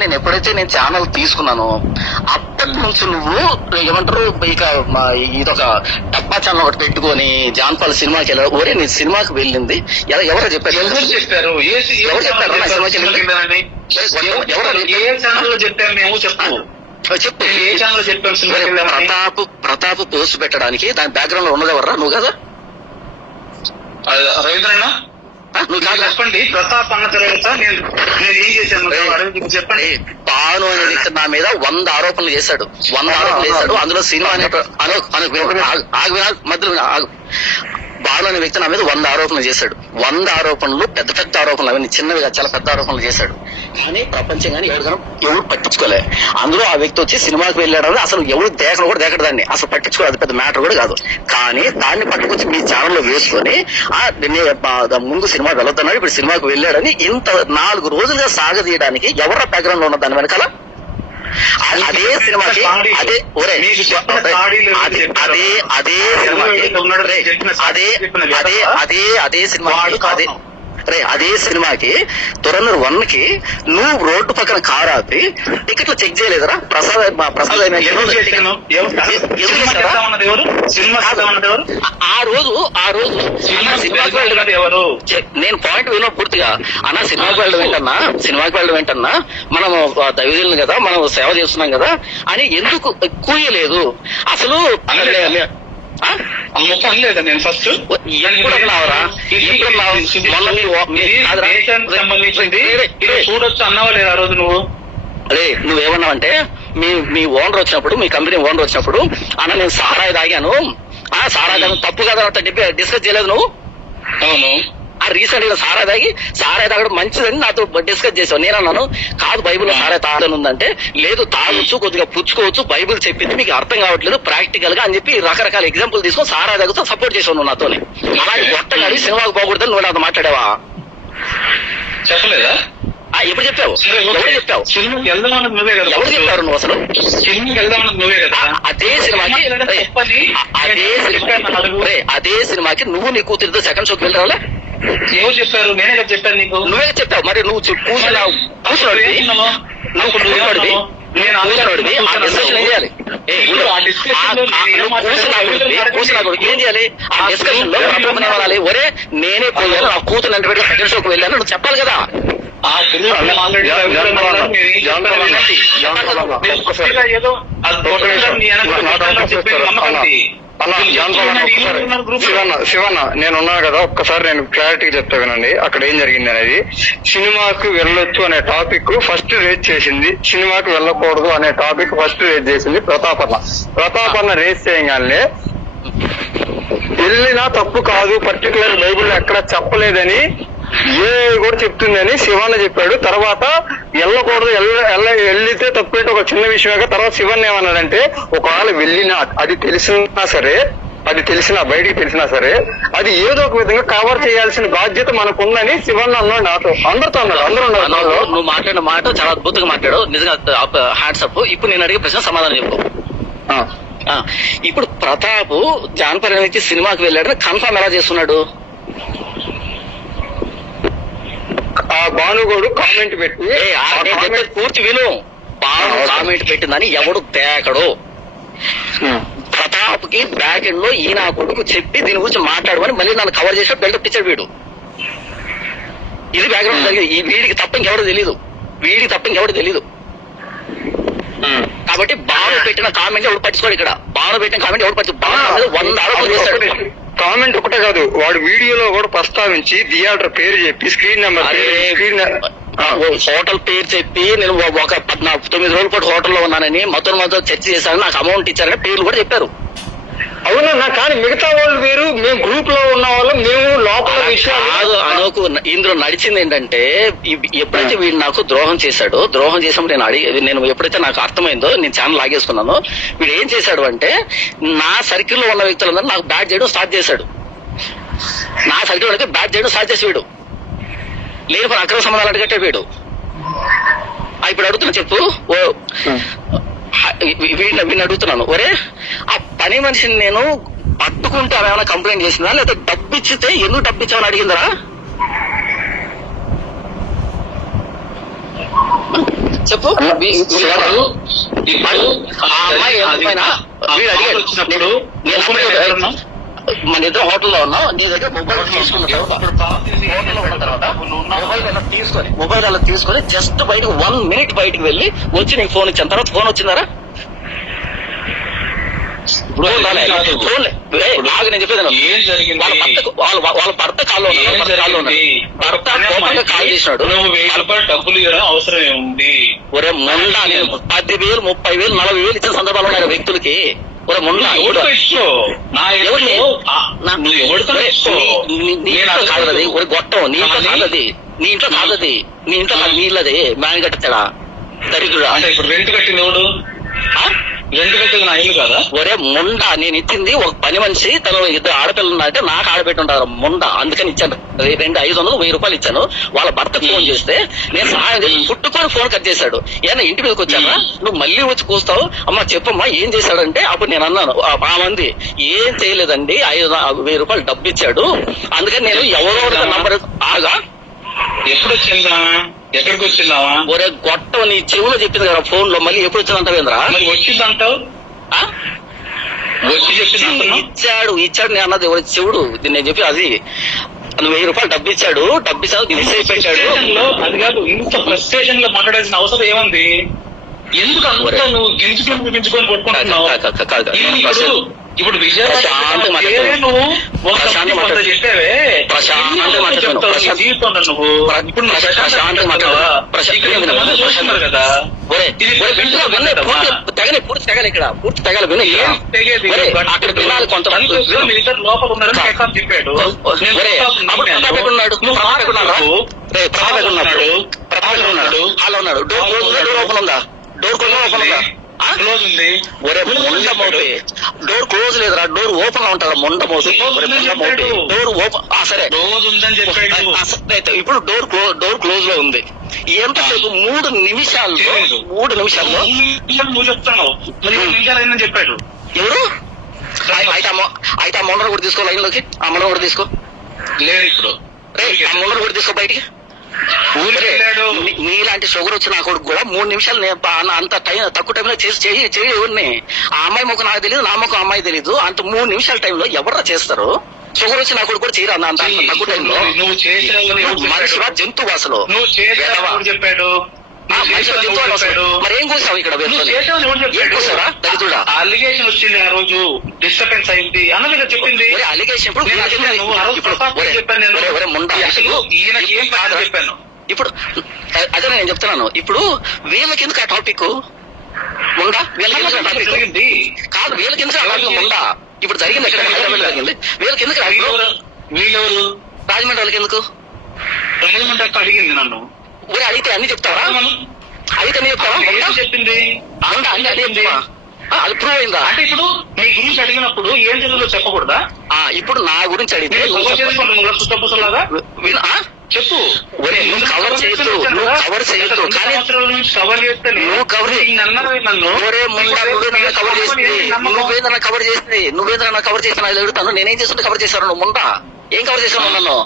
నేను ఎప్పుడైతే నేను ఛానల్ తీసుకున్నానో అప్పటి నుంచి నువ్వు ఏమంటారు ఇక ఇదొక డబ్బా ఛానల్ ఒకటి పెట్టుకొని జాన్పాల్ సినిమాకి వెళ్ళాడు. ఒరే నేను సినిమాకి వెళ్ళింది ఎవరో చెప్పారు ఎవరు చెప్పారు ఏ ఛానల్ లో చెప్పారు మేము చెప్పు చెప్పు ఏ ఛానల్ చెప్పారు ప్రతాప్ పోస్ట్ పెట్టడానికి దాని బ్యాక్గ్రౌండ్ లో ఉన్నది ఎవర్రా నువ్వు కదా రవీంద్రన్న నువ్వు కాదు చెప్పండి. ప్రతాప్ అన్న తర్వాత నేను ఏం చేశాను చెప్పండి. పాను అనే వ్యక్తి నా మీద 100 ఆరోపణలు చేశాడు. 100 ఆరోపణలు చేశాడు. అందులో సినిమా అనే మధ్యలో బాను అనే వ్యక్తి నా మీద 100 ఆరోపణలు చేశాడు. 100 ఆరోపణలు పెద్ద పెద్ద ఆరోపణలు, అవన్నీ చిన్నవిగా చాలా పెద్ద ఆరోపణలు చేశాడు. కానీ ప్రపంచం కానీ ఎవరు పట్టించుకోలే. అందులో ఆ వ్యక్తి వచ్చి సినిమాకి వెళ్ళాడని అసలు ఎవరు దేకను కూడా దేకడు, దాన్ని అసలు పట్టించుకోలేదు, పెద్ద మ్యాటర్ కూడా కాదు. కానీ దాన్ని పట్టుకొచ్చి మీ ఛానల్లో వేసుకొని ముందు సినిమాకి వెళ్తున్నాడు, ఇప్పుడు సినిమాకి వెళ్ళాడని ఇంత 4 రోజులుగా సాగదీయడానికి ఎవరు బ్యాక్గ్రౌండ్ లో ఉన్న దాని వెనకాల అదే సినిమాకి అదే సినిమాకి తురన్నూరు 1 కి నువ్వు రోడ్డు పక్కన కారు ఆపి టికెట్లు చెక్ చేయలేదురా? ప్రసాద్ ఆ రోజు ఎవరు నేను పాయింట్ వినో పూర్తిగా అన్న సినిమాకి వెళ్ళడం ఏంటన్నా మనం దైవజనులు కదా, మనం సేవ చేస్తున్నాం కదా అని ఎందుకు కూయలేదు అసలు? లేదా నేను ఫస్ట్ చూడొచ్చు అన్నావా లేదా ఆ రోజు నువ్వు? అదే నువ్వేమన్నావంటే మీ ఓనర్ వచ్చినప్పుడు, మీ కంపెనీ ఓనర్ వచ్చినప్పుడు అన్న నేను సారాయి తాగాను, సారాయి తాగాను తప్పు కదా డిస్కస్ చేయలేదు నువ్వు? అవును. ఆ రీసెంట్ గా సారాయి తాగడం మంచిదని నాతో డిస్కస్ చేసావు. నేనన్నాను కాదు బైబుల్ సారాయి తాగడం ఉందంటే లేదు తాగొచ్చు, కొద్దిగా పుచ్చుకోవచ్చు, బైబుల్ చెప్పింది మీకు అర్థం కావట్లేదు ప్రాక్టికల్ గా అని చెప్పి రకరకాల ఎగ్జాంపుల్ తీసుకొని సారాయి తాగుతూ సపోర్ట్ చేసావు నువ్వు నాతోని. అలాంటి కొట్టగాడి సినిమాకు పోకూడదని నువ్వు నాతో మాట్లాడావా? చెప్పలేదా? ఎప్పుడు చెప్పావు? ఎవరు చెప్పావు? సినిమాకి వెళ్దాం అన్నది నువ్వే కదా. ఎవరు చెప్పారు నువ్వు అసలు? సినిమాకి వెళ్దాం అన్నది నువ్వే కదా. అదే సినిమాకి నువ్వు నీ కూతురితో సెకండ్ షోకి వెళ్ళరాలే? ఎవరు చెప్పారు? నేనే కదా చెప్పాను నీకు. నువ్వే చెప్పావు. మరి నువ్వు కూర్చున్నావు ఏం చేయాలి? ఆ డిస్కషన్ లో వాళ్ళాలి. ఒరే నేనే పోయాను, ఆ కూతురు అంటే పెట్టి సెకండ్ షోకి వెళ్ళాను నువ్వు చెప్పాలి కదా. శివన్న నేనున్నాను కదా, ఒక్కసారి నేను క్లారిటీగా చెప్తా వినండి అక్కడ ఏం జరిగింది అనేది. సినిమాకి వెళ్ళొచ్చు అనే టాపిక్ ఫస్ట్ రేజ్ చేసింది, సినిమాకి వెళ్ళకూడదు అనే టాపిక్ ఫస్ట్ రేజ్ చేసింది ప్రతాపన్న రేజ్ చేయగానే వెళ్ళినా తప్పు కాదు, పర్టికులర్ బైబుల్ ఎక్కడ చెప్పలేదని ఏ కూడా చెప్తుందని శివన్న చెప్పాడు. తర్వాత వెళ్ళకూడదు, వెళ్ళితే తప్పేంటి ఒక చిన్న విషయమే. తర్వాత శివన్ ఏమన్నాడంటే ఒకవేళ వెళ్ళినా అది తెలిసినా బయటికి తెలిసినా సరే అది ఏదో ఒక విధంగా కవర్ చేయాల్సిన బాధ్యత మనకుందని శివన్ అన్నాడు నాతో, అందరితో అన్నాడు. అందరూ నువ్వు మాట్లాడిన మాట చాలా అద్భుతంగా మాట్లాడు, నిజంగా హ్యాట్సప్. ఇప్పుడు నేను అడిగే ప్రశ్న సమాధానం చెప్పు. ఇప్పుడు ప్రతాప్ జాన్పర్ నుంచి సినిమాకి వెళ్ళాడని కన్ఫర్మ్ ఎలా చేస్తున్నాడు? ఆ భానుగోడు కామెంట్ పెట్టి పూర్తి విను. బాను కామెంట్ పెట్టిందని ఎవడు తేకడు. ప్రతాప్ కి బ్యాక్ ఎండ్ లో ఈయన కొడుకు చెప్పి దీని గురించి మాట్లాడమని మళ్ళీ నన్ను కవర్ చేసి బిల్డప్ ఇచ్చాడు వీడు. ఇది బ్యాక్గ్రౌండ్ జరిగింది. ఈ వీడికి తప్ప ఇంకెవడు తెలీదు. కాబట్టి బాను పెట్టిన కామెంట్ ఎవడు పట్టించుకోడు. ఇక్కడ బాను పెట్టిన కామెంట్ ఎవడు పట్టించుకోడు. 100 ఆరోపణలు చేస్తాడు. కామెంట్ ఒకటే కాదు, వాడు వీడియోలో కూడా ప్రస్తావించి థియేటర్ పేరు చెప్పి స్క్రీన్ నెంబర్ హోటల్ పేరు చెప్పి నేను ఒక 9 రోజుల పాటు హోటల్లో ఉన్నానని మొత్తం చర్చ చేశాను, నాకు అమౌంట్ ఇచ్చారని పేర్లు కూడా చెప్పారు. అవునన్నా, కానీ మిగతా వాళ్ళు వేరు, మేము గ్రూప్ లో ఉన్న వాళ్ళం, మేము లోపల విషయాలు అనుకు. ఇందులో నడిచింది ఏంటంటే ఎప్పుడైతే వీడు నాకు ద్రోహం చేసినప్పుడు నేను ఎప్పుడైతే నాకు అర్థమైందో నేను ఛానల్ లాగేసుకున్నాను. వీడు ఏం చేశాడు అంటే నా సర్కిల్ లో ఉన్న వ్యక్తులందరూ నాకు బ్యాట్ చేయడం స్టార్ట్ చేశాడు. వీడు లేని పని అక్రమ సంబంధాలు అడ్డుకట్టే వీడు. ఇప్పుడు అడుగుతున్నా చెప్పు, వీడిని అడుగుతున్నాను, ఒరే ఆ పని మనిషిని నేను పట్టుకుంటే ఆమె ఏమైనా కంప్లైంట్ చేసిందా, లేకపోతే డబ్బు ఇచ్చితే ఎందుకు డబ్బు ఇచ్చామని అడిగిందరా? చెప్పు. ఇప్పుడు ఆ అమ్మాయి ఏమైనా వీడు అడిగాడు వచ్చినప్పుడు మన ఇద్దరు హోటల్లో ఉన్నాం, నీ దగ్గర మొబైల్ తీసుకున్న తర్వాత మొబైల్ అలా తీసుకొని జస్ట్ బయటకు 1 minute బయటకు వెళ్ళి వచ్చి నీకు ఫోన్ ఇచ్చాను. తర్వాత ఫోన్ వచ్చిందారా? నాకు నేను చెప్పేది ఏం జరిగింది? వాళ్ళ భర్త కాల్లో భర్త కోపంగా కాల్ చేసినాడు. నువ్వు 1000 రూపాయలు డబ్బులు ఇవ్వడం అవసరం ఏముంది? ఒరే మొండా, నేను 10,000 30,000 40,000 ఇచ్చిన సందర్భాలు ఉన్నాయి వ్యక్తులకి. ఒరే మొండా, ఎవరితో ఇష్టం? నువ్వు ఎవరితో ఇష్టం? నీ ఇంట్లో కాదది. ఒరే గొట్టం, నీ ఇంట్లో కాదది, నీ ఇంట్లో కాదది, నీ ఇంట్లో కాదు, నీళ్ళది మ్యాన్ కట్టాడా దరిద్రుడా. అంటే ఇప్పుడు రెంట్ కట్టింది ఎవడు? రెంట్ కట్టింది నా ఇల్లు కదా? ఒరే ముండా, నేను ఇచ్చింది ఒక పని మనిషి, తను 2 ఆడపిల్లలు ఉన్నారంటే నాకు ఆడబెట్టి ఉంటారు ముండా, అందుకని ఇచ్చాను. 500 1000 రూపాయలు ఇచ్చాను. వాళ్ళ భర్తకు ఫోన్ చేస్తే నేను సహాయం చేసి పుట్టుకొని ఫోన్ కట్ చేశాడు. ఏనా ఇంటి మీదకి వచ్చారా, నువ్వు మళ్ళీ వచ్చి కూస్తావు, అమ్మా చెప్పమ్మా ఏం చేశాడంటే అప్పుడు నేను అన్నాను, ఆ మంది ఏం చేయలేదండి, 1000 రూపాయలు డబ్బు ఇచ్చాడు, అందుకని నేను ఎవరో నంబర్ ఆగా. ఎప్పుడు వచ్చిందా? ఎక్కడికి వచ్చిందావా? ఒరే గొట్టం, నీ చెవులో చెప్పింది కదా ఫోన్ లో, మళ్ళీ ఎప్పుడు వచ్చిందంటావేంద్రా? మరి వచ్చిందంటావు? వచ్చి చెప్పింది ఇచ్చాడు నేను అన్నది ఎవరి చెవుడు, నేను చెప్పి అది. 1000 రూపాయలు డబ్బు ఇచ్చాడు, డబ్బు ఇచ్చాడు, మెసేజ్ పెట్టాడు. అది కాదు, ఇంత ఫ్రస్ట్రేషన్ లో మాట్లాడాల్సిన అవసరం ఏముంది? ఎందుకు అంతా నువ్వు గింజుకొని కొట్టుకుంటున్నావు? ఇప్పుడు విజయవాడ నువ్వు చెప్పావే జీవితం నువ్వు ఇప్పుడు కదా పూర్తి తెగలు ఇక్కడ, పూర్తి తెగలు విను. అక్కడ వినాలి కొంత లోపల ఉన్నారని చెప్పాడు. హాల్ ఉన్నాడు, డోర్ ఓపెన్ ఉందా? డోర్ ఓపెన్ ఉందా? క్లోజ్ ఉంది. ఒరే మొండ మోపి, డోర్ క్లోజ్ లేదురా, డోర్ ఓపెన్ లో ఉంటారా మొండ మోపి. డోర్ ఓపెన్ సరే ఉందని చెప్పాడు. అయితే ఇప్పుడు డోర్ క్లోజ్ లో ఉంది. ఎంతసేపు 3 నిమిషాల్లో నువ్వు చెప్తాను నిమిషాలు చెప్పాడు. ఎవరు? అయితే ఆ మొండను కూడా తీసుకో లైన్ లోకి, ఆ మొండను కూడా తీసుకో. లేదు ఇప్పుడు ఆ మొండను కూడా తీసుకో బయటికి. నీలాంటి షుగర్ వచ్చిన నా కొడుకు కూడా 3 నిమిషాలు అంత తక్కువ టైంలో చేయి ఎవరిని. ఆ అమ్మాయి ముఖం నాకు తెలియదు, నా ముఖం అమ్మాయి తెలీదు. అంత 3 నిమిషాల టైంలో ఎవరు చేస్తారు? షుగర్ వచ్చి నా కొడుకు కూడా చేయరా అంత తక్కువ టైంలో? మనిషివా జంతువు అసలు? చెప్పాడు మరి ఏం కూర్చావు ఇక్కడ? కూర్చారా దరిద్రుడా? అలిగేషన్ వచ్చింది ఆ రోజు, డిస్టర్బెన్స్ అయింది అన్నది చెప్పింది. అలిగేషన్ చెప్పాను. ఇప్పుడు అదే నేను చెప్తున్నాను. ఇప్పుడు వీళ్ళకి ఎందుకు ఆ టాపిక్ ఉందా? వీళ్ళకి జరిగింది కాదు, వీళ్ళకి ఎందుకు ఆ టాపిక్ ఉందా? ఇప్పుడు జరిగింది ఎక్కడ? హైదరాబాద్ జరిగింది. వీళ్ళకి ఎందుకు? వీళ్ళెవరు? రాజమండ్రి వాళ్ళకి ఎందుకు? రాజమండ్రి అక్క అడిగింది నన్ను. ఊరే అడిగితే అన్ని చెప్తావా? అయితే అన్ని చెప్తావా? చెప్పింది అన్ని అడిగింది, అది ప్రూవ్ అయిందా? అంటే ఇప్పుడు నీ గురించి అడిగినప్పుడు ఏం జరిగిందో చెప్పకూడదా? ఇప్పుడు నా గురించి అడిగితే చెప్పు. నువ్వు కవర్ చేయొద్దు, నువ్వు కవర్ చేయొద్దు. కానీ కవర్ చేస్తే నువ్వు కవర్ నువ్వేదన్నా కవర్ చేసింది, నువ్వేదన్నా కవర్ చేసిన అడుగుతాను. నేనేం చేస్తుంటే కవర్ చేశాను? నువ్వు ముందా ఏం కవర్ చేశాను నన్ను?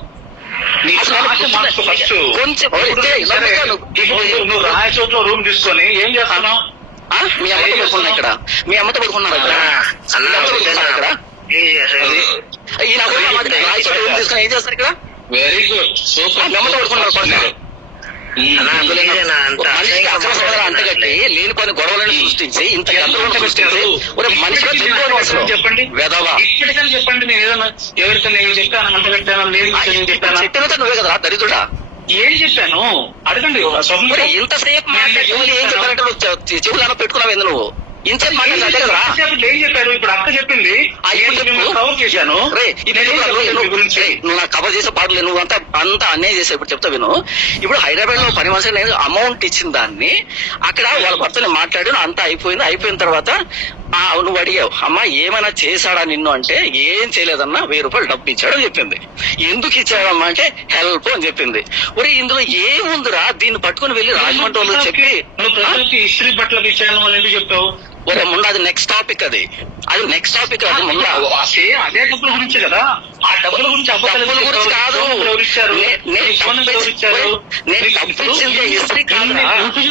నువ్వు రాయచోట్లో రూమ్ తీసుకొని ఏం చేస్తున్నావు? మీ అమ్మతో పడుకున్నా ఇక్కడ, మీ అమ్మతో పడుకున్నారు ఇక్కడ, ఇక్కడ రాయచోట రూమ్ తీసుకొని ఏం చేస్తారు ఇక్కడ? Very good, super. మీ అమ్మతో పడుకున్నారు. మనిషికి అక్రమ సంబంధాలు అంటగట్టి లేని కొన్ని గొడవలను సృష్టించి ఇంత గందరగోళం సృష్టించి మనిషిగా చెప్పండి. ఇప్పటికని చెప్పండి, నేను ఏదైనా ఎవరికైనా నేను చెప్పాను అంటగట్టాను? నేను చెప్పాను. చెప్పినంత నువ్వే కదా దరిద్రుడా. ఏం చెప్పాను అడగండి. ఇంతసేపు ఏం చెప్పారంటే చెవులు పెట్టుకున్నావు నువ్వు? ఇంతసేపు మాట్లాడారు. ఏం చెప్పారు? ఇప్పుడు అక్క చెప్పింది కవర్ చేశాను. నువ్వు నాకు కవర్ చేసే పాటలు నువ్వు అంతా అన్యాయం చేసావు. ఇప్పుడు చెప్తా విను. ఇప్పుడు హైదరాబాద్ లో పని మనిషి నేను అమౌంట్ ఇచ్చిన దాన్ని అక్కడ వాళ్ళ భర్తని మాట్లాడి అంతా అయిపోయింది. అయిపోయిన తర్వాత నువ్వు అడిగావు, అమ్మా ఏమైనా చేశాడా నిన్ను అంటే ఏం చేయలేదన్నా, 1000 రూపాయలు డబ్బు ఇచ్చాడు అని చెప్పింది. ఎందుకు ఇచ్చాడమ్మా అంటే హెల్ప్ అని చెప్పింది. ఒరే ఇందులో ఏముందిరా, దీన్ని పట్టుకుని వెళ్ళి రాజమండ్రి చెప్పి నువ్వు ఇస్త్రీ బట్టలకు ఇచ్చాను అని ఎందుకు చెప్తావు? ఒరే ముందు అది నెక్స్ట్ టాపిక్, అది నెక్స్ట్ టాపిక్. అది ముందు అదే డబ్బుల గురించి కదా, ఆ డబ్బుల గురించి అబద్ధాలు డబ్బుల గురించి కాదు. ఎవరిచ్చారు? నేను తప్పించింది హిస్టరీ కాదురా.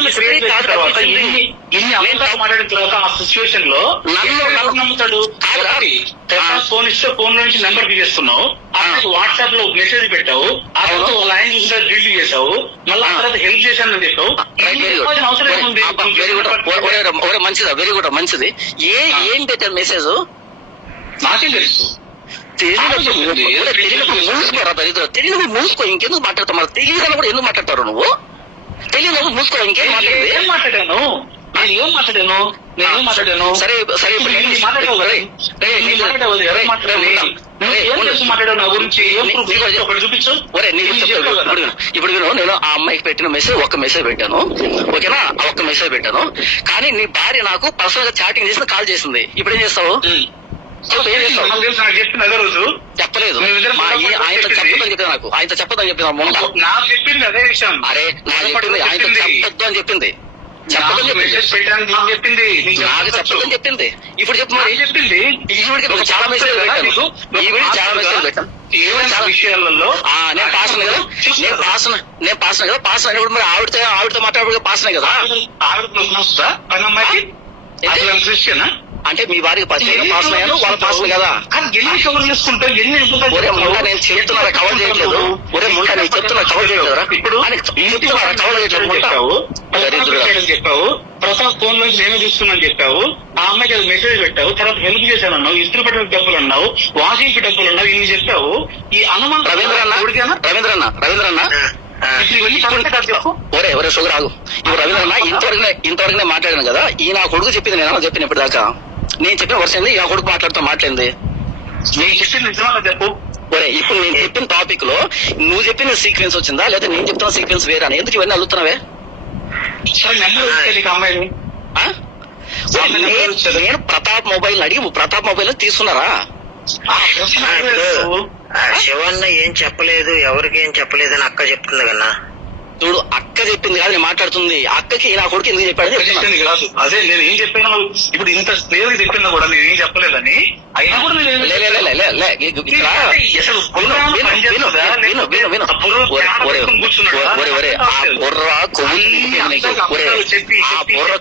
హిస్టరీ కాదు తప్పించింది. ఇన్ని అబద్ధాలు మాట్లాడిన తర్వాత ఆ సిచ్యువేషన్ లో ఎవరు నమ్ముతాడు? ఫోన్ ఇస్తే ఫోన్ లో నుంచి నెంబర్ తీసేస్తున్నావు, వాట్సాప్ లో మెసేజ్ పెట్టావు, ఆ తర్వాత వాళ్ళ ఆయన చూసిన డిలీట్ చేసావు, మళ్ళీ ఆ తర్వాత హెల్ప్ చేశానని చెప్పావు. అవసరం ఏముంది? మంచిదా, వెరీ గుడ్, మంచిది. ఏం పెట్టారు మెసేజ్? నాకేం తెలుసు. తెలియదు మూసుకో, ఇంకెందుకు మాట్లాడతావు? మరి తెలియదు కూడా ఎందుకు మాట్లాడతారు నువ్వు? తెలియదు మూసుకో, ఇంకేం మాట్లాడేది? ఏం మాట్లాడాను? నేనేం మాట్లాడాను? సరే సరే, ఇప్పుడు నేను ఆ అమ్మాయికి పెట్టిన మెసేజ్ ఒక్క మెసేజ్ పెట్టాను, ఓకేనా? ఒక్క మెసేజ్ పెట్టాను. కానీ నీ భార్య నాకు పర్సనల్ గా చాటింగ్ చేసి కాల్ చేసింది. ఇప్పుడు ఏం చేస్తావు? చెప్పిన అదే రోజు చెప్పలేదు. ఆయనతో చెప్పదని చెప్పిన, నాకు ఆయనతో చెప్పదని చెప్పిన. నాకు చెప్పింది అదే విషయం. అరే నాకు చెప్పింది, ఆయనతో చెప్పొద్దు అని చెప్పింది. చెప్పదని చెప్పింది, నాకు చెప్పదని చెప్పింది. ఇప్పుడు చెప్పు మరి. చెప్పింది ఈవిడికి చాలా మెసేజ్ పెట్టాను, ఈవిడికి చాలా మెసేజ్ పెట్టాను. చాలా విషయాలలో నేను పాసన కదా, నేను పాసన కదా. పాసన అయినప్పుడు మరి ఆవిడతో మాట్లాడే పాసనే కదా. క్రిస్టియన్ అంటే మీ వారికి పాసన అయ్యాను, వాళ్ళ పాసన కదా. ఎన్ని కవర్ చేసుకుంటావు? ఎన్ని ఒరే ముండా నేను చెప్తున్నా కవర్ చేయట్లేదు. ఒరే ముండా నేను చెప్తున్నా కవర్ చేయట్లేదురా. ఇప్పుడు కవర్ చేయట్లేదు. చెప్పావు, ప్రసాద్ ఫోన్ నుంచి నేను చూస్తున్నాను చెప్పావు, ఆ అమ్మాయికి అది మెసేజ్ పెట్టావు, తర్వాత హెల్ప్ చేశాను అన్నావు, ఇస్త్రీ పెట్టడానికి డబ్బులు అన్నావు, వాషింగ్ కి డబ్బులు అన్నావు, ఇన్ని చెప్పావు. ఈ అనుమానం రవీంద్రన్న ఒరే షుగర్ ఆగు. ఇప్పుడు రవీంద్రన్న ఇంతవరకు మాట్లాడాను కదా. ఈ నా కొడుకు చెప్పింది నేను చెప్పిన ఇప్పుడు దాకా. నేను చెప్పిన వర్షం ఈ నా కొడుకు మాట్లాడింది. నేను చెప్పింది నిజమా చెప్పు. ఒరే ఇప్పుడు నేను చెప్పిన టాపిక్ లో నువ్వు చెప్పిన సీక్వెన్స్ వచ్చిందా లేదా నేను చెప్తున్న సీక్వెన్స్ వేరే? ఎందుకు ఇవన్నీ అడుగుతున్నావే? సరే నెంబర్ వచ్చేది అమ్మాయిని. నేను ప్రతాప్ మొబైల్ అడిగి ప్రతాప్ మొబైల్ తీసుకున్నారా? శివన్న ఏం చెప్పలేదు, ఎవరికి ఏం చెప్పలేదు అని అక్క చెప్తుంది కన్నా. చూడు అక్క చెప్పింది కాదు నేను మాట్లాడుతుంది. అక్కకి నా కొడుకు ఎందుకు చెప్పాడు కాదు. అదే నేను ఏం చెప్పాను ఇప్పుడు, ఇంత క్లియర్ చెప్పినా కూడా నేను ఏం చెప్పలేదని. అయినా కూడా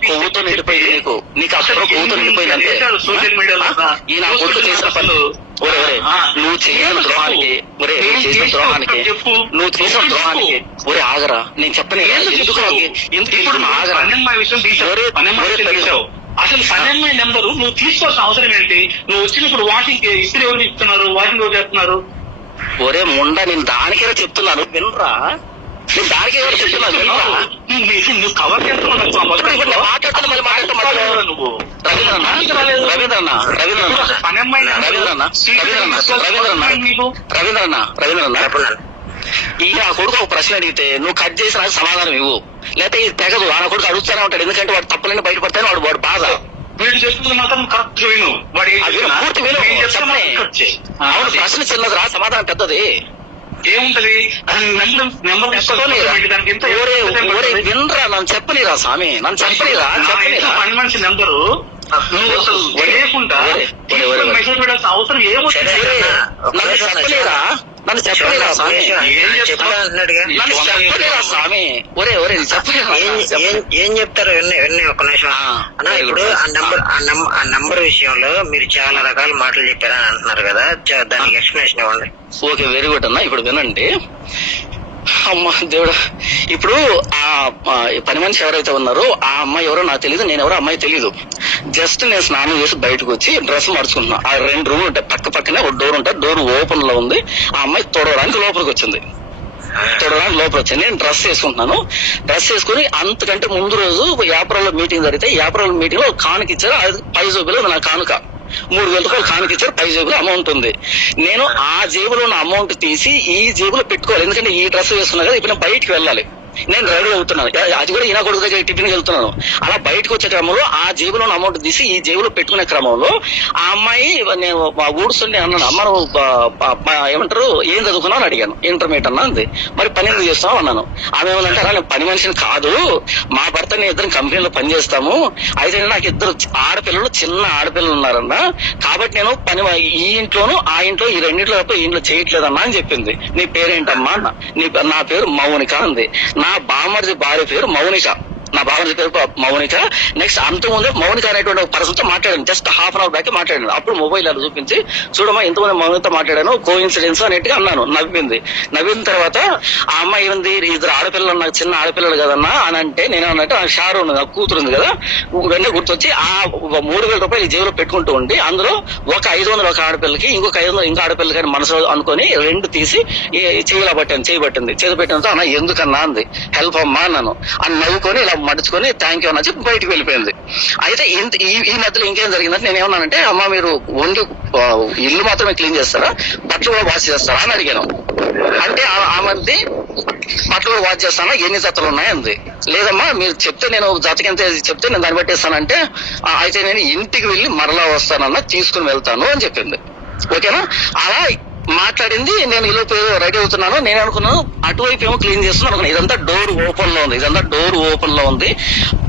కొవ్వుతో నిండిపోయింది నీకు. నీకు ఆ బుర్ర కొవ్వుతో నిండిపోయింది అంతే. సోషల్ మీడియాలో ఈ నా కొడుకు చేసిన పనులు నువ్వు చేసిన ద్రోహానికి, నువ్వు చేసిన ద్రోహానికి ఒరే ఆగరా. నేను చెప్పని ఇప్పుడు ఆగరా. అసలు పన్నెండు నెంబరు నువ్వు తీసుకోవాల్సిన అవసరం ఏంటి? నువ్వు వచ్చినప్పుడు వాషింగ్ ఇస్త్రీ ఎవరు ఇస్తున్నారు, వాషింగ్ ఎవరు చేస్తున్నారు? ఒరే ముండా నేను దానికే చెప్తున్నాను వినరా. నేను దానికే ఎవరు చెప్తున్నాను నువ్వు కవర్ చేస్తున్నావు. నువ్వు రవీంద్రన్న ఈ నా కొడుకు ఒక ప్రశ్న అడిగితే నువ్వు కట్ చేసి నాకు సమాధానం ఇవ్వు, లేకపోతే ఇది తెగదు. ఆ కొడుకు అడుగుతూనే ఉంటాడు, ఎందుకంటే వాడు తప్పులన్నీ బయటపడతాను వాడు బాధ. వీడు చెప్తుంది మాత్రం కరెక్ట్ విను. పూర్తి విను. అవును ప్రశ్న చిన్నదిరా, సమాధానం పెద్దది. ఏముంటది? వినరా నన్ను చెప్పనిరా స్వామి, నన్ను చెప్పనిరా. పని మనిషి నెంబరు నువ్వు అసలు లేకుండా మెసేజ్ పెట్టాల్సిన అవసరం ఏమొచ్చింది? నన్ను చెప్పలేరా స్వామి, నన్ను చెప్పలేరా స్వామి. ఒరే ఏం చెప్తారు? విన్నీ ఒక్క నిమిషం అన్న. ఇప్పుడు ఆ నంబర్ విషయంలో మీరు చాలా రకాల మాటలు చెప్పారని అంటున్నారు కదా, దానికి ఎక్స్ప్లెనేషన్ ఇవ్వండి. ఓకే వెరీ గుడ్ అన్న. ఇప్పుడు వినండి. అమ్మ దేవుడు, ఇప్పుడు ఆ పని మనిషి ఎవరైతే ఉన్నారో ఆ అమ్మాయి ఎవరో నాకు తెలియదు, నేను ఎవరో అమ్మాయి తెలియదు. జస్ట్ నేను స్నానం చేసి బయటకు వచ్చి డ్రెస్ మార్చుకుంటున్నా. ఆ 2 రూమ్లు ఉంటాయి, పక్కనే ఒక డోర్ ఉంటుంది, డోర్ ఓపెన్ లో ఉంది. ఆ అమ్మాయి తొడవడానికి లోపలికి వచ్చింది. నేను డ్రెస్ వేసుకుంటున్నాను. డ్రెస్ వేసుకుని అంతకంటే ముందు రోజు ఏప్రిల్ మీటింగ్ జరిగితే ఏప్రిల్ మీటింగ్ లో కానుక ఇచ్చారు. అది 10 జోబులు నా కానుక. 3,000 రూపాయలు కానుక ఇచ్చారు. 10 జేబులు అమౌంట్ ఉంది. నేను ఆ జేబులో ఉన్న అమౌంట్ తీసి ఈ జేబులో పెట్టుకోవాలి, ఎందుకంటే ఈ డ్రెస్ వేసుకున్నా కదా. ఇప్పుడు బయటికి వెళ్ళాలి. నేను రెడీ అవుతున్నాను, అది కూడా ఈయన కొడుకు దగ్గర టిఫిన్ వెళ్తున్నాను. అలా బయటకు వచ్చే క్రమంలో ఆ జేబులో అమౌంట్ తీసి ఈ జేబులో పెట్టుకునే క్రమంలో ఆ అమ్మాయి నేను ఊడుస్తుండే అన్నాను, అమ్మ నువ్వు ఏమంటారు ఏం చదువుకున్నావు అని అడిగాను. ఇంటర్మీడియట్ అన్నా అంది. మరి పని ఎందుకు చేస్తావు అన్నాను. ఆమె ఏమంటే అలా నేను పని మనిషిని కాదు, మా భర్త నేను ఇద్దరు కంపెనీలో పనిచేస్తాము, అయితే నాకు ఇద్దరు ఆడపిల్లలు, చిన్న ఆడపిల్లలు ఉన్నారన్నా, కాబట్టి నేను పని ఈ ఇంట్లోను ఆ ఇంట్లో ఈ రెండింటిలో తప్ప ఈ ఇంట్లో చేయట్లేదన్నా అని చెప్పింది. నీ పేరేంటమ్మా? నా పేరు మౌనిక అంది. నా బామ్మర్ది భార్య పేరు మౌనిక, నా బామ్మర్ది పేరు మౌనిక. నెక్స్ట్ అంతకుముందే మౌనిక అనేటువంటి ఒక పర్సన్ తో మాట్లాడాను, just half an hour back మాట్లాడాను. అప్పుడు మొబైల్ అలా చూపించి చూడమ్మా ఇంతమంది మౌనికతో మాట్లాడాను, కో ఇన్సిడెన్స్ అన్నట్టుగా అన్నాను. నవ్వింది. నవ్విన తర్వాత ఆ అమ్మాయి ఉంది, ఇద్దరు ఆడపిల్లలు, నాకు చిన్న ఆడపిల్లలు కదన్నా అని అంటే నేను అన్నట్టు ఆ షారు ఉంది, నాకు కూతురు ఉంది కదా, వెంటనే గుర్తొచ్చి ఆ 3,000 రూపాయలు జేబులో పెట్టుకుంటూ ఉండి అందులో ఒక 500 ఒక ఆడపిల్లకి, ఇంకొక 500 ఇంకో ఆడపిల్లకి అని మనసు అనుకుని 2 తీసి చేయలా పట్టాను, చేయబట్టింది. చేతి పెట్టడంతో అన్న ఎందుకన్నా అంది. హెల్ప్ అమ్మా అన్నాను. అని నవ్వుకొని ఇలా మడుచుకొని థ్యాంక్ యూ అన్న చెప్పి బయటకు వెళ్ళిపోయింది. అయితే ఈ మధ్యలో ఇంకేం జరిగిందంటే నేను ఏమన్నానంటే, అమ్మ మీరు ఓన్లీ ఇల్లు మాత్రమే క్లీన్ చేస్తారా, బట్టలు కూడా వాష్ చేస్తారా అని అడిగాను. అంటే ఆమెది బట్టలు కూడా వాష్ చేస్తానా, ఎన్ని జతలు ఉన్నాయంది. లేదమ్మా మీరు చెప్తే నేను జతకి ఎంత చెప్తే నేను దాన్ని పెట్టేస్తానంటే, అయితే నేను ఇంటికి వెళ్ళి మరలా వస్తానన్నా, తీసుకుని వెళ్తాను అని చెప్పింది. ఓకేనా? అలా మాట్లాడింది. నేను ఇలా రెడీ అవుతున్నాను. నేను అనుకున్నాను అటువైపు ఏమో క్లీన్ చేస్తున్నాను అనుకున్నాను. ఇదంతా డోర్ ఓపెన్ లో ఉంది.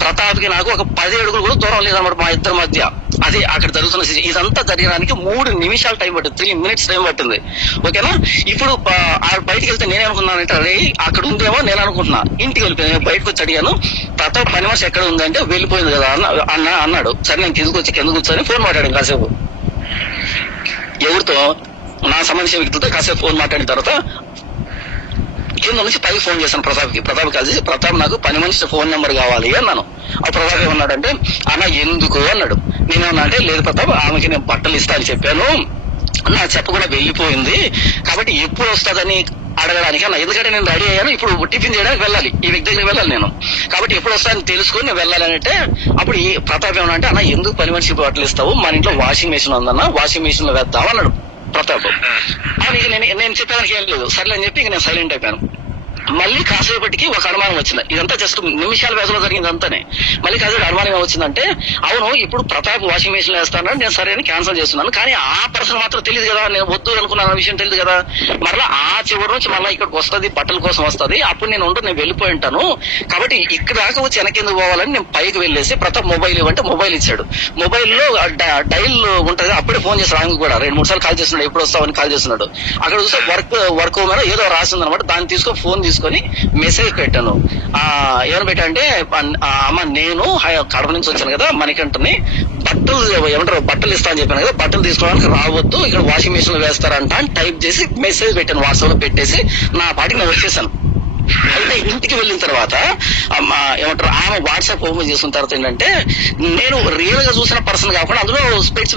ప్రతాప్ కి నాకు ఒక 10 అడుగులు కూడా దూరం లేదన్నమాట మా ఇద్దరి మధ్య. అది అక్కడ జరుగుతున్న ఇదంతా జరగడానికి 3 నిమిషాలు టైం పట్టింది, 3 minutes టైం పట్టింది. ఓకేనా? ఇప్పుడు బయటికి వెళ్తే నేను అనుకున్నానంటే అరే అక్కడ ఉందేమో నేను అనుకుంటున్నా. ఇంటికి వెళ్ళిపోయాను. బయటకు వచ్చి అడిగాను, ప్రతాప్ పని మనిషి ఎక్కడ ఉందంటే వెళ్ళిపోయింది కదా అన్నాడు. సరే నేను కిందకు కూర్చొని ఫోన్ మాట్లాడాను కాసేపు. ఎవరితో? నా సంబంధించిన వ్యక్తులతో కాసేపు ఫోన్ మాట్లాడిన తర్వాత కింద నుంచి పైకి ఫోన్ చేశాను ప్రతాప్ కలిసి, ప్రతాప్ నాకు పని మనిషి ఫోన్ నెంబర్ కావాలి అన్నాను. ఆ ప్రతాప్ ఏమన్నాడంటే అన్న ఎందుకు అన్నాడు. నేనేమన్నా అంటే లేదు ప్రతాప్, ఆమెకి నేను బట్టలు ఇస్తా అని చెప్పాను, నాకు చెప్పకుండా వెళ్ళిపోయింది, కాబట్టి ఎప్పుడు వస్తుందని అడగడానికి అన్న. ఎందుకంటే నేను రెడీ అయ్యాను, ఇప్పుడు టిఫిన్ చేయడానికి వెళ్ళాలి, ఈ వ్యక్తి దగ్గరికి వెళ్ళాలి నేను, కాబట్టి ఎప్పుడు వస్తానని తెలుసుకొని నేను వెళ్ళాలి అంటే, అప్పుడు ఈ ప్రతాప్ ఏమన్నా అంటే అన్న ఎందుకు పని మనిషి బట్టలు ఇస్తావు, మన ఇంట్లో వాషింగ్ మెషిన్ ఉందన్న, వాషింగ్ మెషిన్ లో వేద్దాం అన్నాడు ప్రతాప్. నేను చెప్పడానికి ఏం లేదు, సర్లే అని చెప్పి ఇంక నేను సైలెంట్ అయిపోయాను. మళ్ళీ కాసేపటికి ఒక అనుమానం వచ్చింది. ఇదంతా జస్ట్ నిమిషాల వ్యవధిలో జరిగింది అంతానే. మళ్ళీ కాసేపు అనుమానం వచ్చిందంటే, అవును ఇప్పుడు ప్రతాప్ వాషింగ్ మెషిన్ వేస్తానని నేను సరే అని క్యాన్సిల్ చేస్తున్నాను, కానీ ఆ పర్సన్ మాత్రం తెలియదు కదా, నేను వద్దు అనుకున్న విషయం తెలియదు కదా. మరలా ఆ చివరి నుంచి మళ్ళీ ఇక్కడికి వస్తుంది, బట్టల కోసం వస్తుంది, అప్పుడు నేను నేను వెళ్ళిపోయి ఉంటాను, కాబట్టి ఇక్కడ దాకా వచ్చి వెనకెందుకు పోవాలని నేను పైకి వెళ్ళేసి ప్రతాప్ మొబైల్ ఇవ్వంటే మొబైల్ ఇచ్చాడు. మొబైల్లో డైల్ ఉంటది, అప్పుడే ఫోన్ చేస్తాడు. ఆయన కూడా 2-3 సార్లు కాల్ చేస్తున్నాడు, ఎప్పుడు వస్తావని కాల్ చేస్తున్నాడు. అక్కడ చూస్తే వర్క్ మీద ఏదో రాసింది అనమాట. దాన్ని ఫోన్ తీసుకొని మెసేజ్ పెట్టాను. ఏమని పెట్టా అంటే, అమ్మ నేను కడప నుంచి వచ్చాను కదా మణికంఠని, బట్టలు ఇస్తా అని చెప్పాను కదా, బట్టలు తీసుకోవడానికి రావద్దు, ఇక్కడ వాషింగ్ మెషిన్ లో వేస్తారంట అని టైప్ చేసి మెసేజ్ పెట్టాను. వాట్సాప్ లో పెట్టేసి నా పాటికి నేను వచ్చేసాను. అయితే ఇంటికి వెళ్ళిన తర్వాత ఆమె వాట్సాప్ ఓపెన్ చేసిన తర్వాత ఏంటంటే, నేను రియల్ గా చూసిన పర్సన్ కాకుండా అందులో స్పెక్ట్స్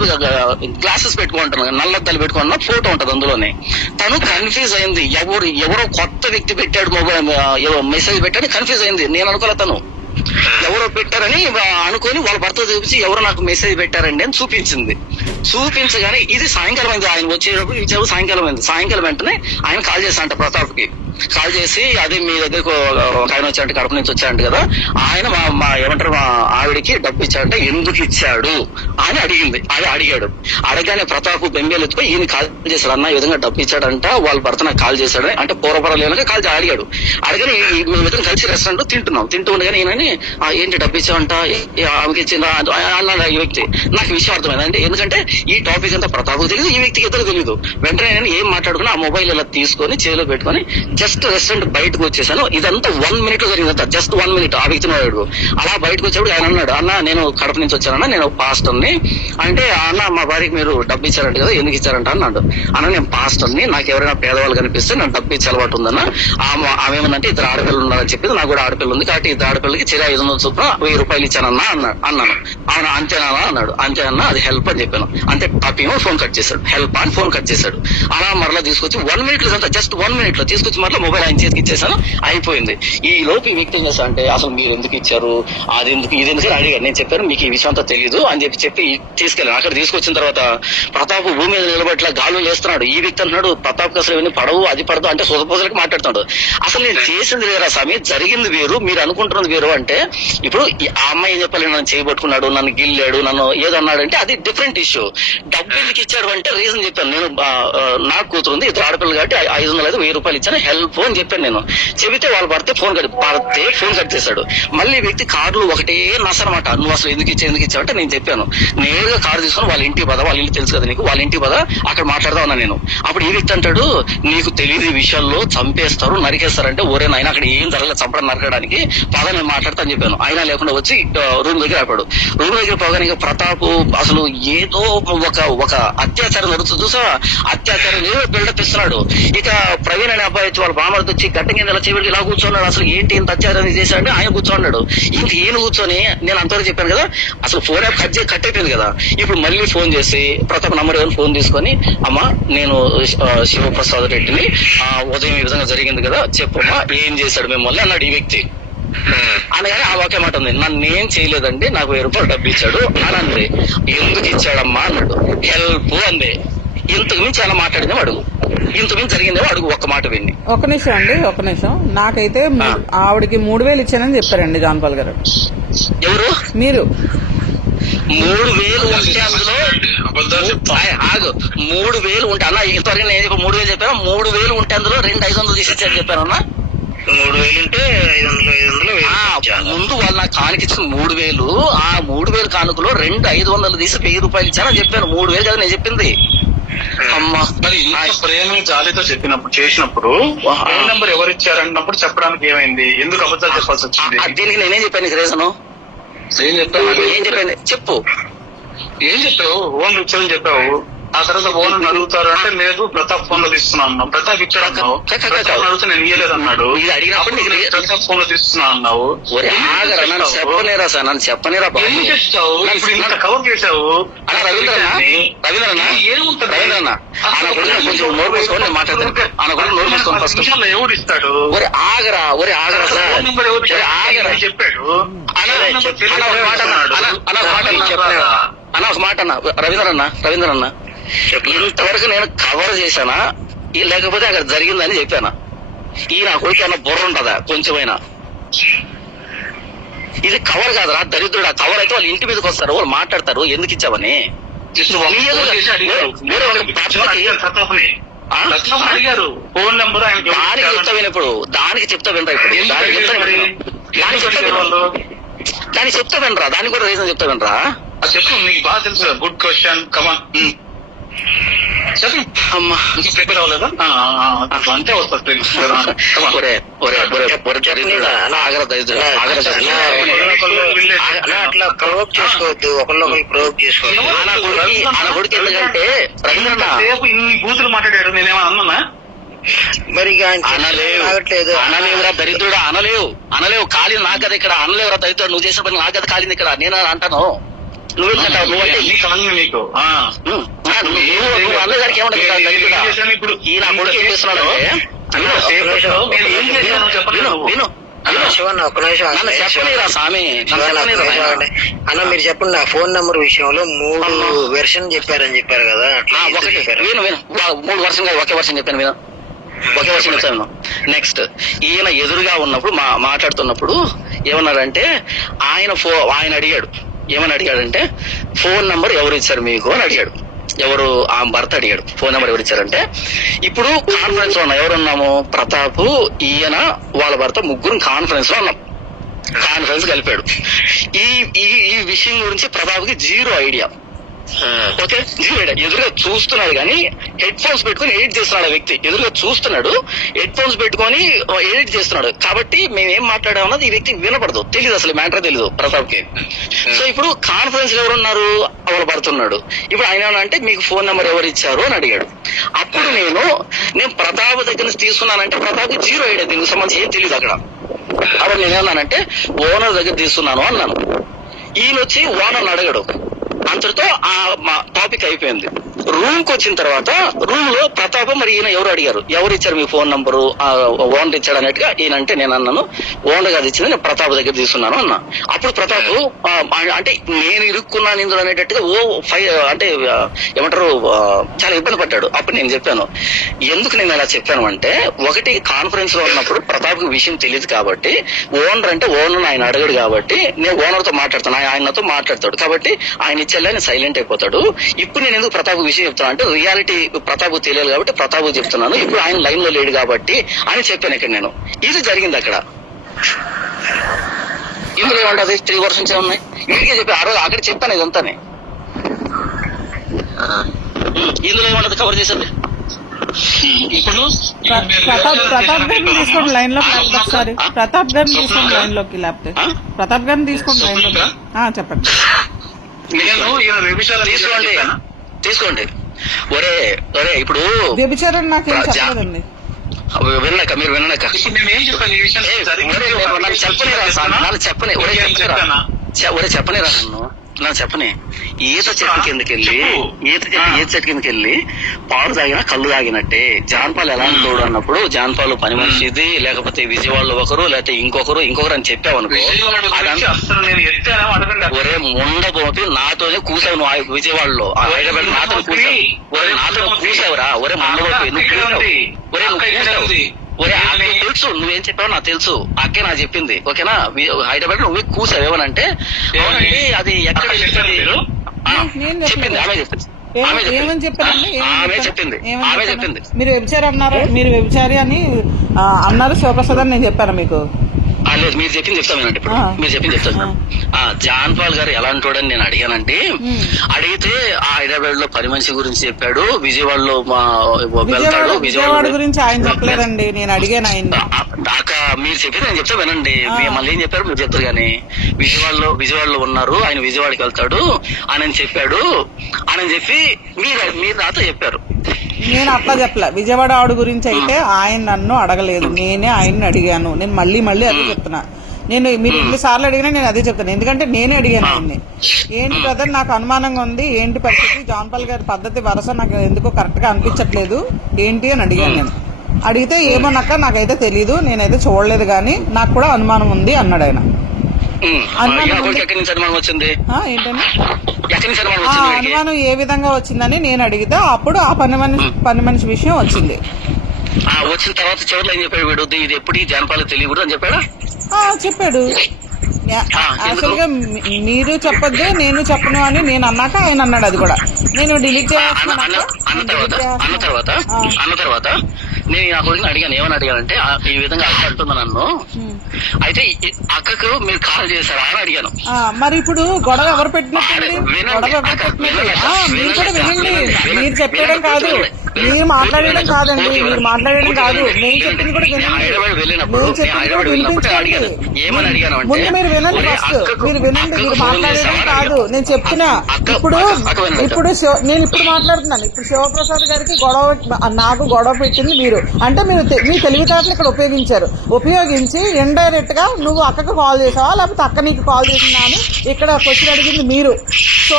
గ్లాసెస్ పెట్టుకుంటాను, నల్లద్దాలు పెట్టుకున్న ఫోటో ఉంటది అందులోనే. తను కన్ఫ్యూజ్ అయింది, ఎవరో కొత్త వ్యక్తి పెట్టాడు మొబైల్ మెసేజ్ పెట్టాడు, కన్ఫ్యూజ్ అయింది. నేను అనుకోలే, తను ఎవరో పెట్టారని అనుకొని వాళ్ళ భర్త చూపించి ఎవరో నాకు మెసేజ్ పెట్టారండి అని చూపించగానే ఇది సాయంకాలం అయింది. ఆయన వచ్చేటప్పుడు ఇచ్చేప్పుడు సాయంకాలం అయింది. సాయంకాలం వెంటనే ఆయన కాల్ చేశానంట ప్రతాప్ కి. కాల్ చేసి అదే మీ దగ్గరకు ఒక ఆయన వచ్చాడంటే, కడప నుంచి వచ్చాడంట కదా, ఆయన మా ఆవిడికి డబ్బు ఇచ్చాడంటే ఎందుకు ఇచ్చాడు అని అడిగాడు. అడగానే ప్రతాప్ బెంబేలు ఎత్తుపోయి ఈయన కాల్ చేశాడు, అన్న ఈ విధంగా డబ్బు ఇచ్చాడంట, వాళ్ళ భర్త నాకు కాల్ చేశాడని. అంటే పూర్వపరాలు కాల్ అడిగాడు. అడగని మేము కలిసి రెస్టారెంట్ తింటూ ఉండగానే ఈయనని ఏంటి డబ్బు ఇచ్చావంట, ఆమెకి ఇచ్చిందా అన్నాడు ఈ వ్యక్తి. నాకు విషయం అర్థమైంది. అంటే ఎందుకంటే ఈ టాపిక్ అంతా ప్రతాప్ తెలియదు, ఈ వ్యక్తికి ఇద్దరు తెలియదు. వెంటనే నేను ఏం మాట్లాడుకున్నా ఆ మొబైల్ ఇలా తీసుకొని చేతిలో పెట్టుకొని జస్ట్ రెస్టారెంట్ బయటకు వచ్చేసాను. ఇదంతా 1 minute లో జరిగిందంట, జస్ట్ 1 minute. ఆ వ్యక్తి వాడు అలా బయటకు వచ్చేప్పుడు ఆయన అన్నాడు, అన్న నేను కడప నుంచి వచ్చానన్నా, నేను పాస్టర్ని అంటే, అన్న మా భార్యకి మీరు డబ్బు ఇచ్చారంట కదా, ఎందుకు ఇచ్చారంట అన్నాడు. అన్న నేను పాస్టర్ని, నాకు ఎవరైనా పేదవాళ్ళు కనిపిస్తే నాకు డబ్బు ఇచ్చే అలవాటు ఉందన్న. ఆమె ఏమందంటే 2 ఆడపిల్లలు ఉన్నారని చెప్పింది, నాకు కూడా ఆడపిల్ల ఉంది, కాబట్టి 2 ఆడపిల్లలకి చిరా 500 చొప్పున 1000 రూపాయలు ఇచ్చానన్నా అన్నాను. అవునా అంతేనా అన్నాడు. అంతే అన్న, అది హెల్ప్ అని చెప్పాను. అంతే టాపేమో ఫోన్ కట్ చేశాడు, హెల్ప్ అని ఫోన్ కట్ చేశాడు. అలా మరలా తీసుకొచ్చి 1 minute లో జస్ట్ 1 minute లో తీసుకొచ్చి మరలా మొబైల్ ఆయన చేతికి ఇచ్చేసాను, అయిపోయింది. ఈ లోపు ఈ వ్యక్తి ఏం చేస్తా అంటే, అసలు మీరు ఎందుకు ఇచ్చారు, ఇది ఎందుకు అడిగాడు. నేను చెప్పాను మీకు ఈ విషయం అంతా తెలియదు అని చెప్పి తీసుకెళ్ళాను. అక్కడ తీసుకొచ్చిన తర్వాత ప్రతాప్ భూమి మీద నిలబట్లా గాలు లేస్తున్నాడు. ఈ వ్యక్తి అంటున్నాడు ప్రతాప్ అసలు ఇవన్నీ పడవు, అది పడదు అంటే సొదపోజలకి మాట్లాడుతున్నాడు. అసలు నేను చేసింది వేరా స్వామి, జరిగింది వేరు, మీరు అనుకుంటున్నది వేరు. అంటే ఇప్పుడు ఆ అమ్మాయి ఏం చెప్పాలి, నన్ను చేయబట్టుకున్నాడు, నన్ను గిల్లాడు, నన్ను ఏదో అన్నాడు అంటే అది డిఫరెంట్ ఇష్యూ. డబ్బు ఎందుకు ఇచ్చాడు అంటే రీజన్ చెప్పాను. నేను నాకు కూతురుంది, ఇద్దరు ఆడపిల్లలు కాబట్టి 500 1000 రూపాయలు ఇచ్చాను హెల్ప్ అని చెప్పాను. నేను చెబితే వాళ్ళు పడితే ఫోన్ కట్ చేశాడు. మళ్ళీ వ్యక్తి కార్డులు ఒకటే నసనమాట. నువ్వు అసలు ఎందుకు ఇచ్చావు అంటే నేను చెప్పాను నేరుగా కారు తీసుకుని వాళ్ళ ఇంటికి పద, వాళ్ళ ఇల్లు తెలుసు కదా నీకు, వాళ్ళ ఇంటికి పద అక్కడ మాట్లాడదా ఉన్నా నేను. అప్పుడు ఈ వ్యక్తి అంటాడు నీకు తెలియదు ఈ విషయాల్లో, చంపేస్తారు నరికేస్తారంటే ఒరే నాయన అక్కడ ఏం జరగలేదు, చంపడం నరకడానికి పద నేను మాట్లాడతా అని చెప్పాను. అయినా లేకుండా వచ్చి రూమ్ దగ్గర ఆపాడు. రూమ్ దగ్గర పోగానే ప్రతాప్ అసలు ఏదో ఒక అత్యాచారం జరుగుతుంది చూసా, అత్యాచారం బిల్డప్ ఇస్తున్నాడు. ఇక ప్రవీణ్ అనే అబ్బాయి వచ్చి వాళ్ళ బామర్ది వచ్చి గట్ట కింద ఇలా చేయబడి ఇలా కూర్చున్నాడు. అసలు ఏంటి ఇంత అత్యాచారం చేశాడంటే ఆయన కూర్చోన్నాడు. ఇంక ఈయన కూర్చొని నేను అంతవరకు చెప్పాను కదా, అసలు ఫోన్ యాప్ కట్ అయిపోయింది కదా. ఇప్పుడు మళ్ళీ ఫోన్ చేసి ప్రతాప్ నంబర్ ఏమైనా ఫోన్ తీసుకొని అమ్మా నేను శివప్రసాద్ రెడ్డిని ఉదయం ఈ విధంగా జరిగింది కదా చెప్పమ్మా ఏం చేశాడు మిమ్మల్ని అన్నాడు ఈ వ్యక్తి. అనగానే ఆ ఒకే మాట ఉంది, నన్ను ఏం చేయలేదండి నాకు 1000 రూపాయలు డబ్బు ఇచ్చాడు అని అంది. ఎందుకు ఇచ్చాడమ్మా అన్నాడు. హెల్ప్ అంది. ఇంతకు మించి అలా మాట్లాడిందేమో అడుగు, ఇంతకు మించి జరిగిందేమో అడుగు, ఒక్క మాట విని. ఒక నిమిషం నాకైతే ఆవిడకి 3000 ఇచ్చానని చెప్పారండి జాన్పాల్ గారు. ఎవరు? మీరు 3000 ఉంటే అందులో ఆగు 3000 ఉంటే అన్న ఇంతవరకు నేను 3000 చెప్పాను. 3000 ఉంటే అందులో 500 తీసిచ్చాడు చెప్పాను అన్న. 3000 ఉంటే 500 ముందు వాళ్ళు నాకు కానుకిచ్చిన 3000, ఆ 3000 కానుకలో 500 తీసి 1000 రూపాయలు ఇచ్చానని చెప్పాను. 3000 కదా నేను చెప్పింది. అమ్మా మరి ఇంత ప్రేమ జాలితో చేసినప్పుడు ఫోన్ నెంబర్ ఎవరు ఇచ్చారన్నప్పుడు చెప్పడానికి ఏమైంది, ఎందుకు అబద్ధాలు చెప్పాల్సి వచ్చింది? దీనికి నేనేం చెప్పాను నీకు రీజను? ఏం చెప్పాను చెప్పు. ఏం చెప్పావు? ఫోన్ ఇచ్చారని చెప్పావు. ఆ తర్వాత ఫోన్ అడుగుతారు అంటే లేదు ప్రతాప్ ఫోన్ లో తీస్తున్నా అన్నావు. ప్రతాప్ ఇచ్చాడు అన్నావు. అడిగితే నేను ఇయ్యలేదు అన్నాడు. ఇది అడిగినప్పుడు ప్రతాప్ ఫోన్ లో తీస్తున్నా అన్నావు. నన్ను చెప్పనేరా సార్, నన్ను చెప్పనేరా బాబు. ఏం చేస్తావు? ఇప్పుడు ఇంత కవర్ చేశావు. రవీంద్రన్న కొంచెం నోరు మూసుకొని నేను మాట్లాడతాను. ఆయన కూడా నోరు మూసుకొని ఫస్ట్ ఎవరు ఇస్తాడు? ఒరే ఆగరా సార్, ఫోన్ నెంబర్ ఎవరు చెప్పాడు? అన్న ఒక మాట అన్న రవీంద్రన్న ఇంతవరకు నేను కవర్ చేశానా లేకపోతే అక్కడ జరిగిందని చెప్పానా? ఈ నా కొడుకు అన్న బుర్ర ఉంటదా కొంచెమైనా? ఇది కవర్ కాదురా దరిద్రుడు. ఆ కవర్ అయితే వాళ్ళ ఇంటి మీదకి వస్తారు, వాళ్ళు మాట్లాడతారు ఎందుకు ఇచ్చావని. అడిగారు ఫోన్ నెంబర్ దానికి చెప్తా వినప్పుడు, దానికి చెప్తా వినరా ఇప్పుడు, దానికి చెప్తా వినరా, దానికి కూడా రీజన్ చెప్తా వినరా. చెప్పు, నీకు బాగా తెలుసు. గుడ్ క్వశ్చన్, కమాన్ చెప్పు. అమ్మా ప్రిపేర్ అవ్వలేదా? అంతే వస్తుంది. అట్లా ప్రవోక్ చేసుకోవద్దు, ఒకళ్ళొకరు ప్రవోక్ చేసుకోవద్దు. ఎందుకంటే ఇన్ని బూతులు మాట్లాడాడు, నేనేమన్నా అన్నా? మరి అనలేవురా దరిద్రుడా, అనలేవు. కాలింది నాకు కదా ఇక్కడ, అనలేవురా దరిద్రుడు. నువ్వు చేసిన పని నాకు కదా కాలింది ఇక్కడ, నేను అంటాను. నువ్వేంటావు? నువ్వంటే నీకు అన్నగారికి ఏమంటది ఇప్పుడు ఈ నా కొడుకు ఏం చేస్తున్నాడు? శివన్న ఒక నిమిషం చెప్పలేరా స్వామి, అన్న మీరు చెప్పండి. నా ఫోన్ నంబర్ విషయంలో 3 వెర్షన్ చెప్పారని చెప్పారు కదా, విను 3 వర్షం కాదు, ఒకే వర్షం చెప్పాను. ఒకే వర్షం చెప్తాను. నెక్స్ట్ ఈయన ఎదురుగా ఉన్నప్పుడు మాట్లాడుతున్నప్పుడు ఏమన్నారంటే ఆయన అడిగాడు, ఏమని అడిగాడంటే ఫోన్ నంబర్ ఎవరు ఇచ్చారు మీకు అని అడిగాడు. ఎవరు? ఆ భర్త అడిగాడు ఫోన్ నెంబర్ ఎవరు ఇచ్చారంటే. ఇప్పుడు కాన్ఫరెన్స్ లో ఉన్నాం, ఎవరున్నాము? ప్రతాప్, ఈయన, వాళ్ళ భర్త, ముగ్గురు కాన్ఫరెన్స్ లో ఉన్నాం. కాన్ఫరెన్స్ కలిపాడు. ఈ విషయం గురించి ప్రతాప్ కి 0 ఐడియా. Okay, 0 idea. ఎదురుగా చూస్తున్నాడు కానీ హెడ్ ఫోన్స్ పెట్టుకుని ఎడిట్ చేస్తున్నాడు. ఆ వ్యక్తి ఎదురుగా చూస్తున్నాడు, హెడ్ ఫోన్స్ పెట్టుకొని ఎడిట్ చేస్తున్నాడు. కాబట్టి మేమేం మాట్లాడామన్నది ఈ వ్యక్తికి వినపడదు, తెలియదు, అసలు మ్యాటర్ తెలియదు ప్రతాప్ కి. సో ఇప్పుడు కాన్ఫరెన్స్ ఎవరున్నారు? ఎవరు పడుతున్నాడు. ఇప్పుడు ఆయన అంటే మీకు ఫోన్ నెంబర్ ఎవరు ఇచ్చారు అని అడిగాడు. అప్పుడు నేను ప్రతాప్ దగ్గర నుంచి తీసుకున్నానంటే ప్రతాప్ కి 0 ఐడియా, దీనికి సంబంధించి ఏం తెలియదు అక్కడ. అప్పుడు నేనేమన్నానంటే ఓనర్ దగ్గర తీసుకున్నాను అన్నాను. ఈయన వచ్చి ఓనర్ని అడగడు. అంతటితో ఆ టాపిక్ అయిపోయింది. రూమ్ కి వచ్చిన తర్వాత రూమ్ లో ప్రతాప్ మరి ఈయన ఎవరు అడిగారు, ఎవరు ఇచ్చారు మీ ఫోన్ నంబరు, ఓనర్ ఇచ్చాడు అన్నట్టుగా ఈయన అంటే నేను అన్నాను ఓనర్ గారు ఇచ్చింది, నేను ప్రతాప్ దగ్గర తీసుకున్నాను అన్నా. అప్పుడు ప్రతాప్ అంటే నేను ఇరుక్కున్నాను ఇందులో అనేటట్టుగా అంటే ఏమంటారు చాలా ఇబ్బంది పడ్డాడు. అప్పుడు నేను చెప్పాను ఎందుకు నేను ఇలా చెప్పాను అంటే, ఒకటి కాన్ఫరెన్స్ లో ఉన్నప్పుడు ప్రతాప్ కి విషయం తెలియదు కాబట్టి, ఓనర్ అంటే ఓనర్ ఆయన అడగడు కాబట్టి నేను ఓనర్ తో మాట్లాడతాను, ఆయనతో మాట్లాడతాడు కాబట్టి ఆయన ఇచ్చేలా సైలెంట్ అయిపోతాడు. ఇప్పుడు నేను ఎందుకు ప్రతాప్ విషయం చెప్తాను అంటే, రియాలిటీ ప్రతాప్ తెలియాలి కాబట్టి ప్రతాప్ చెప్తున్నాను, ఇప్పుడు ఆయన లైన్ లో లేడు కాబట్టి అని చెప్పాను. ఇక్కడ నేను ఇది జరిగింది అక్కడ. ఇందులో ఏమంటది 3 వర్షన్స్ ఏమున్నాయి ఇంకే చెప్పి ఆ రోజు అక్కడ చెప్పాను ఇదంతానే. ఇందులో ఏమంటది కవర్ చేసేది. ఇప్పుడు ప్రతాప్ గారిని తీసుకోండి లైన్ లోకి లేకపోతే ఒకసారి. ప్రతాప్ గారిని తీసుకోండి లైన్ లోకి లేకపోతే. ప్రతాప్ గారిని తీసుకోండి లైన్ లోకి. చెప్పండి. నేను ఈయన వ్యభిచారం తీసుకోండి. ఒరే ఇప్పుడు వ్యభిచారం నాకేం చెప్పలేదండి. విన్నాక మీరు విన్నాక ఇప్పుడు నేను ఏం చెప్పాను ఈ విషయం చెప్పనిరా నన్ను చెప్పని. ఈత చెట్టు కిందకెళ్ళి ఈత చెట్టు కిందకెళ్ళి పాలు తాగినా కళ్ళు తాగినట్టే. జాన్పాలు ఎలా తోడు అన్నప్పుడు జాన్పాలు పని మనిషిది, లేకపోతే విజయవాడలో ఒకరు లేకపోతే ఇంకొకరు అని చెప్పావు అనుకో, ఒరే ముండబోపి నాతోనే కూసావు నువ్వు విజయవాడలో హైదరాబాద్ నాతో కూసావురా. ఒరే ముండబోపి ఒరే తెలుసు నువ్వేం చెప్పావు నాకు తెలుసు, అక్కే నాకు చెప్పింది ఓకేనా. హైదరాబాద్ నువ్వు కూసావు ఏమనంటే అది ఎక్కడ చెప్పింది, ఏమని చెప్పారండి? ఆమె చెప్పింది. మీరు వ్యభిచారి అన్నారు, మీరు వ్యభిచారి అని అన్నారు శివప్రసాద్ అని నేను చెప్పాను మీకు. లేదు మీరు చెప్పింది చెప్తామేనండి. ఇప్పుడు మీరు చెప్పింది చెప్తాను. జాన్పాల్ గారు ఎలాంటోడని నేను అడిగానండి. అడిగితే ఆ హైదరాబాద్ లో పని మనిషి గురించి చెప్పాడు, విజయవాడలో వెళ్తాడు. విజయవాడ గురించి ఆయన చెప్పలేదండి, నేను అడిగాను ఆయన. మీరు చెప్పింది నేను చెప్తా వినండి. మళ్ళీ ఏం చెప్పారు మీరు చెప్తారు కానీ, విజయవాడలో ఉన్నారు, ఆయన విజయవాడకి వెళ్తాడు అని చెప్పాడు అని చెప్పి మీరు నాతో చెప్పారు. నేను అట్లా చెప్పలే. విజయవాడ ఆవిడ గురించి అయితే ఆయన నన్ను అడగలేదు, నేనే ఆయన్ని అడిగాను. నేను మళ్ళీ అదే చెప్తున్నా. నేను మీరు 2 సార్లు అడిగినా నేను అదే చెప్తాను, ఎందుకంటే నేనే అడిగాను ఆయన్ని. ఏంటి బ్రదర్ నాకు అనుమానంగా ఉంది, ఏంటి పరిస్థితి, జాన్పాల్ గారి పద్ధతి వరుస నాకు ఎందుకో కరెక్ట్ గా అనిపించట్లేదు ఏంటి అని అడిగాను నేను. అడిగితే ఏమోనక్క నాకైతే తెలీదు, నేనైతే చూడలేదు కానీ నాకు కూడా అనుమానం ఉంది అన్నాడు ఆయన. అనుమానం ఏ విధంగా వచ్చిందని నేను అడిగితే అప్పుడు ఆ పని మనిషి విషయం వచ్చింది. వచ్చిన తర్వాత చివరిలో ఏం చెప్పాడు, వీడు ఇది ఎప్పుడు జానపాలకు తెలియకూడదు అని చెప్పాడా? చెప్పాడు. యాక్చువల్ గా మీరు చెప్పొద్దు నేను చెప్పను అని నేను అన్నాక ఆయన అన్నాడు. అది కూడా నేను డిలీట్ అన్న తర్వాత నేను ఆ కొడుకుని అడిగాను, ఏమని అడిగానంటే ఈ విధంగా అక్క అంటుంది నన్ను, అయితే అక్కకు మీరు కాల్ చేశారా అని అడిగాను. మరి ఇప్పుడు గొడవ ఎవరు పెట్టినట్టు? మీరు కూడా వినండి, మీరు చెప్పడం కాదు, మీరు మాట్లాడడం కాదండి, మీరు మాట్లాడడం కాదు, నేను చెప్పింది కూడా వినిపించండి. ముందు మీరు వినండి, ఫస్ట్ మీరు వినండి, మీరు మాట్లాడడం కాదు నేను చెప్తున్నా. ఇప్పుడు నేను ఇప్పుడు మాట్లాడుతున్నాను. ఇప్పుడు శివప్రసాద్ గారికి నాకు గొడవ పెట్టింది మీరు, అంటే మీరు మీ తెలివితేటలు ఇక్కడ ఉపయోగించి ఇండైరెక్ట్ గా నువ్వు అక్కకు కాల్ చేసావా లేకపోతే అక్క నీకు కాల్ చేసిందా అని ఇక్కడ క్వశ్చన్ అడిగింది మీరు. సో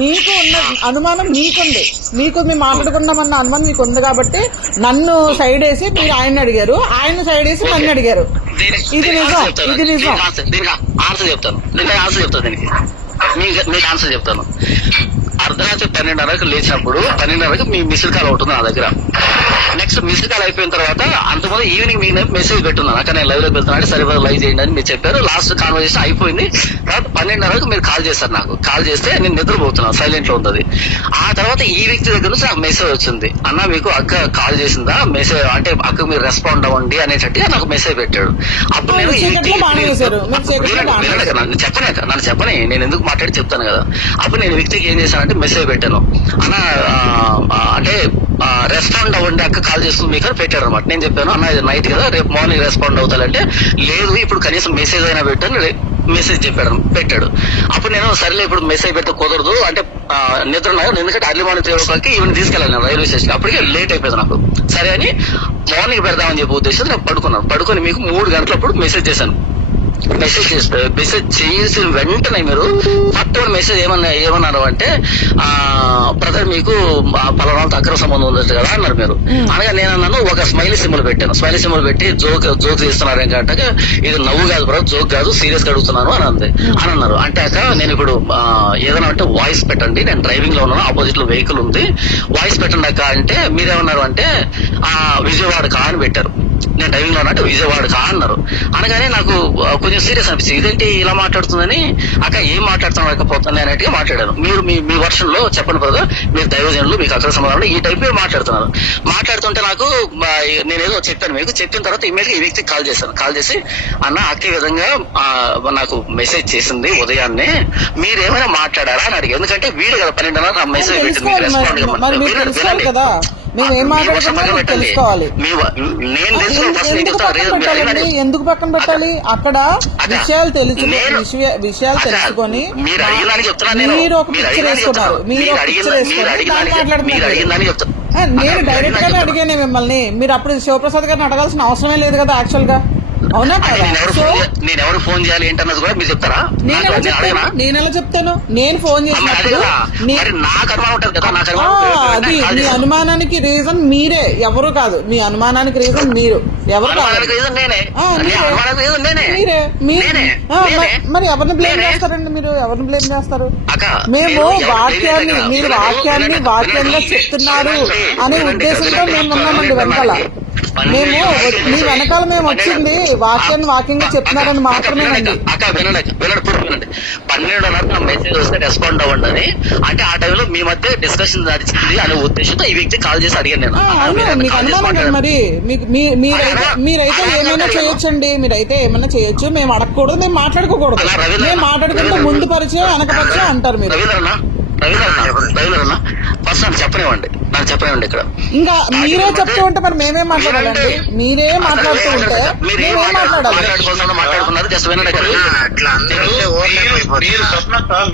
మీకు ఉన్న అనుమానం మీకుంది, మీకు మేము మాట్లాడుకున్నామన్న అనుమానం మీకు ఉంది కాబట్టి నన్ను సైడ్ వేసి మీరు ఆయన్ని అడిగారు, ఆయన సైడ్ వేసి నన్ను అడిగారు. ఇది నిజం. ఆన్సర్ చెప్తాను దీనికి, మీకు ఆన్సర్ చెప్తాను. అర్ధరాత్రి 12:30కు లేచినప్పుడు 12:30కు మీ మిస్డ్ కాల్ అవుతుంది నా దగ్గర. నెక్స్ట్ మిస్డ్ కాల్ అయిపోయిన తర్వాత అంతకుముందు ఈవినింగ్ మీకు మెసేజ్ పెట్టున్నాను, అక్కడ నేను లైవ్ లోకి వెళ్తున్నాను, సరే లైవ్ చేయండి అని మీరు చెప్పారు. లాస్ట్ కాన్వర్సేషన్ అయిపోయింది. తర్వాత 12:30కు మీరు కాల్ చేస్తారు. నాకు కాల్ చేస్తే నేను నిద్రపోతున్నాను, సైలెంట్ లో ఉంది. ఆ తర్వాత ఈ వ్యక్తి దగ్గర నుంచి నాకు మెసేజ్ వచ్చింది, అన్న మీకు అక్క కాల్ చేసిందా, మెసేజ్ అంటే అక్క మీరు రెస్పాండ్ అవ్వండి అనేటట్టుగా నాకు మెసేజ్ పెట్టాడు. అప్పుడు నేను నన్ను చెప్పని నేను ఎందుకు మాట్లాడి చెప్తాను కదా. అప్పుడు నేను వ్యక్తికి ఏం చేశానంటే మెసేజ్ పెట్టాను, అన్న అంటే రెస్పాండ్ అవ్వండి అక్క కాల్ చేస్తుంది మీకు అని పెట్టాడు అనమాట. నేను చెప్పాను అన్న ఇది నైట్ కదా, రేపు మార్నింగ్ రెస్పాండ్ అవుతానంటే లేదు ఇప్పుడు కనీసం మెసేజ్ అయినా పెట్టాను, మెసేజ్ పెట్టాడు. అప్పుడు నేను సరేలే ఇప్పుడు మెసేజ్ పెడితే కుదరదు అంటే నిద్ర ఎందుకంటే అర్లీ మార్నింగ్ 3 o'clock ఈవెన్ తీసుకెళ్ళాను రైల్వే స్టేషన్. అప్పటికే లేట్ అయిపోయింది నాకు. సరే అని మార్నింగ్ పెడదామని చెప్పి ఉద్దేశం నేను పడుకుని మీకు 3 గంటలప్పుడు మెసేజ్ చేశాను. మెసేజ్ చేసిన వెంటనే మీరు పట్టుకుని మెసేజ్ ఏమన్నారు అంటే బ్రదర్ మీకు పలానాతో అక్రమ సంబంధం ఉంది కదా అన్నారు మీరు. అనగా నేను అన్నాను ఒక స్మైలీ సింబల్ పెట్టాను. స్మైలీ సింబల్ పెట్టి జోక్ చేస్తున్నారు ఏంటంటే ఇది నవ్వు కాదు బ్రదర్, జోక్ కాదు, సీరియస్ గా అడుగుతున్నాను అని అన్నారు. అంటే నేను ఇప్పుడు ఏదైనా అంటే వాయిస్ పెట్టండి, నేను డ్రైవింగ్ లో ఉన్నాను, ఆపోజిట్ లో వెహికల్ ఉంది, వాయిస్ పెట్టండి అక్క అంటే మీరేమన్నారు అంటే విజయవాడ కా అని పెట్టారు. నేను డ్రైవింగ్ లో ఉన్నట్టు విజయవాడ కా అన్నారు. అనగానే నాకు కొంచెం సీరియస్ అనిపించింది, ఇదేంటి ఇలా మాట్లాడుతుందని. అక్క ఏం మాట్లాడుతున్నా అన్నట్టుగా మాట్లాడాను. మీరు మీ వర్షన్ లో చెప్పండి బ్రదర్, మీరు దైవజనులు, మీకు అక్కడ సమాధానం ఈ టైప్ మాట్లాడుతున్నారు. మాట్లాడుతుంటే నాకు నేనేదో చెప్పాను మీకు. చెప్పిన తర్వాత ఇమీడియట్ గా ఈ వ్యక్తికి కాల్ చేసి అన్న అక్క విధంగా నాకు మెసేజ్ చేసింది ఉదయాన్నే, మీరేమైనా మాట్లాడారా అని అడిగి. ఎందుకంటే వీడు కదా 12:30 నా మెసేజ్ పెట్టింది, మీకు రెస్పాండ్ తెలుసుకోవాలి కదా మేము ఏం మాట్లాడుతున్నామో తెలుసుకోవాలి. ఎందుకు పక్కన పెట్టాలి? అక్కడ విషయాలు తెలుసుకొని మీరు ఒక పిక్చర్ వేసుకున్నారు, నేను డైరెక్ట్ గానే అడిగాను మిమ్మల్ని. మీరు అప్పుడు శివప్రసాద్ గారిని అడగాల్సిన అవసరమే లేదు కదా యాక్చువల్ గా, అవునా కదా? నేను ఎవరు ఫోన్ చేయాలి ఏంటన్నది కూడా మీరు చెప్తారా? నేను ఎలా చెప్తాను? నేను ఫోన్ చేసినప్పుడు అది మీ అనుమానానికి రీజన్ మీరే, ఎవరు కాదు. మీ అనుమానానికి రీజన్ మీరు, ఎవరు కాదు. మీరే మరి ఎవరిని బ్లేమ్ చేస్తారండి? మీరు ఎవరిని బ్లేమ్ చేస్తారు? మేము వాక్యాన్ని, మీరు వాక్యంగా చెప్తున్నారు అనే ఉద్దేశంతో మేము ఉన్నామండి వెనకాల. మేము మీ వెనకాల మేము వచ్చింది వాక్యంగా చెప్తున్నారని మాత్రమేనండి. అక్క వినండి 12:30 మెసేజ్ వస్తే రెస్పాండ్ అవ్వండి అని. అంటే ఆ టైంలో మీ మధ్య డిస్కషన్ నడిచింది అనే ఉద్దేశంతో ఈ వ్యక్తి కాల్ చేసి అడిగాను నేను. మీకు అనుమానం కదా మరి? మీరైతే ఏమైనా చేయొచ్చండి, మీరైతే ఏమైనా చేయొచ్చు. మేము అడగకూడదు, మేము మాట్లాడుకోకూడదు. మేము మాట్లాడుకుంటే ముందు పరిచయం వెనక పరిచయం అంటారు మీరు. రవీంద్రన్న ఫస్ట్ నాకు చెప్పనివ్వండి ఇక్కడ. ఇంకా మీరే చెప్తూ ఉంటే మరి మేమేం మాట్లాడాలండి? మీరే మాట్లాడుతూ ఉంటే మేమేం మాట్లాడుకున్నారు. జస్ట్ వినండి.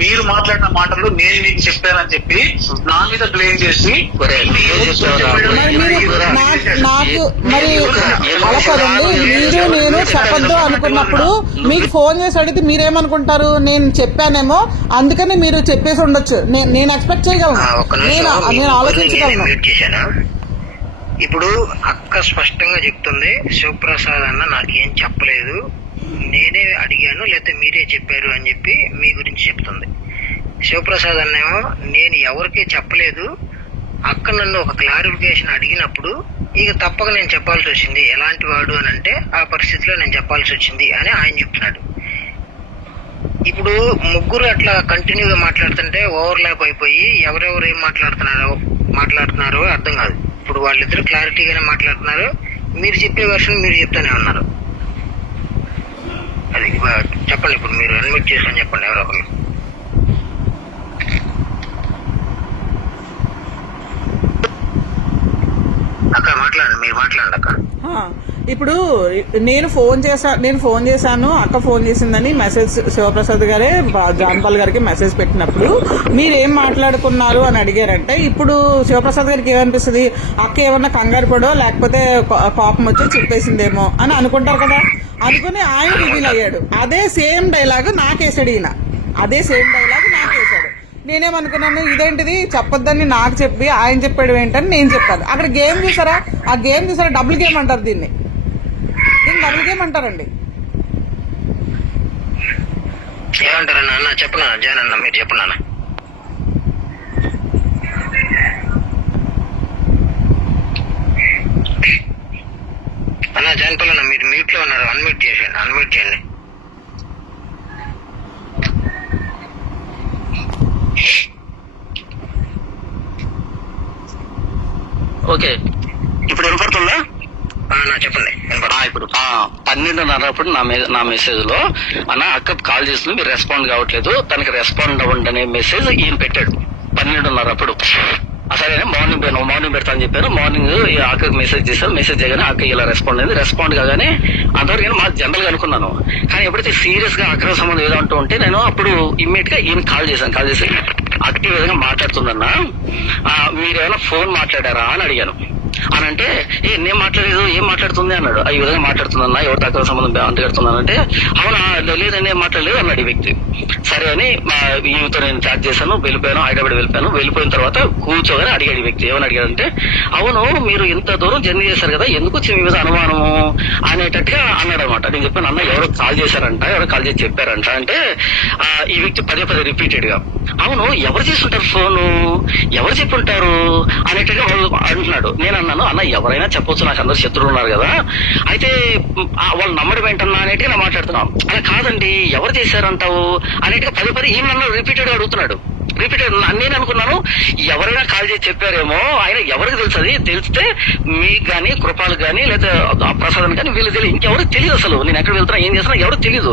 మీరు మాట్లాడిన మాటలు నేను మీకు చెప్పానని చెప్పి నా మీద బ్లేమ్ చేసి నాకు మరి అలా కదండి. మీరు నేను చెప్పొద్దు అనుకున్నప్పుడు మీకు ఫోన్ చేసి అడిగితే మీరేమనుకుంటారు? నేను చెప్పానేమో అందుకని మీరు చెప్పేసి ఉండొచ్చు. నేను ఎక్స్పెక్ట్ చేయగలను, నేను ఆలోచించగలను. ఇప్పుడు అక్క స్పష్టంగా చెప్తుంది, శివప్రసాద్ అన్న నాకేం చెప్పలేదు, నేనే అడిగాను లేకపోతే మీరే చెప్పారు అని చెప్పి మీ గురించి చెప్తుంది. శివప్రసాద్ అన్నేమో నేను ఎవరికీ చెప్పలేదు, అక్క నన్ను ఒక క్లారిఫికేషన్ అడిగినప్పుడు ఇక తప్పక నేను చెప్పాల్సి వచ్చింది. ఎలాంటి వాడు అని అంటే ఆ పరిస్థితిలో నేను చెప్పాల్సి వచ్చింది అని ఆయన చెప్తున్నాడు. ఇప్పుడు ముగ్గురు అట్లా కంటిన్యూగా మాట్లాడుతుంటే ఓవర్లాప్ అయిపోయి ఎవరెవరు ఏం మాట్లాడుతున్నారో అర్థం కాదు. ఇప్పుడు వాళ్ళిద్దరు క్లారిటీగానే మాట్లాడుతున్నారు, మీరు చెప్పే వర్షన్ మీరు చెప్తానే ఉన్నారు. అది చెప్పండి, ఇప్పుడు మీరు అన్మ్యూట్ చేసుకొని చెప్పండి ఎవరో ఒకరు. అక్క మాట్లాడండి, మీరు మాట్లాడండి అక్క. ఇప్పుడు నేను ఫోన్ చేశాను, అక్క ఫోన్ చేసిందని మెసేజ్ శివప్రసాద్ గారే జాన్పాల్ గారికి మెసేజ్ పెట్టినప్పుడు మీరేం మాట్లాడుకున్నారు అని అడిగారంటే, ఇప్పుడు శివప్రసాద్ గారికి ఏమనిపిస్తుంది? అక్క ఏమన్నా కంగారు పడో లేకపోతే కోపం వచ్చి చెప్పేసిందేమో అని అనుకుంటారు కదా. అనుకుని ఆయన రివీల్ అయ్యాడు. అదే సేమ్ డైలాగ్ నాకేసాడు ఈయన, నేనేమనుకున్నాను, ఇదేంటిది చెప్పొద్దని నాకు చెప్పి ఆయన చెప్పాడు ఏంటని నేను చెప్పాను. అక్కడ గేమ్ చూసారా? ఆ గేమ్ చూసారా? డబుల్ గేమ్ అంటారు దీన్ని డబుల్ గేమ్ అంటారండి. ఏమంటారన్నా? అన్న చెప్పనా జాన్ అన్న, మీరు చెప్పనా అన్న? జాన్పాల్ అన్న మీరు మ్యూట్ లో ఉన్నారు, అన్మ్యూట్ చేయండి. ఓకే, ఇప్పుడు వినపడుతుందా? చెప్పండి. ఇప్పుడు 12:30 నా మెసేజ్ లో అన్న అక్క కాల్ చేస్తుంది, మీరు రెస్పాండ్ కావట్లేదు, తనకి రెస్పాండ్ అవ్వండి అనే మెసేజ్ ఈయన పెట్టాడు 12:30. సరే మార్నింగ్ పెడతానని చెప్పాను. మార్నింగ్ అక్కకి మెసేజ్ చేశాను. మెసేజ్ చేయగానే అక్క ఇలా రెస్పాండ్ అయింది. రెస్పాండ్ కాగానే అంతవరకు నేను మాకు జనరల్ గా అనుకున్నాను. కానీ ఎప్పుడైతే సీరియస్ గా అక్రమ సంబంధం ఏదో అంటూ ఉంటే నేను అప్పుడు ఇమ్మీడియట్ గా ఈయన కాల్ చేసి అక్టివ్ విధంగా మాట్లాడుతుందన్నా, మీరేమైనా ఫోన్ మాట్లాడారా అని అడిగాను. అని అంటే నేను మాట్లాడలేదు, ఏం మాట్లాడుతుంది అన్నాడు. ఈ విధంగా మాట్లాడుతుందన్నా, ఎవరు తక్కువ సంబంధం అంటగడుతున్నానంటే అవునా లేదని ఏం మాట్లాడలేదు అన్నాడు ఈ వ్యక్తి. సరే అని మా ఈమెతో నేను చాట్ చేశాను, వెళ్ళిపోయాను, హైదరాబాద్ వెళ్ళిపోయిన తర్వాత కూర్చోగానే అడిగాడు ఈ వ్యక్తి. ఏమని అడిగాడంటే అవును మీరు ఇంత దూరం జర్నీ చేశారు కదా, ఎందుకు వచ్చింది మీ మీద అనుమానము అనేటట్టుగా అన్నాడు అనమాట. నేను చెప్పాను అన్న ఎవరో కాల్ చేశారంట, ఎవరో కాల్ చేసి చెప్పారంట అంటే ఈ వ్యక్తి పదే రిపీటెడ్ గా అవును ఎవరు చేసుంటారు ఫోను, ఎవరు చెప్పుంటారు అనేట్టుగా అంటున్నాడు. నేను అన్నాను అన్న ఎవరైనా చెప్పొచ్చు, నాకు అందరు శత్రువులు ఉన్నారు కదా, అయితే వాళ్ళు నమ్మడం ఏంటన్నా అనేట్టుగా నేను మాట్లాడుతున్నాం. అలా కాదండి ఎవరు చేశారంటావు అనేట్టుగా పదే ఈ నన్ను రిపీటెడ్ గా అడుగుతున్నాడు. రిపీటెడ్ నేను అనుకున్నాను ఎవరైనా కాల్ చేసి చెప్పారేమో, ఆయన ఎవరికి తెలుసది, తెలిస్తే మీకు గానీ కృపాలకు గానీ లేదా ప్రసాదం కానీ వీళ్ళు తెలియదు, ఇంకెవరికి తెలియదు అసలు నేను ఎక్కడ వెళ్తున్నా ఏం చేస్తున్నా ఎవరికి తెలియదు.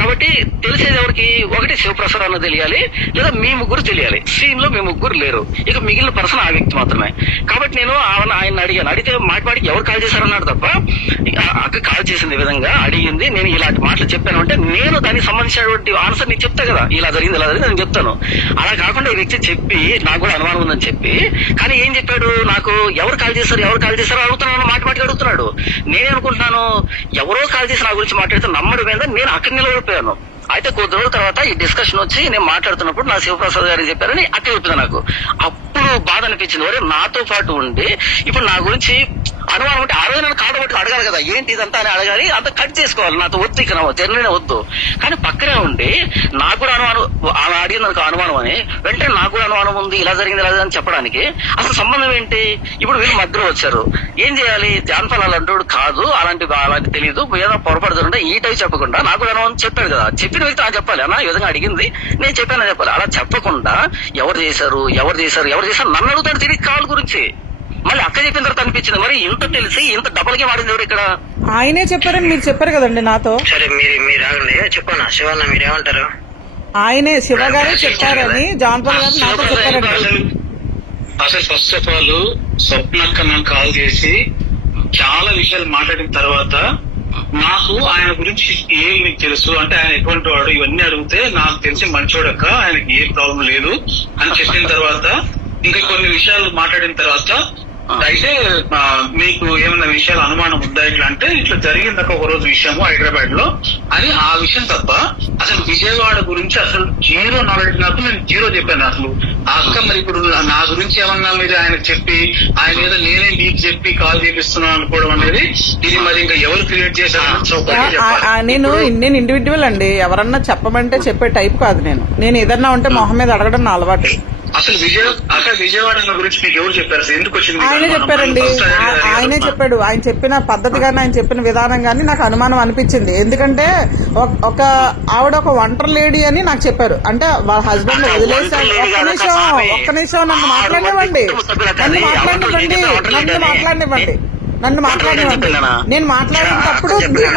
కాబట్టి తెలిసేది ఎవరికి, ఒకటి శివప్రసాద్ అన్న తెలియాలి లేదా మీ ముగ్గురు తెలియాలి. సీన్ లో మీ ముగ్గురు లేరు, ఇక మిగిలిన పర్సన్ ఆ వ్యక్తి మాత్రమే. కాబట్టి నేను ఆయన అడిగాను, అడిగితే మాటికి ఎవరు కాల్ చేశారన్నాడు తప్ప అక్క కాల్ చేసింది ఈ విధంగా అడిగింది, నేను ఇలాంటి మాటలు చెప్పాను అంటే నేను దానికి సంబంధించినటువంటి ఆన్సర్ నీకు చెప్తా కదా, ఇలా జరిగింది నేను చెప్తాను. అలా కాకుండా ఈ వ్యక్తి చెప్పి నాకు కూడా అనుమానం ఉందని చెప్పి, కానీ ఏం చెప్పాడు నాకు ఎవరు కాల్ చేశారు అడుగుతున్నాను, మాటికి అడుగుతున్నాడు. నేను అనుకుంటున్నాను ఎవరో కాల్ చేసి నా గురించి మాట్లాడితే నమ్మడం మీద నేను అక్కడ నిలబడిపోయాను. అయితే కొద్ది రోజుల తర్వాత ఈ డిస్కషన్ వచ్చి నేను మాట్లాడుతున్నప్పుడు నా శివప్రసాద్ గారికి చెప్పారని అక్క చెప్పింది నాకు. అప్పుడు బాధ అనిపించింది, ఒరే నాతో పాటు ఉండి ఇప్పుడు నా గురించి అనుమానం అంటే ఆ రోజు నన్ను కాడబట్టి అడగాలి కదా ఏంటి ఇదంతా అని అడగాలి, అంత కట్ చేసుకోవాలి, నాతో వద్దు ఇక జర్నీనే వద్దు. కానీ పక్కనే ఉండి నాకు కూడా అనుమానం, ఆమె అడిగింది నాకు అనుమానం అని వెంటనే నాకు కూడా అనుమానం ఉంది ఇలా జరిగింది అని చెప్పడానికి అసలు సంబంధం ఏంటి? ఇప్పుడు వీళ్ళు మధ్యలో వచ్చారు, ఏం చేయాలి? జాన్పాల్ అలాంటి కాదు, అలాంటి తెలియదు, ఏదో పొరపడుతుంటే ఈ టైప్ చెప్పకుండా నాకు కూడా అనుమానం చెప్పాడు కదా, చెప్పిన వ్యక్తి నాకు చెప్పాలి అన్న ఈ విధంగా అడిగింది నేను చెప్పానని చెప్పాలి. అలా చెప్పకుండా ఎవరు చేశారు నన్ను అడుగుతాడు తిరిగి కాల్ గురించి. మళ్ళీ అక్క చెప్పిన తర్వాత అనిపించింది మరి ఇంత తెలిసి ఇంత డబల్ గా వాడింది ఎవరు ఇక్కడ? ఆయనే చెప్పారని మీరు చెప్పారు కదండి నాతో. సరే మీరు ఆగండి, చెప్పన్నా శివన్న మీరేమంటారు? ఆయనే శివ గారే చెప్పారని జాన్పాల్ గారు నాతో చెప్పారండి. అసలు ఫస్ట్ ఆఫ్ ఆల్ స్వప్నక్క నాకు కాల్ చేసి చాలా విషయాలు మాట్లాడిన తర్వాత నాకు ఆయన గురించి ఏం మీకు తెలుసు అంటే ఆయన ఎటువంటి వాడు ఇవన్నీ అడిగితే నాకు తెలిసి మంచోడక్క, ఆయనకి ఏ ప్రాబ్లం లేదు అని చెప్పిన తర్వాత ఇంకా కొన్ని విషయాలు మాట్లాడిన తర్వాత అయితే మీకు ఏమన్నా విషయాలు అనుమానం ఉందా ఇట్లా అంటే ఇట్లా జరిగిందాక ఒక రోజు విషయము హైదరాబాద్ లో అని ఆ విషయం తప్ప అసలు విజయవాడ గురించి అసలు జీరో నాలెడ్జ్, నాకు నేను జీరో చెప్పాను. అసలు ఆ అక్క మరి ఇప్పుడు నా గురించి ఏమన్నా మీరు ఆయనకు చెప్పి ఆయన మీద నేనే మీకు చెప్పి కాల్ చేపిస్తున్నాను అనుకోవడం అనేది ఇది మరి ఇంకా ఎవరు క్రియేట్ చేశారు? నేను ఇండివిజువల్ అండి, ఎవరన్నా చెప్పమంటే చెప్పే టైప్ కాదు. నేను ఏదన్నా ఉంటే మొహం మీద అడగడం నా అలవాటు. అసలు విజయవాడ గురించి మీకు ఎవరు చెప్పారు? ఎందుకు వచ్చింది? ఆయనే చెప్పారండి, ఆయనే చెప్పాడు. ఆయన చెప్పిన పద్ధతి గానీ ఆయన చెప్పిన విధానం గానీ నాకు అనుమానం అనిపించింది. ఎందుకంటే ఒక ఆవిడ ఒక ఒంటరి లేడీ అని నాకు చెప్పారు. అంటే వాళ్ళ హస్బెండ్ వదిలేసాడు. ఒక్క నిమిషం నన్ను మాట్లాడివ్వండి. నేను మాట్లాడినప్పుడు మీరు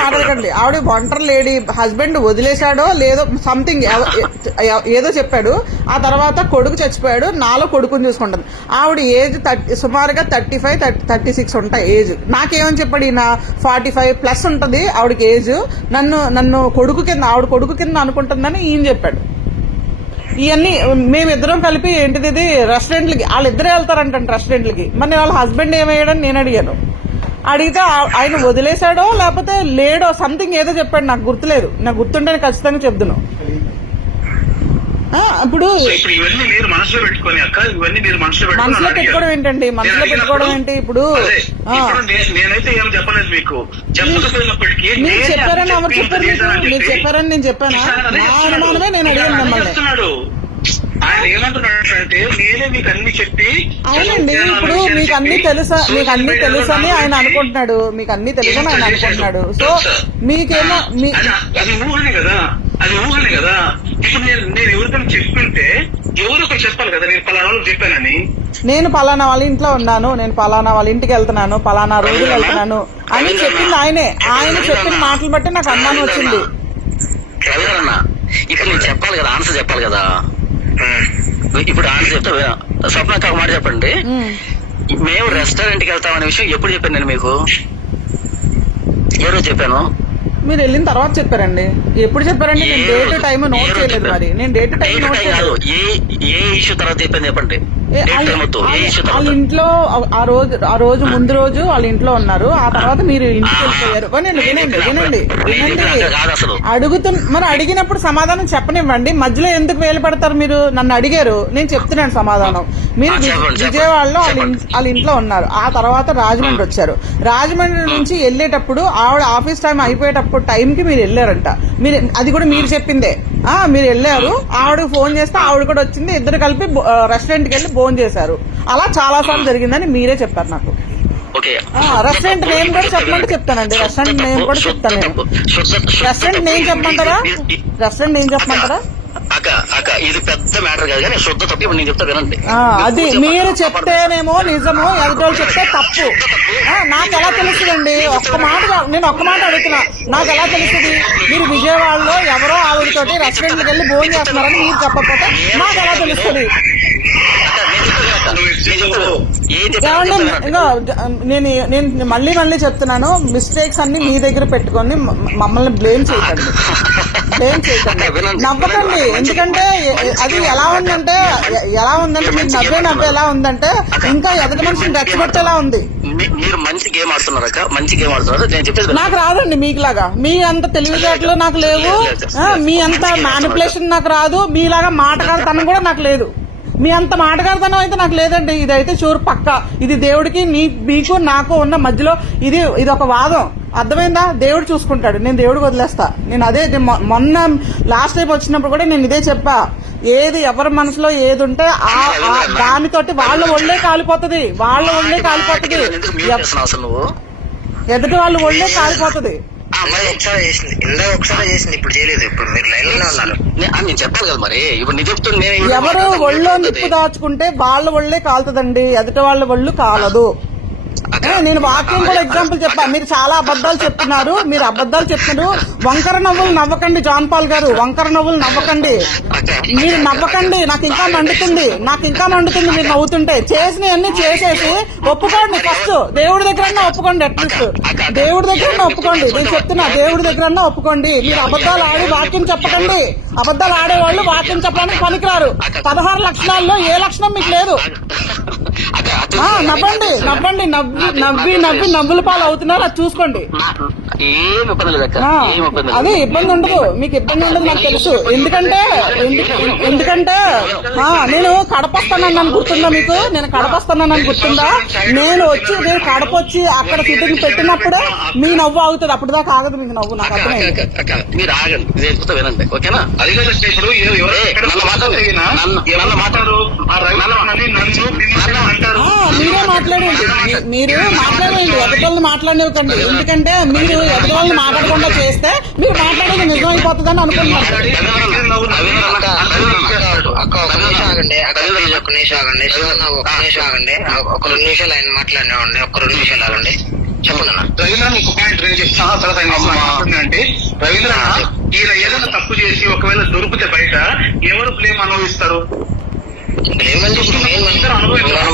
మాట్లాడకండి. ఆవిడ ఒంటరి లేడీ, హస్బెండ్ వదిలేశాడో లేదో సంథింగ్ ఏదో చెప్పాడు. ఆ తర్వాత కొడుకు చచ్చిపోయాడు, నాలో కొడుకుని చూసుకుంటుంది. ఆవిడ ఏజ్ సుమారుగా 35-36 ఉంటాయి ఏజ్. నాకేమని చెప్పాడు ఈయన 45+ ఉంటుంది ఆవిడకి ఏజ్. నన్ను కొడుకు కింద, ఆవిడ కొడుకు కింద అనుకుంటుందని ఈయన చెప్పాడు. ఇవన్నీ మేమిద్దరం కలిపి ఏంటిది ఇది రెస్టారెంట్లకి వాళ్ళిద్దరే వెళ్తారంటండి రెస్టారెంట్లకి. మరి వాళ్ళ హస్బెండ్ ఏమయ్యాడని నేను అడిగాను. అడిగితే ఆయన వదిలేశాడో లేకపోతే లేడో సంథింగ్ ఏదో చెప్పాడు, నాకు గుర్తులేదు. నాకు గుర్తుంటే నేను ఖచ్చితంగా చెప్తాను. ఇప్పుడు ఇవన్నీ మీరు మనసులో పెట్టుకొని అక్క, ఇవన్నీ మీరు మనసులో పెట్టుకోవడం ఏంటండి? మనసులో పెట్టుకోవడం ఏంటి? ఇప్పుడు నేనైతే ఏం చెప్పలేదు మీకు, చెప్పకపోయినప్పటికీ మీరు చెప్పారని ఎవరు చెప్పారు? మీరు చెప్పారని నేను చెప్పానా? నా అనుమానమే నేను అడిగాను మిమ్మల్ని. ఆయన ఏమంటున్నాడంటే నేనే మీకు అన్ని చెప్పి అవునండి. ఇప్పుడు మీకు అన్ని తెలుసని ఆయన అనుకుంటున్నాడు, మీకు అన్ని తెలుసని ఆయన అనుకుంటున్నాడు. సో మీకేమో అది ఊహనే కదా. ఇప్పుడు నేను ఎవరికైనా చెప్తుంటే ఎవరు ఒకరు చెప్పాలి కదా, నేను పలానా వాళ్ళు చెప్పానని. నేను పలానా వాళ్ళ ఇంట్లో ఉన్నాను, నేను పలానా వాళ్ళ ఇంటికి వెళ్తున్నాను, పలానా రోజులు వెళ్తున్నాను అని చెప్పింది ఆయనే. ఆయన చెప్పిన మాటలు బట్టి నాకు అనుమానం వచ్చింది. ఇప్పుడు నేను చెప్పాలి కదా, ఆన్సర్ చెప్పాలి కదా. ఇప్పుడు ఆన్సర్ చెప్తా. స్వప్నక్క ఒక మాట చెప్పండి, మేము రెస్టారెంట్ కి వెళ్తామనే విషయం ఎప్పుడు చెప్పాను నేను మీకు? ఏ రోజు చెప్పాను? మీరు వెళ్ళిన తర్వాత చెప్పారండి. ఎప్పుడు చెప్పారండి? నేను డేట్ టైం నోట్ చేయలేదు. మరి నేను డేట్ టైం నోట్ చేయలేదు. ఏ ఇష్యూ తర్వాత చెప్పాను చెప్పండి. వాళ్ళ ఇంట్లో ఆ రోజు ముందు రోజు వాళ్ళ ఇంట్లో ఉన్నారు. ఆ తర్వాత మీరు ఇంటికి వెళ్ళిపోయారు. వినండి మరి అడిగినప్పుడు సమాధానం చెప్పనివ్వండి. మధ్యలో ఎందుకు వేలు పడతారు? మీరు నన్ను అడిగారు, నేను చెప్తున్నాను సమాధానం. మీరు విజయవాడలో వాళ్ళ ఇంట్లో ఉన్నారు. ఆ తర్వాత రాజమండ్రి వచ్చారు. రాజమండ్రి నుంచి వెళ్ళేటప్పుడు ఆవిడ ఆఫీస్ టైం అయిపోయేటప్పుడు టైంకి మీరు వెళ్ళారంట. మీరు అది కూడా మీరు చెప్పిందే. మీరు వెళ్ళారు, ఆవిడకి ఫోన్ చేస్తే ఆవిడ కూడా వచ్చింది. ఇద్దరు కలిపి రెస్టారెంట్కి వెళ్ళి భోజనం చేశారు. అలా చాలా సార్లు జరిగిందని మీరే చెప్పారు నాకు. రెస్టారెంట్ నేమ్ కూడా చెప్పమంటే చెప్తానండి. రెస్టారెంట్ నేమ్ కూడా చెప్తాను నేను. రెస్టారెంట్ నేమ్ చెప్పమంటారా? రెస్టారెంట్ నేమ్ చెప్పమంటారా? ఇది పెద్ద మ్యాటర్ కాదు కానీ శుద్ధ తప్పు. ఇప్పుడు నేను చెప్తా వినండి. అది మీరు చెప్తేనేమో నిజము, ఎదుటోళ్ళు చెప్తే తప్పు. నాకు ఎలా తెలుస్తుందండి? నేను ఒక్క మాట అడుగుతున్నా, నాకు ఎలా తెలుస్తుంది? మీరు విజయవాడలో ఎవరో ఆవిడతోటి రెస్టారెంట్కి వెళ్ళి భోజనం చేస్తున్నారని మీరు చెప్పకపోతే నాకు ఎలా తెలుస్తుంది? నేను మళ్ళీ చెప్తున్నాను, మిస్టేక్స్ అన్ని మీ దగ్గర పెట్టుకొని మమ్మల్ని బ్లేమ్ చేయకండి. నవ్వకండి. ఎందుకంటే అది ఎలా ఉందంటే మీరు నవ్వే ఎలా ఉందంటే ఇంకా ఎదుటి మనిషిని రెచ్చగొట్టేలా ఉంది. మీరు మంచి గేమ్ ఆడుతున్నారు, మంచి గేమ్ ఆడుతున్నారు. నేను చెప్పేది నాకు రాదండి మీకులాగా. మీ అంత తెలివితేటలు నాకు లేవు, మీ అంత మ్యానిపులేషన్ నాకు రాదు, మీలాగా మాటకాడతనం కూడా నాకు లేదు. మీ అంత మాటగాడతనం అయితే నాకు లేదండి. ఇదైతే షూర్ పక్క. ఇది దేవుడికి మీకు నాకు ఉన్న మధ్యలో ఇది ఒక వాదం. అర్థమైందా? దేవుడు చూసుకుంటాడు, నేను దేవుడికి వదిలేస్తా. నేను అదే మొన్న లాస్ట్ టైం వచ్చినప్పుడు కూడా నేను ఇదే చెప్పా. ఏది ఎవరి మనసులో ఏది ఉంటే దానితోటి వాళ్ళ ఒళ్ళే కాలిపోతుంది. ఎదుటి వాళ్ళు ఒళ్ళే కాలిపోతుంది. ఒకసారి చేసింది, ఇప్పుడు చేయలేదు. ఇప్పుడు మీరు లైన్ లోనే ఉన్నారు. నేను చెప్పాలి కదా మరి. ఇప్పుడు నేను చెప్తున్నా, ఎవరు ఒళ్ళో నిప్పు దాచుకుంటే వాళ్ళ ఒళ్ళే కాలుతుందండి, ఎదుటి వాళ్ళ ఒళ్ళు కాలదు. నేను వాక్యం కూడా ఎగ్జాంపుల్ చెప్పా. మీరు చాలా అబద్ధాలు చెప్తున్నారు. వంకర నవ్వులు నవ్వకండి. జాన్ పాల్ గారు, వంకర నవ్వులు నవ్వకండి. మీరు నవ్వకండి. నాకు ఇంకా మండుతుంది మీరు నవ్వుతుంటే. చేసినవన్నీ చేసేసి ఒప్పుకోండి. ఫస్ట్ దేవుడి దగ్గర ఒప్పుకోండి. అట్లీస్ట్ దేవుడి దగ్గర ఒప్పుకోండి. నేను చెప్తున్నా, దేవుడి దగ్గర ఒప్పుకోండి. మీరు అబద్ధాలు ఆడి వాక్యం చెప్పకండి. అబద్ధాలు ఆడేవాళ్ళు వాక్యం చెప్పడానికి పనికిరారు. 16 లక్షణాల్లో ఏ లక్షణం మీకు లేదు. నవ్వండి. నవ్వుల పాలు అవుతున్నారు. అది చూసుకోండి. అదే ఇబ్బంది ఉండదు, మీకు ఇబ్బంది ఉండదు నాకు తెలుసు. ఎందుకంటే నేను కడపొస్తానని గుర్తుందా మీకు? నేను గుర్తుందా? నేను కడప వచ్చి అక్కడ సిట్టింగ్ పెట్టినప్పుడే మీ నవ్వు ఆగుతుంది. అప్పుడు దాకా ఆగదు మీకు నవ్వు. నాకు అర్థమైంది. మీరు ఆగండి, వినండి, ఓకేనా? అది ఇప్పుడు మీరే మాట్లాడండి. ఎదుటోళ్ళు మాట్లాడేవకండి. ఎందుకంటే మీరు ఎదుటోళ్ళు మాట్లాడకుండా చేస్తే మీరు మాట్లాడేది నిజం అయిపోతుందని అనుకుంటున్నారు. ఒక్క నిమిషం ఆగండి. ఒక 2 నిమిషాలు ఆయన మాట్లాడినామండి. ఒక 2 నిమిషాలు ఆగండి. చెప్పండి అన్న. రవీంద్ర ఒక పాయింట్ రేజ్ చేస్తాను. తర్వాత అంటే రవీంద్ర ఈయన ఏదైనా తప్పు చేసి ఒకవేళ దొరికితే బయట ఎవరు బ్లేమ్ అనుభవిస్తారు?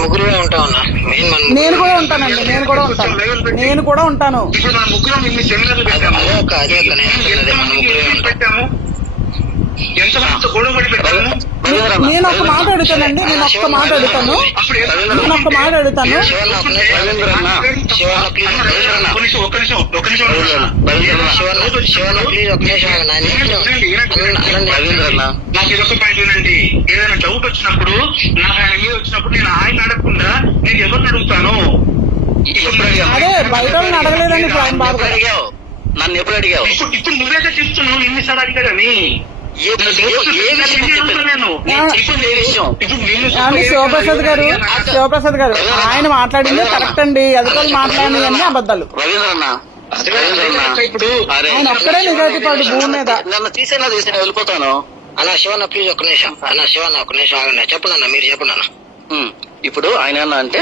ముగ్గురు ఉంటామన్నా. నేను కూడా ఉంటానండి. నేను కూడా ఉంటాను. ఇప్పుడు మన ముగ్గురం ఇన్ని సెమినార్లు పెట్టాము. ఎంత గొడవ పడి పెట్టాము. నేను ఒక మాట అడుగుతానండి. నేను ఒక్క మాట అడుగుతాను. నాకు ఇదొక పాయింట్ వినండి. ఏదైనా డౌట్ వచ్చినప్పుడు, నాకు ఆయన మీద వచ్చినప్పుడు నేను ఆయన అడగకుండా నేను ఎవరిని అడుగుతాను? అదే బయట అడగలేదండి. నన్ను ఎప్పుడు అడిగావు? ఇప్పుడు నువ్వేగా చెప్తున్నావు ఎన్నిసార్లు అడిగాడని. శివప్రసాద్ గారు ఆయన మాట్లాడింది కరెక్ట్ అండి. ఎదుటి మాట్లాడినవి అన్ని అబద్ధాలు. ఇప్పుడు ఆయన ఒక్కడే నిజాయితీ పడు భూమి మీద. నన్ను తీసేనా వెళ్ళిపోతాను. అన్న శివన్న ప్లీజ్ ఒక్క నిమిషం. ఆగండి. చెప్పండి, మీరు చెప్పండి. ఇప్పుడు ఆయన అంటే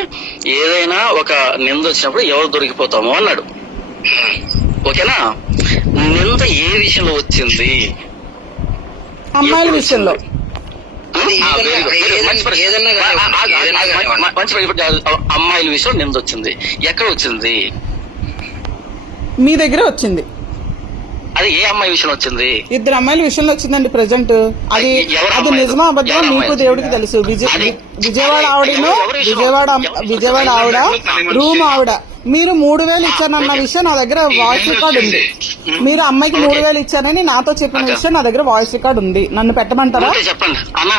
ఏదైనా ఒక నింద వచ్చినప్పుడు ఎవరు దొరికిపోతాము అన్నాడు. ఓకేనా? నింద ఏ విషయంలో వచ్చింది? అమ్మాయిల విషయంలో. అమ్మాయిల విషయం నింద వచ్చింది. ఎక్కడ వచ్చింది? మీ దగ్గర వచ్చింది. అది ఏ అమ్మాయి విషయం వచ్చింది? ఇద్దరు అమ్మాయిల విషయంలో వచ్చిందండి ప్రెజెంట్. అది ఎవరు అది అమ్మాయిలు? నిజమా అబద్ధమా ఎవరు నీకు అమ్మాయిలు? దేవుడికి తెలుసు. విజయవాడ ఆవిడను విజయవాడ ఆవిడ రూమ్ ఆవిడ మీరు 3,000 ఇచ్చారన్న విషయం నా దగ్గర వాయిస్ రికార్డ్ ఉంది. మీరు అమ్మాయికి 3,000 ఇచ్చారని నాతో చెప్పిన విషయం నా దగ్గర వాయిస్ రికార్డ్ ఉంది. నన్ను పెట్టమంటారా? ఉంటే చెప్పండి అన్న.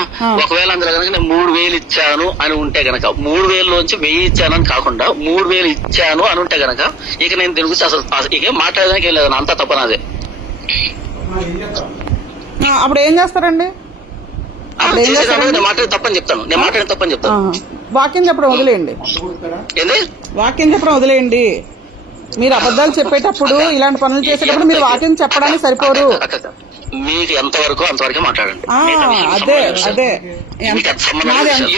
ఒకవేళ అందులో కనుక నేను 3,000 ఇచ్చాను అని ఉంటే గనక 3,000 లోంచి 1,000 ఇచ్చాను అని కాకుండా 3,000 ఇచ్చాను అని ఉంటే గనక ఇక నేను దీని గురించి అసలు ఇక మాట్లాడడానికి ఏం లేదన్న. అంతా తప్పనాదే. అప్పుడు ఏం చేస్తారండి? నేను మాట్లాడి తప్పని చెప్తాను. వాక్యం చెప్పడం వదిలేయండి. ఏంది వాక్యం చెప్పడం వదిలేయండి. మీరు అబద్ధాలు చెప్పేటప్పుడు ఇలాంటి పనులు చేసేటప్పుడు మీరు వాక్యం చెప్పడానికి సరిపోరు. మీకు ఎంతవరకు అంతవరకే మాట్లాడండి. అదే అదే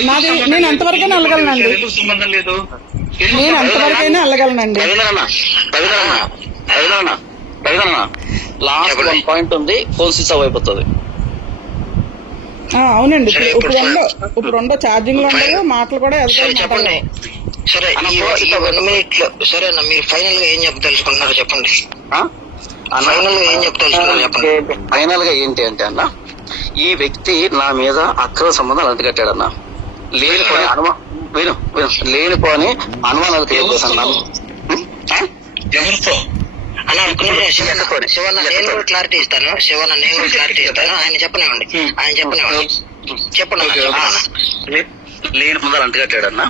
నాది నేను ఎంతవరకైనా వెళ్ళగలనండి. ఎందుకు సంబంధం లేదు? నేను ఎంతవరకైనా వెళ్ళగలనండి. రవీంద్రన్న లాస్ట్ 1 పాయింట్ ఉంది. ఫోన్ స్విచ్ ఆఫ్ అయిపోతుంది. అవునండి. ఇప్పుడు ఉండో ఛార్జింగ్ లో ఉండదు, మాటలు కూడా చెప్పండి. సరే ఈ 1 minute లో సరే అన్న, మీరు ఫైనల్ గా ఏం చెప్పదలుచుకుంటున్నారో చెప్పండి. ఫైనల్ గా ఏం చెప్పదలుచుకున్నారు చెప్పండి. ఫైనల్ గా ఏంటి అంటే అన్న, ఈ వ్యక్తి నా మీద అక్రమ సంబంధాలు అంటగట్టాడన్న. లేనిపోని లేనిపోని అనుమానాలు తెలియజేశాను. ఎవరితో? అన్న శివన్న నేను కూడా క్లారిటీ ఇస్తాను. ఆయన చెప్పనివ్వండి. చెప్పండి. లేని ముందర అంటగట్టాడన్న.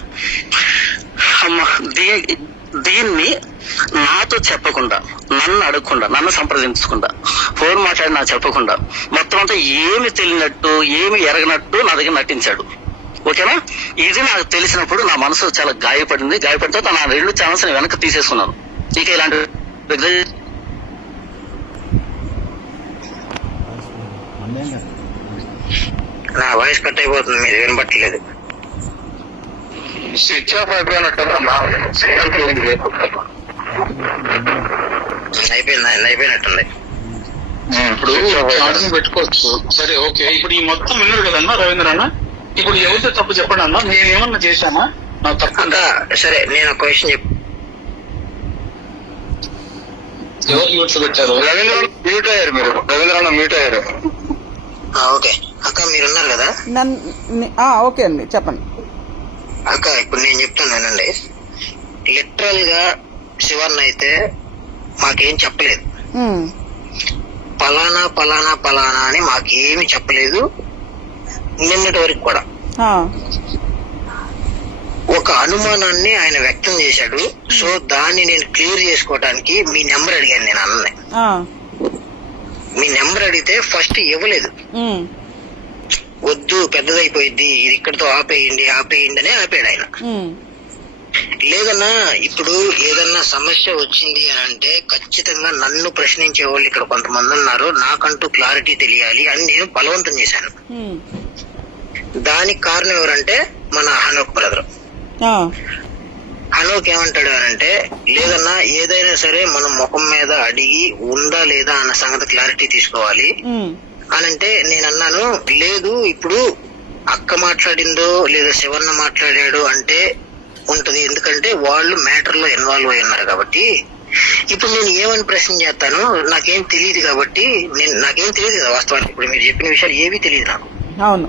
అమ్మ దీన్ని నాతో చెప్పకుండా, నన్ను అడగకుండా, నన్ను సంప్రదించకుండా, ఫోన్ మాట్లాడి నాకు చెప్పకుండా మొత్తం అంతా ఏమి తెలియనట్టు, ఏమి ఎరగనట్టు నా దగ్గర నటించాడు. ఓకేనా? ఇది నాకు తెలిసినప్పుడు నా మనసు చాలా గాయపడింది. గాయపడిన తర్వాత నా 2 ఛానల్స్ వెనక్కి తీసేసుకున్నాను. ఇక ఇలాంటి నా వాయిస్ కట్ అయిపోతుంది, మీరు వినబట్టలేదు. స్విచ్ ఆఫ్ అయిపోయినట్టుంది. ఇప్పుడు ఛార్జింగ్ పెట్టుకోవచ్చు. సరే ఓకే. ఇప్పుడు ఈ మొత్తం విన్నారు కదన్నా రవీంద్ర అన్న. ఇప్పుడు ఎవరితో తప్పు చెప్పండి అన్న. నేనేమన్నా చేశానా? నా తప్పు. సరే నేను ఒక క్వశ్చన్ ఎవరు యూట్స్ పెట్టారు? రవీంద్ర మ్యూట్ అయ్యారు. మీరు రవీంద్ర మ్యూట్ అయ్యారు. ఓకే అక్క, మీరున్నారు కదా. ఓకే అండి, చెప్పండి అక్క. ఇప్పుడు నేను చెప్తాను వినండి. లిటరల్ గా శివన్న అయితే మాకేం చెప్పలేదు. పలానా పలానా పలానా అని మాకేమి చెప్పలేదు నిన్నటి వరకు కూడా. ఒక అనుమానాన్ని ఆయన వ్యక్తం చేశాడు. సో దాన్ని నేను క్లియర్ చేసుకోవడానికి మీ నెంబర్ అడిగాను. నేను అన్నని మీ నెంబర్ అడిగితే ఫస్ట్ ఇవ్వలేదు. వద్దు పెద్దదైపోయింది, ఇది ఇక్కడితో ఆపేయండి అని ఆపాడు ఆయన. లేదన్నా ఇప్పుడు ఏదన్నా సమస్య వచ్చింది అని అంటే ఖచ్చితంగా నన్ను ప్రశ్నించే వాళ్ళు ఇక్కడ కొంతమంది ఉన్నారు, నాకంటూ క్లారిటీ తెలియాలి అని నేను బలవంతం చేశాను. దానికి కారణం ఎవరంటే మన హనోక్ బ్రదర్. హనోక్ ఏమంటాడు అంటే, లేదన్నా ఏదైనా సరే మనం ముఖం మీద అడిగి ఉందా లేదా అన్న సంగతి క్లారిటీ తీసుకోవాలి అని అంటే, నేను అన్నాను లేదు ఇప్పుడు అక్క మాట్లాడిందో లేదా శివన్న మాట్లాడాడు అంటే ఉంటది, ఎందుకంటే వాళ్ళు మ్యాటర్ లో ఇన్వాల్వ్ అయి ఉన్నారు కాబట్టి. ఇప్పుడు నేను ఏమని ప్రశ్న చేస్తాను, నాకేం తెలియదు కాబట్టి. నాకేం తెలియదు కదా వాస్తవానికి. ఇప్పుడు మీరు చెప్పిన విషయాలు ఏవీ తెలియదు నాకు. అవును.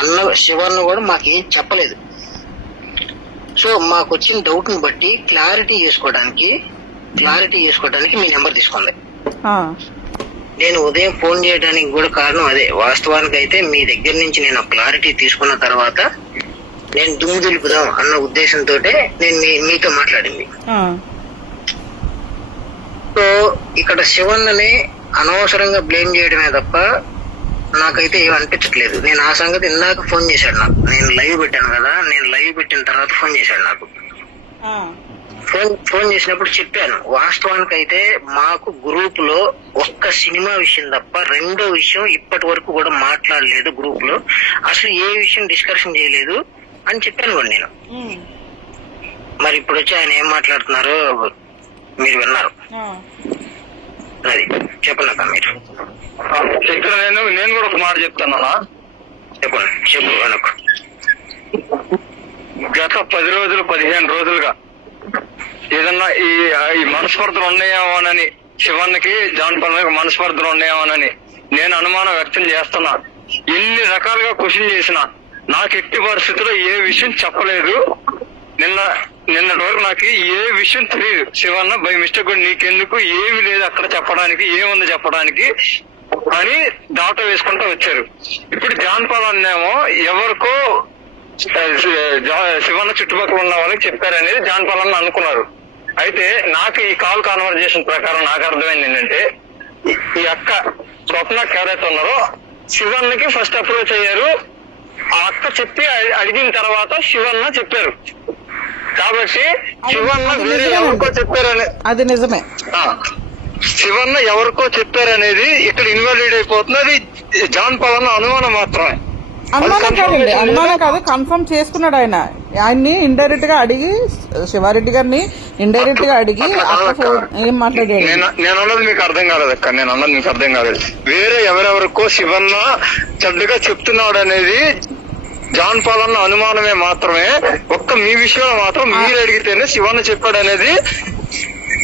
అన్న శివన్న కూడా మాకేం చెప్పలేదు. సో మాకు వచ్చిన డౌట్ ని బట్టి క్లారిటీ చేసుకోవడానికి మీ నెంబర్ తీసుకోండి. నేను ఉదయం ఫోన్ చేయడానికి కూడా కారణం అదే. వాస్తవానికి అయితే మీ దగ్గర నుంచి నేను క్లారిటీ తీసుకున్న తర్వాత నేను దుమ్ము దులుపుదాం అన్న ఉద్దేశంతో నేను మీతో మాట్లాడింది. సో ఇక్కడ శివన్నని అనవసరంగా బ్లేమ్ చేయడమే తప్ప నాకైతే ఏం అనిపించట్లేదు. నేను ఆ సంగతి ఇందాక ఫోన్ చేశాడు నాకు. నేను లైవ్ పెట్టాను కదా, నేను లైవ్ పెట్టిన తర్వాత ఫోన్ చేశాడు నాకు. ఫోన్ చేసినప్పుడు చెప్పాను, వాస్తవానికి అయితే మాకు గ్రూప్ లో ఒక్క సినిమా విషయం తప్ప రెండో విషయం ఇప్పటి వరకు కూడా మాట్లాడలేదు. గ్రూప్ లో అసలు ఏ విషయం డిస్కషన్ చేయలేదు అని చెప్పాను కూడా నేను. మరి ఇప్పుడు వచ్చి ఆయన ఏం మాట్లాడుతున్నారో మీరు విన్నారు. అది చెప్పండి మీరు. ఇక్కడ నేను కూడా ఒక మాట చెప్తాను. చెప్పు వెనక్కు. గత 10 రోజులు 15 రోజులుగా ఏదన్నా ఈ మనస్పర్ధలు ఉన్నాయేమోనని శివన్నకి జాన్ పాల్ మీద మనస్పర్ధలు ఉన్నాయేమోనని నేను అనుమానం వ్యక్తం చేస్తున్నా. ఎన్ని రకాలుగా క్వశ్చన్ చేసిన నాకు ఎట్టి పరిస్థితుల్లో ఏ విషయం చెప్పలేదు. నిన్నటి వరకు నాకు ఏ విషయం తెలియదు. శివన్న బై మిస్టేక్ కూడా నీకెందుకు ఏమి లేదు అక్కడ చెప్పడానికి, ఏముంది చెప్పడానికి అని దాట వేసుకుంటూ వచ్చారు. ఇప్పుడు జాన్ పాల్ అన్నేమో ఎవరికో శివన్న చుట్టుపక్కల ఉన్న వాళ్ళకి చెప్పారనేది జాన్ పాల్ అన్న అనుకున్నారు. అయితే నాకు ఈ కాల్ కాన్వర్జేషన్ ప్రకారం నాకు అర్థమైంది ఏంటంటే ఈ అక్క స్వప్న ఎవరైతే ఉన్నారో శివన్నకి ఫస్ట్ అప్రోచ్ అయ్యారు. ఆ అక్క చెప్పి అడిగిన తర్వాత శివన్న చెప్పారు. కాబట్టి శివన్న వేరే ఎవరికో చెప్పారని, అది నిజమే, శివన్న ఎవరికో చెప్పారనేది ఇక్కడ ఇన్వాలిడ్ అయిపోతుంది. అది జాన్ పాల్ అన్న అనుమానం మాత్రమే. అనుమానం కాదండి, అనుమానం కాదు, కన్ఫర్మ్ చేసుకున్నాడు ఆయన. ఆయన్ని ఇండైరెక్ట్ గా అడిగి, శివారెడ్డి గారిని ఇండైరెక్ట్ గా అడిగి ఏం మాట్లాడాడు. నేను అన్నది మీకు అర్థం కాలేదు అక్క, నేను అన్నది మీకు అర్థం కాలేదు. వేరే ఎవరెవరికో శివన్న చెడ్డగా చెప్తున్నాడు అనేది జాన్ పాల్ అన్న అనుమానమే మాత్రమే. ఒక్క మీ విషయంలో మాత్రం మీరు అడిగితేనే శివన్న చెప్పాడు అనేది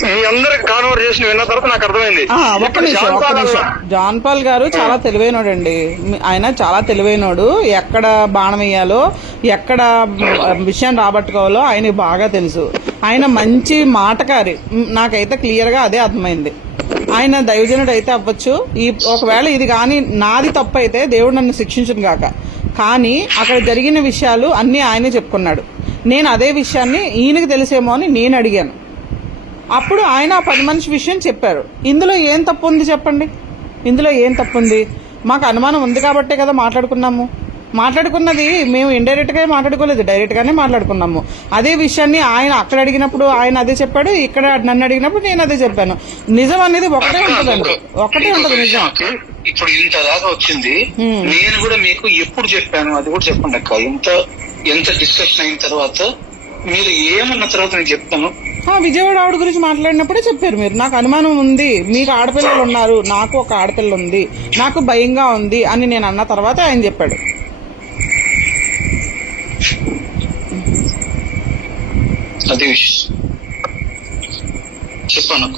మీ అందరికి కాన్వర్జేషన్ విన్న తర్వాత నాకు అర్థమైంది. ఒక్క నిమిషం, జాన్ పాల్ గారు చాలా తెలివైనోడు అండి. ఆయన చాలా తెలివైనోడు. ఎక్కడ బాణం వేయాలో, ఎక్కడ విషయం రాబట్టుకోవాలో ఆయనకి బాగా తెలుసు. ఆయన మంచి మాటకారి, నాకైతే క్లియర్ గా అదే అర్థమైంది. ఆయన దైవజనుడు అయితే అవ్వచ్చు. ఒకవేళ ఇది కానీ నాది తప్పు అయితే దేవుడు నన్ను శిక్షించును గాక. కానీ అక్కడ జరిగిన విషయాలు అన్ని ఆయనే చెప్పుకున్నాడు. నేను అదే విషయాన్ని ఈయనకి తెలిసేమో అని నేను అడిగాను. అప్పుడు ఆయన ఆ 10 మనిషి విషయం చెప్పారు. ఇందులో ఏం తప్పు ఉంది చెప్పండి? ఇందులో ఏం తప్పు ఉంది? మాకు అనుమానం ఉంది కాబట్టే కదా మాట్లాడుకున్నాము. మాట్లాడుకున్నది మేము ఇండైరెక్ట్ గా మాట్లాడుకోలేదు, డైరెక్ట్ గానే మాట్లాడుకున్నాము. అదే విషయాన్ని ఆయన అక్కడ అడిగినప్పుడు ఆయన అదే చెప్పాడు, ఇక్కడ నన్ను అడిగినప్పుడు నేను అదే చెప్పాను. నిజం అనేది ఒకటే ఉంటుందండి, ఒకటే ఉంటది నిజం. ఇప్పుడు ఇంత దాకా వచ్చింది, నేను కూడా మీకు ఎప్పుడు చెప్పాను అది కూడా చెప్పండి అక్క. ఎంత డిస్కషన్ అయిన తర్వాత మీరు ఏమన్న తర్వాత నేను చెప్తాను. విజయవాడ ఆవిడ గురించి మాట్లాడినప్పుడే చెప్పారు మీరు, నాకు అనుమానం ఉంది, మీకు ఆడపిల్లలు ఉన్నారు, నాకు ఒక ఆడపిల్ల ఉంది, నాకు భయంగా ఉంది అని నేను అన్న తర్వాత ఆయన చెప్పాడు. అది చెప్పాను.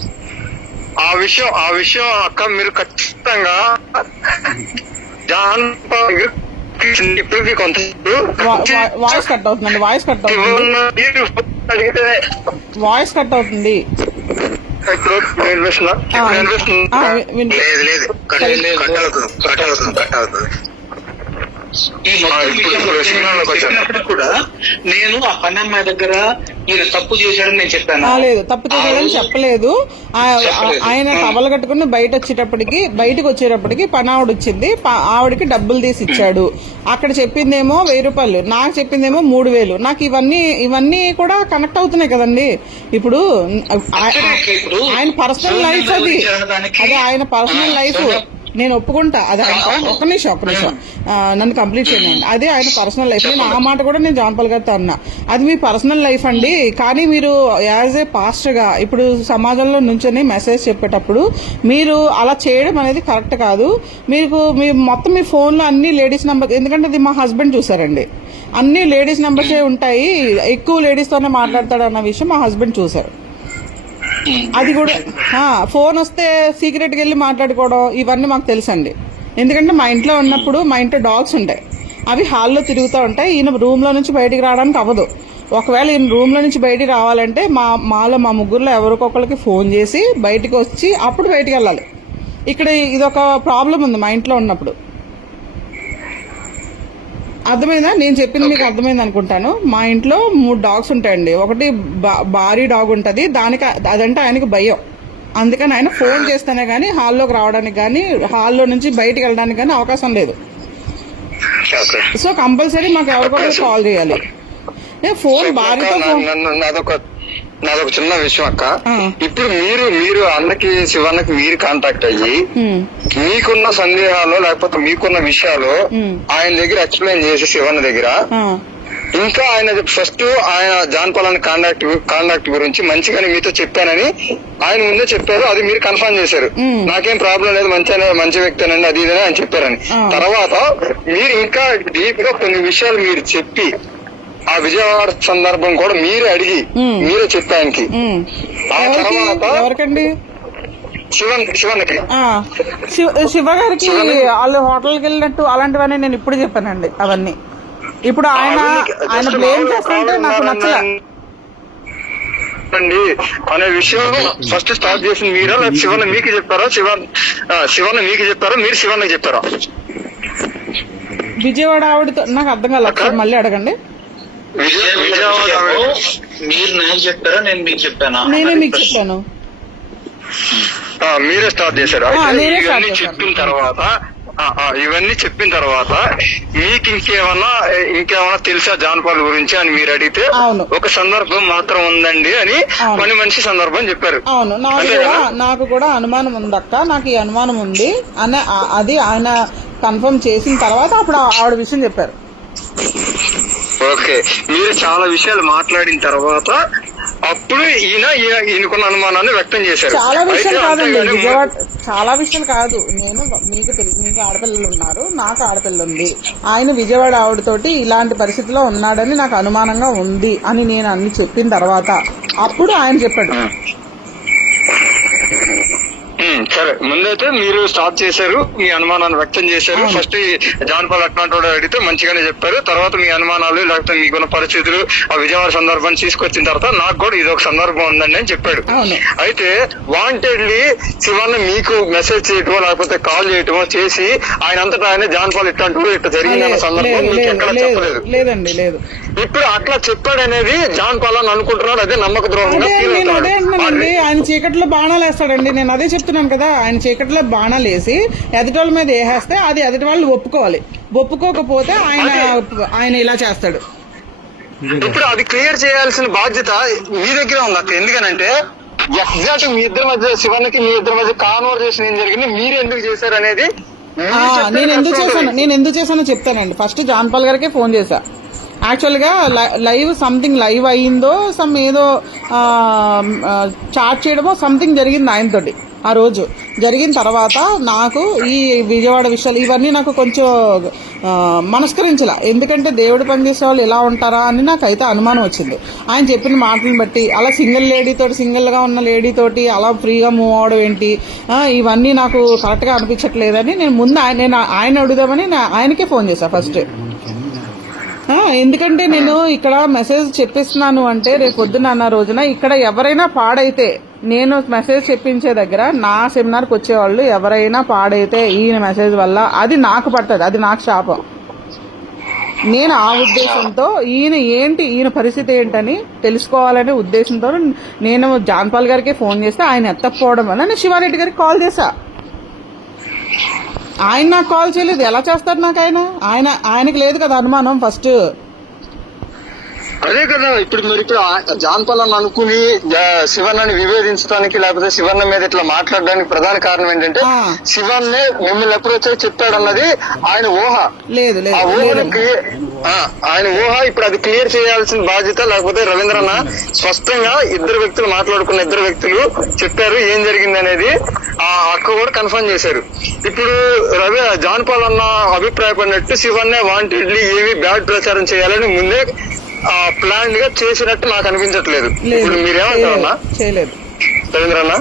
ఆ విషయం అక్క మీరు ఖచ్చితంగా జాన్ పాల్ ఇప్పటికీ కొంత వాయిస్ కట్ అవుతుందండి, వాయిస్ కట్ అవుతుంది. లేదు కట్ అవుతుంది. ఈ చెప్పినప్పుడు కూడా నేను ఆ పని అమ్మాయి దగ్గర ఈయన తప్పు చేశాడని నేను చెప్పాను. లేదు, తప్పు చేశాడని చెప్పలేదు. ఆయన టవల్ కట్టుకుని బయటకు వచ్చేటప్పటికి పని ఆవిడ వచ్చింది, ఆవిడకి డబ్బులు తీసి ఇచ్చాడు. అక్కడ చెప్పిందేమో 1000 రూపాయలు, నాకు చెప్పిందేమో 3000. నాకు ఇవన్నీ కూడా కనెక్ట్ అవుతున్నాయి కదండి. ఇప్పుడు ఆయన పర్సనల్ లైఫ్, అది ఆయన పర్సనల్ లైఫ్, నేను ఒప్పుకుంటా. అది ఒక్క నిమిషం నన్ను కంప్లీట్ చేయండి. అదే ఆయన పర్సనల్ లైఫ్. నేను ఆ మాట కూడా నేను జాన్ పాల్ గారితో అన్నా, అది మీ పర్సనల్ లైఫ్ అండి. కానీ మీరు యాజ్ ఏ పాస్టర్ గా ఇప్పుడు సమాజంలో నుంచొని మెసేజ్ చెప్పేటప్పుడు మీరు అలా చేయడం అనేది కరెక్ట్ కాదు. మొత్తం మీ ఫోన్ లో అన్ని లేడీస్ నెంబర్, ఎందుకంటే ఇది మా హస్బెండ్ చూసారండి, అన్ని లేడీస్ నెంబర్సే ఉంటాయి, ఎక్కువ లేడీస్ తోనే మాట్లాడతాడు అన్న విషయం మా హస్బెండ్ చూసారు. అది కూడా ఫోన్ వస్తే సీక్రెట్కి వెళ్ళి మాట్లాడుకోవడం ఇవన్నీ మాకు తెలుసండి. ఎందుకంటే మా ఇంట్లో ఉన్నప్పుడు, మా ఇంట్లో డాగ్స్ ఉంటాయి, అవి హాల్లో తిరుగుతూ ఉంటాయి. ఈయన రూమ్ లో నుంచి బయటికి రావడానికి అవ్వదు. ఒకవేళ ఈయన రూమ్ లో నుంచి బయటికి రావాలంటే మా ముగ్గురులో ఎవరికొకరికి ఫోన్ చేసి బయటికి వచ్చి అప్పుడు బయటికి వెళ్ళాలి. ఇక్కడ ఇదొక ప్రాబ్లం ఉంది మా ఇంట్లో ఉన్నప్పుడు. అర్థమైందా? నేను చెప్పింది మీకు అర్థమైంది అనుకుంటాను. మా ఇంట్లో 3 డాగ్స్ ఉంటాయండి. ఒకటి భారీ డాగ్ ఉంటది, అదంటే ఆయనకి భయం. అందుకని ఆయన ఫోన్ చేస్తేనే గానీ హాల్లోకి రావడానికి కానీ, హాల్లో నుంచి బయటికి వెళ్ళడానికి కానీ అవకాశం లేదు. సో కంపల్సరీ మాకు ఎవరికొకరు కాల్ చేయాలి. ఫోన్ భారీతో నాదొక చిన్న విషయం అక్క. ఇప్పుడు మీరు అన్నకి శివన్నకి మీరు కాంటాక్ట్ అయ్యి మీకున్న సందేహాలు లేకపోతే మీకున్న విషయాలు ఆయన దగ్గర ఎక్స్ప్లెయిన్ చేసి శివన్న దగ్గర, ఇంకా ఆయన ఫస్ట్ ఆయన జాన్ పాల్ కాంటాక్ట్ గురించి మంచిగానే మీతో చెప్పానని ఆయన ముందే చెప్పారు. అది మీరు కన్ఫర్మ్ చేశారు, నాకేం ప్రాబ్లం లేదు, మంచి వ్యక్తేనండి అది ఇదని ఆయన చెప్పారని. తర్వాత మీరు ఇంకా డీప్ గా కొన్ని విషయాలు మీరు చెప్పి ఆ విజయవాడ సందర్భం కూడా మీరే అడిగి మీరే చెప్పానికి. ఆ తర్వాత శివన్నకి శివ గారికి వాళ్ళు హోటల్కి వెళ్ళినట్టు అలాంటివన్నీ నేను ఇప్పుడు చెప్పానండి అవన్నీ. ఇప్పుడు ఆయన బ్లేమ్ చేస్తుంటే నాకు నచ్చలే అండి అనే విషయం ఫస్ట్ స్టార్ట్ చేసింది మీరా, లేదా శివన్న మీకు చెప్పారా? శివన్న మీకు చెప్పారా, మీరు శివన్నకి చెప్పారా? విజయవాడ ఆవిడతో నాకు అర్థం కాలేదు, ఒకసారి మళ్ళీ అడగండి. విజయవాడ మీరు నాకు చెప్పారా, నేను మీకు చెప్పానా? నేనే మీకు చెప్పాను. మీరే స్టార్ట్ చేశారు. నేనే స్టార్ట్ ఇవన్నీ చేశాను. ఇవన్నీ చెప్పిన తర్వాత మీకు ఇంకేమన్నా తెలుసా జాన్పాల్ గురించి అని మీరు అడిగితే అవును. ఒక సందర్భం మాత్రం ఉందండి అని పని మనిషి సందర్భం చెప్పారు. అవును, నాకు కూడా అనుమానం ఉందక్క, నాకు ఈ అనుమానం ఉంది అని అది ఆయన కన్ఫర్మ్ చేసిన తర్వాత అప్పుడు ఆవిడ విషయం చెప్పారు. ఓకే, మీరు చాలా విషయాలు మాట్లాడిన తర్వాత అప్పుడు ఈయనకున్న అనుమానాన్ని వ్యక్తం చేశారు. చాలా విషయాలు కాదండి విజయవాడ, చాలా విషయాలు కాదు. నేను మీకు ఆడపిల్లలు ఉన్నారు, నాకు ఆడపిల్ల ఉంది. ఆయన విజయవాడ ఆవిడతోటి ఇలాంటి పరిస్థితిలో ఉన్నాడని నాకు అనుమానంగా ఉంది అని నేను అన్ని చెప్పిన తర్వాత అప్పుడు ఆయన చెప్పాడు. సరే, ముందైతే మీరు స్టార్ట్ చేశారు, మీ అనుమానాన్ని వ్యక్తం చేశారు. ఫస్ట్ జాన్పాల్ అట్లాంటి వాడు అడిగితే మంచిగానే చెప్పారు. తర్వాత మీ అనుమానాలు లేకపోతే మీకున్న పరిస్థితులు ఆ విజయవాడ సందర్భాన్ని తీసుకొచ్చిన తర్వాత నాకు కూడా ఇది ఒక సందర్భం ఉందండి అని చెప్పాడు. అయితే వాంటెడ్లీ శివన్న మీకు మెసేజ్ చేయటమో లేకపోతే కాల్ చేయటమో చేసి ఆయన అంతటా ఆయన జాన్పాల్ ఇట్లాంటి ఇట్లా జరిగిందన్న సందర్భం మీకు ఎక్కడ చెప్పలేదు. లేదండి, లేదు. ఇప్పుడు అట్లా చెప్పాడనేది జాన్పాల్ అని అనుకుంటున్నాడు, అదే నమ్మక ద్రోహంగా ఫీల్ అవుతున్నాడు. ఆయన చీకట్లో బాణాలు వేస్తాడండి, నేను అదే చెప్తున్నాను కదా. ఆయన చీకట్లో బాణాలు వేసి ఎదుటి వాళ్ళ మీద వేసేస్తే అది ఎదుటి వాళ్ళు ఒప్పుకోవాలి, ఒప్పుకోకపోతే ఆయన ఇలా చేస్తాడు. ఇప్పుడు అది క్లియర్ చేయాల్సిన బాధ్యత మీ దగ్గర ఉంది అక్క. ఎందుకనంటే ఎగ్జాక్ట్ మీ ఇద్దరి మధ్య శివన్నకి మీ ఇద్దరి మధ్య కాన్వర్జేషన్ ఏం జరిగింది, మీరు ఎందుకు చేశారు అనేది నేను ఎందుకు చేశానో చెప్తానండి. ఫస్ట్ జాన్పాల్ గారికి ఫోన్ చేశా. యాక్చువల్ గా సంథింగ్ లైవ్ అయ్యిందో ఏదో చాట్ చేయడమో సంథింగ్ జరిగింది ఆయనతోటి. ఆ రోజు జరిగిన తర్వాత నాకు ఈ విజయవాడ విషయాలు ఇవన్నీ నాకు కొంచెం మనస్కరించలా. ఎందుకంటే దేవుడు పనిచేసే వాళ్ళు ఎలా ఉంటారా అని నాకైతే అనుమానం వచ్చింది ఆయన చెప్పిన మాటలను బట్టి. అలా సింగిల్గా ఉన్న లేడీతోటి అలా ఫ్రీగా మూవ్ అవడం ఏంటి, ఇవన్నీ నాకు కరెక్ట్గా అనిపించట్లేదని నేను ఆయన అడుగుదామని ఆయనకే ఫోన్ చేశాను ఫస్ట్. ఎందుకంటే నేను ఇక్కడ మెసేజ్ చెప్పిస్తున్నాను అంటే రేపు పొద్దున్న అన్న రోజున ఇక్కడ ఎవరైనా పాడైతే, నేను మెసేజ్ చెప్పించే దగ్గర నా సెమినార్కి వచ్చేవాళ్ళు ఎవరైనా పాడైతే ఈయన మెసేజ్ వల్ల అది నాకు పడుతుంది, అది నాకు శాపం. నేను ఆ ఉద్దేశంతో ఈయన పరిస్థితి ఏంటని తెలుసుకోవాలనే ఉద్దేశంతో నేను జాన్పాల్ గారికి ఫోన్ చేస్తే ఆయన ఎత్తకపోవడం వల్ల నేను శివారెడ్డి గారికి కాల్ చేశా. ఆయన నాకు కాల్ చేయలేదు, ఎలా చేస్తారు నాకు? ఆయనకి లేదు కదా అనుమానం ఫస్ట్. అదే కదా, ఇప్పుడు జాన్పాల్ అని అనుకుని శివన్నని విభేదించడానికి లేకపోతే శివన్న మీద ఇట్లా మాట్లాడడానికి ప్రధాన కారణం ఏంటంటే శివన్నే మిమ్మల్ని అప్రోచ్ అయి చెప్పాడన్నది ఆయన ఊహ. ఆయన ఊహ. ఇప్పుడు అది క్లియర్ చేయాల్సిన బాధ్యత, లేకపోతే రవీంద్రన్న స్పష్టంగా ఇద్దరు వ్యక్తులు మాట్లాడుకున్న ఇద్దరు వ్యక్తులు చెప్పారు ఏం జరిగింది అనేది. ఆ అక్క కూడా కన్ఫర్మ్ చేశారు. ఇప్పుడు జాన్పాల్ అన్న అభిప్రాయపడినట్టు శివన్నే వాంటెడ్లీ ఏవి బ్యాడ్ ప్రచారం చేయాలని ముందే ప్లాన్ గా చేసినట్టు నాకు అనిపించట్లేదు. ఇప్పుడు మీరేమంటారన్నా రవీంద్రన్న?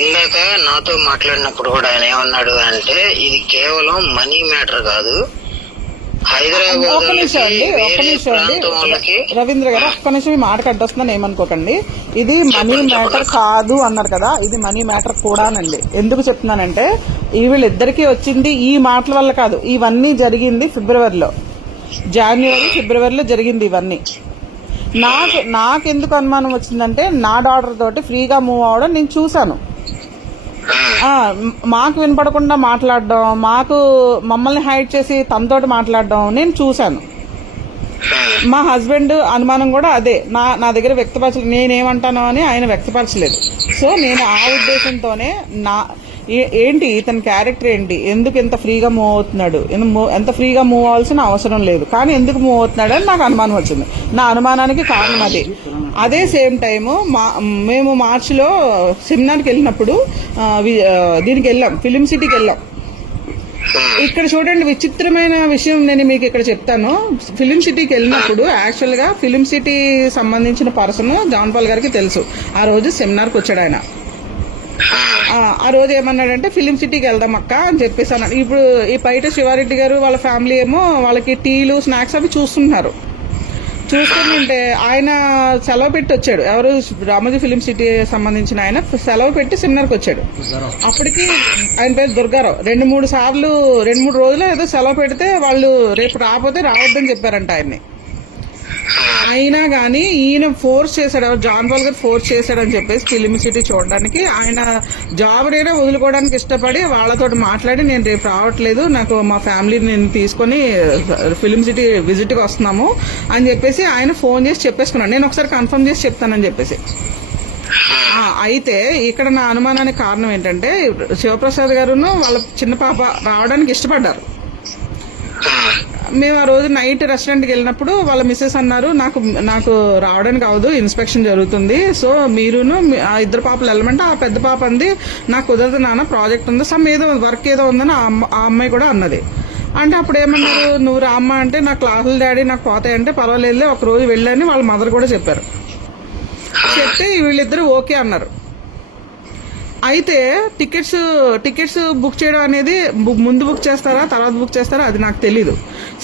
ఇందాక నాతో మాట్లాడినప్పుడు కూడా ఆయన ఏమన్నాడు అంటే ఇది కేవలం మనీ మ్యాటర్ కాదు, హైదరాబాద్ రవీంద్ర గారు ఒక్క నిమిషం మాట కట్టొస్తుందని ఏమనుకోకండి. ఇది మనీ మ్యాటర్ కాదు అన్నారు కదా, ఇది మనీ మ్యాటర్ కూడానండి. ఎందుకు చెప్తున్నానంటే వీళ్ళిద్దరికీ వచ్చింది ఈ మాటల వల్ల కాదు, ఇవన్నీ జరిగింది ఫిబ్రవరిలో జరిగింది ఇవన్నీ. నాకు ఎందుకు అనుమానం వచ్చిందంటే నా డాటర్ తోటి ఫ్రీగా మూవ్ అవడం నేను చూశాను. మాకు వినపడకుండా మాట్లాడడం, మమ్మల్ని హైడ్ చేసి తనతోటి మాట్లాడడం నేను చూశాను. మా హస్బెండ్ అనుమానం కూడా అదే. నా దగ్గర వ్యక్తపరచలేదు, నేనేమంటానో అని ఆయన వ్యక్తపరచలేదు. సో నేను ఆ ఉద్దేశంతోనే ఏంటి ఇతని క్యారెక్టర్ ఏంటి, ఎందుకు ఎంత ఫ్రీగా మూవ్ అవుతున్నాడు, ఎంత ఫ్రీగా మూవ్ అవ్వాల్సిన అవసరం లేదు కానీ ఎందుకు మూవ్ అవుతున్నాడు అని నాకు అనుమానం వచ్చింది. నా అనుమానానికి కారణం అదే సేమ్ టైము మేము మార్చిలో సెమినార్కి వెళ్ళినప్పుడు దీనికి వెళ్ళాం, ఫిలిం సిటీకి వెళ్ళాం. ఇక్కడ చూడండి విచిత్రమైన విషయం నేను మీకు ఇక్కడ చెప్తాను. ఫిలిం సిటీకి వెళ్ళినప్పుడు యాక్చువల్గా ఫిలిం సిటీ సంబంధించిన పర్సన్ జాన్పాల్ గారికి తెలుసు. ఆ రోజు సెమినార్కి వచ్చాడు ఆయన. ఆ రోజు ఏమన్నాడంటే ఫిలిం సిటీకి వెళ్దాం అక్క అని చెప్పేసి అన్నాడు. ఇప్పుడు ఈ బయట శివారెడ్డి గారు వాళ్ళ ఫ్యామిలీ ఏమో వాళ్ళకి టీలు స్నాక్స్ అవి చూస్తున్నారు. చూస్తుంటే ఆయన సెలవు పెట్టి వచ్చాడు. ఎవరు? రామోజీ ఫిలిం సిటీ సంబంధించిన ఆయన సెలవు పెట్టి సెమినార్కి వచ్చాడు. అప్పటికి ఆయన పేరు దుర్గారావు 2-3 రోజులు ఏదో సెలవు పెడితే వాళ్ళు రేపు రాకపోతే రావద్దని చెప్పారంట ఆయన్ని. అయినా కానీ ఈయన ఫోర్స్ చేశాడు, జాన్ పాల్ గారు ఫోర్స్ చేశాడని చెప్పేసి ఫిలిం సిటీ చూడడానికి. ఆయన జాబ్ అయినా వదులుకోవడానికి ఇష్టపడి వాళ్ళతో మాట్లాడి నేను రేపు రావట్లేదు, నాకు మా ఫ్యామిలీని నేను తీసుకొని ఫిలిం సిటీ విజిట్కి వస్తున్నాము అని చెప్పేసి ఆయన ఫోన్ చేసి చెప్పేసుకున్నాడు. నేను ఒకసారి కన్ఫర్మ్ చేసి చెప్తానని చెప్పేసి. అయితే ఇక్కడ నా అనుమానానికి కారణం ఏంటంటే శివప్రసాద్ గారును వాళ్ళ చిన్న పాప రావడానికి ఇష్టపడ్డారు. మేము ఆ రోజు నైట్ రెస్టారెంట్కి వెళ్ళినప్పుడు వాళ్ళ మిస్సెస్ అన్నారు, నాకు రావడానికి అవదు, ఇన్స్పెక్షన్ జరుగుతుంది, సో మీరును ఆ ఇద్దరు పాపలు వెళ్ళమంటే ఆ పెద్ద పాప అంది నాకు కుదరదు నాన్న, ప్రాజెక్ట్ ఉంది, సమ్ ఏదో వర్క్ ఏదో ఉందని ఆ అమ్మాయి కూడా అన్నది. అంటే అప్పుడు ఏమన్నారు, నువ్వు రామ్మ అంటే నా క్లాసులు డాడీ నాకు పోతాయంటే పర్వాలేదు ఒక రోజు వెళ్ళని వాళ్ళ మదర్ కూడా చెప్పారు. చెప్తే వీళ్ళిద్దరు ఓకే అన్నారు. అయితే టికెట్స్ బుక్ చేయడం అనేది ముందు బుక్ చేస్తారా తర్వాత బుక్ చేస్తారా అది నాకు తెలీదు.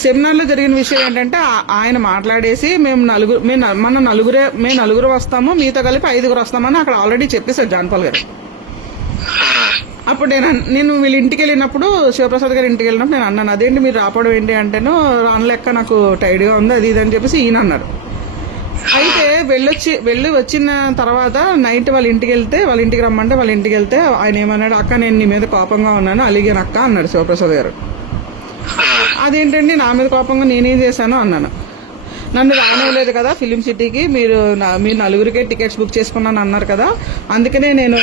సెమినార్లో జరిగిన విషయం ఏంటంటే ఆయన మాట్లాడేసి మేము నలుగురు వస్తాము, మీతో కలిపి 5 వస్తామని అక్కడ ఆల్రెడీ చెప్పేశారు జాన్ పాల్ గారు. అప్పుడు నేను వీళ్ళ ఇంటికి వెళ్ళినప్పుడు శివప్రసాద్ గారి ఇంటికి వెళ్ళినప్పుడు నేను అన్నాను, అదేంటి మీరు రావడం ఏంటి అంటేను రానులెక్క నాకు టైడ్గా ఉంది అది ఇది అని చెప్పేసి ఈయన అన్నారు. అయితే వెళ్ళి వచ్చిన తర్వాత నైట్ వాళ్ళ ఇంటికి రమ్మంటే వాళ్ళ ఇంటికి వెళ్తే ఆయన ఏమన్నాడు, అక్క నేను నీ మీద కోపంగా ఉన్నాను అలిగాను అక్క అన్నాడు శివప్రసాద్ గారు. అదేంటండి నా మీద కోపంగా నేనేం చేశాను అన్నాను. నన్ను రానివ్వలేదు కదా ఫిలిం సిటీకి, మీరు నలుగురికే టికెట్స్ బుక్ చేసుకున్నాను అన్నారు కదా, అందుకనే నేను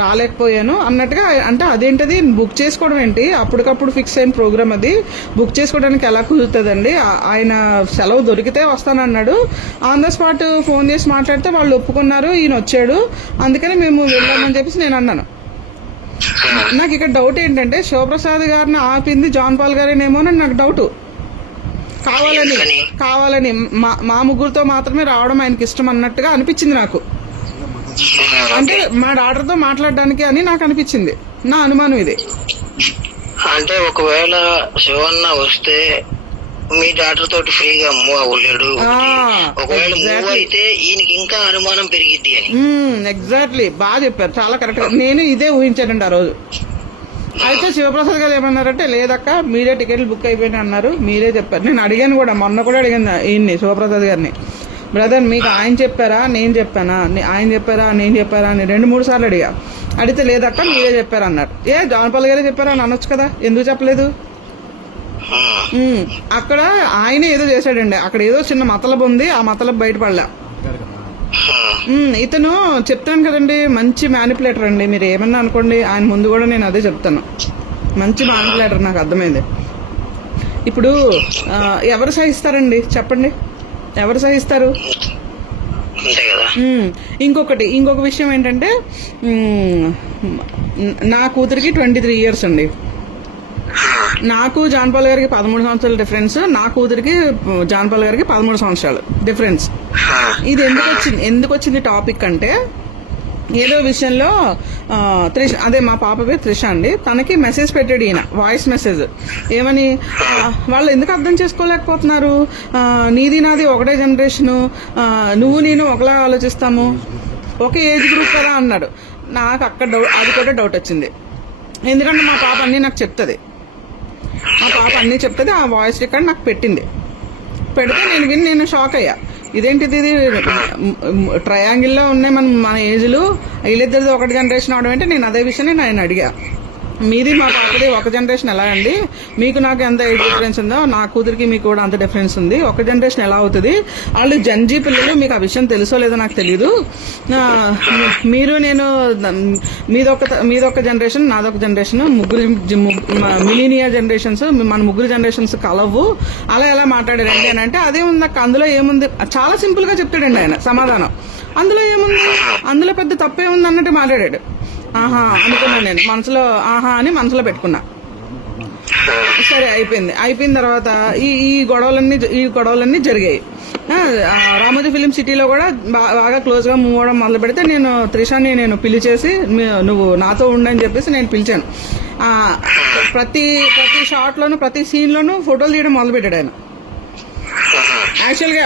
రాలేకపోయాను అన్నట్టుగా. అంటే అదేంటది బుక్ చేసుకోవడం ఏంటి, అప్పటికప్పుడు ఫిక్స్ అయిన ప్రోగ్రామ్ అది, బుక్ చేసుకోవడానికి ఎలా కుదురుతుందండి, ఆయన సెలవు దొరికితే వస్తానన్నాడు, ఆన్ ద స్పాట్ ఫోన్ చేసి మాట్లాడితే వాళ్ళు ఒప్పుకున్నారు, ఈయన వచ్చాడు, అందుకని మేము వెళ్ళామని చెప్పేసి నేను అన్నాను. నాకు ఇక్కడ డౌట్ ఏంటంటే శివప్రసాద్ గారిని ఆపింది జాన్ పాల్ గారేనేమో అని నాకు డౌట్. కావాలని మా ముగ్గురుతో మాత్రమే రావడం ఆయనకి ఇష్టం అన్నట్టుగా అనిపించింది నాకు. అంటే మా డాక్టర్తో మాట్లాడడానికి అని నాకు అనిపించింది, నా అనుమానం ఇది. అంటే ఒకవేళ శివన్న వస్తే మీ డాక్టర్ తోటి ఫ్రీగా మూవ్ అవ్వలేడు, ఒకవేళ మూవ్ అయితే ఈయనకి ఇంకా అనుమానం పెరిగిద్ది అని. ఎగ్జాక్ట్లీ, బాగా చెప్పారు, చాలా కరెక్ట్ గా. నేను ఇదే ఊహించానండి ఆ రోజు. అయితే శివప్రసాద్ గారు ఏమన్నారంటే లేదక్క మీరే టికెట్లు బుక్ అయిపోయినాయి అన్నారు, మీరే చెప్పారు. నేను అడిగాను కూడా, మొన్న కూడా అడిగాను ఈయన్ని శివప్రసాద్ గారిని, బ్రదర్ మీకు ఆయన చెప్పారా నేను చెప్పానా, ఆయన చెప్పారా నేను చెప్పారా అని 2-3 సార్లు అడిగితే లేదక్క మీరే చెప్పారు అన్నారు. జాన్ పాల్ గారే చెప్పారా అని అనొచ్చు కదా, ఎందుకు చెప్పలేదు? అక్కడ ఆయన ఏదో చేశాడండి, అక్కడ ఏదో చిన్న మతలబు ఉంది, ఆ మతలబు బయటపడలే. ఇతను చెప్తాను కదండి మంచి మ్యానిపులేటర్ అండి, మీరు ఏమన్నా అనుకోండి, ఆయన ముందు కూడా నేను అదే చెప్తాను, మంచి మ్యానిపులేటర్, నాకు అర్థమైంది. ఇప్పుడు ఎవరు సహిస్తారండి చెప్పండి, ఎవరు సహిస్తారు? ఇంకొక విషయం ఏంటంటే నా కూతురికి 23 years అండి, నాకు జాన్ పాల్ గారికి 13 సంవత్సరాల డిఫరెన్స్, నా కూతురికి జాన్ పాల్ గారికి 13 సంవత్సరాలు డిఫరెన్స్. ఇది ఎందుకు వచ్చింది టాపిక్ అంటే ఏదో విషయంలో త్రిష, అదే మా పాప పేరు త్రిష అండి, తనకి మెసేజ్ పెట్టాడు ఈయన, వాయిస్ మెసేజ్. ఏమని, వాళ్ళు ఎందుకు అర్థం చేసుకోలేకపోతున్నారు, నీది నాది ఒకటే జనరేషను, నువ్వు నేను ఒకలా ఆలోచిస్తాము, ఒకే ఏజ్ గ్రూప్ కదా అన్నాడు. నాకు అక్కడ అది కూడా డౌట్ వచ్చింది, ఎందుకంటే మా పాప అన్నీ నాకు చెప్తుంది, ఆ వాయిస్ రికార్డ్ నాకు పెడితే నేను షాక్ అయ్యా. ఇదేంటిది, ఇది ట్రయాంగిల్లో ఉన్నాయి మన ఏజ్లు, వీళ్ళిద్దరిది ఒక జనరేషన్ అవడం అంటే నేను అదే విషయాన్ని నేను అడిగా. మీది మా పాపది ఒక జనరేషన్ ఎలా అండి, మీకు నాకు ఎంత ఏజ్ డిఫరెన్స్ ఉందో నా కూతురికి మీకు కూడా అంత డిఫరెన్స్ ఉంది, ఒక జనరేషన్ ఎలా అవుతుంది, వాళ్ళు జంజీ పిల్లలు, మీకు ఆ విషయం తెలుసో లేదో నాకు తెలీదు, మీరు నేను మీదొక జనరేషన్ నాదొక జనరేషన్, మిలీనియర్ జనరేషన్స్, మన ముగ్గురు జనరేషన్స్ కలవు, అలా ఎలా మాట్లాడారండి అని అంటే అదే ఉంది అక్క, అందులో ఏముంది, చాలా సింపుల్ గా చెప్తాడండి ఆయన సమాధానం, అందులో ఏముంది, అందులో పెద్ద తప్పే ఉంది అన్నట్టు మాట్లాడాడు. ఆహా అనుకున్నాను నేను మనసులో, అని మనసులో పెట్టుకున్నా. సరే అయిపోయిన తర్వాత ఈ గొడవలన్నీ జరిగాయి. రామోజీ ఫిలిం సిటీలో కూడా బాగా క్లోజ్ గా మూవ్ అవడం మొదలు పెడితే నేను త్రిషాని నేను పిలిచేసి నువ్వు నాతో ఉండని చెప్పేసి నేను పిలిచాను. ప్రతి షాట్ లోను ప్రతి సీన్ లోను ఫోటోలు తీయడం మొదలు పెట్టాడు ఆయన. యాక్చువల్ గా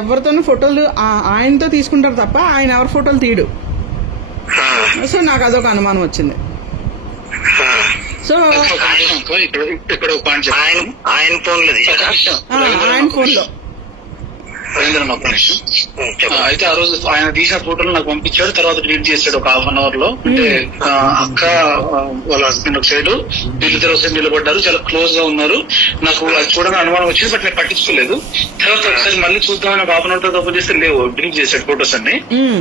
ఎవరితోనూ ఫోటోలు ఆయనతో తీసుకుంటారు తప్ప ఆయన ఎవరి ఫోటోలు తీయడు. సో నాకు అదొక అనుమానం వచ్చింది. సో ఇక్కడ ఒక పాయింట్ చెప్తాను. ఆయన ఫోన్ లో ఆయన ఫోన్ లో ఒక్క నిమిషం. అయితే ఆ రోజు ఆయన తీసిన ఫోటోలు నాకు పంపించాడు, తర్వాత డిలీట్ చేశాడు ఒక హాఫ్ అన్ అవర్ లో. అంటే అక్క వాళ్ళ హస్బెండ్ ఒక సైడ్, వీళ్ళిద్దరు సైడ్ నిలబడ్డారు, చాలా క్లోజ్ గా ఉన్నారు. నాకు అది చూడని అనుమానం వచ్చింది, బట్ నేను పట్టించుకోలేదు. తర్వాత ఒకసారి మళ్ళీ చూద్దామని హాఫ్ అన్ అవర్ తర్వాత ఓపెన్ చేస్తే లేవు, డిలీట్ చేశాడు ఫోటోస్ అన్ని.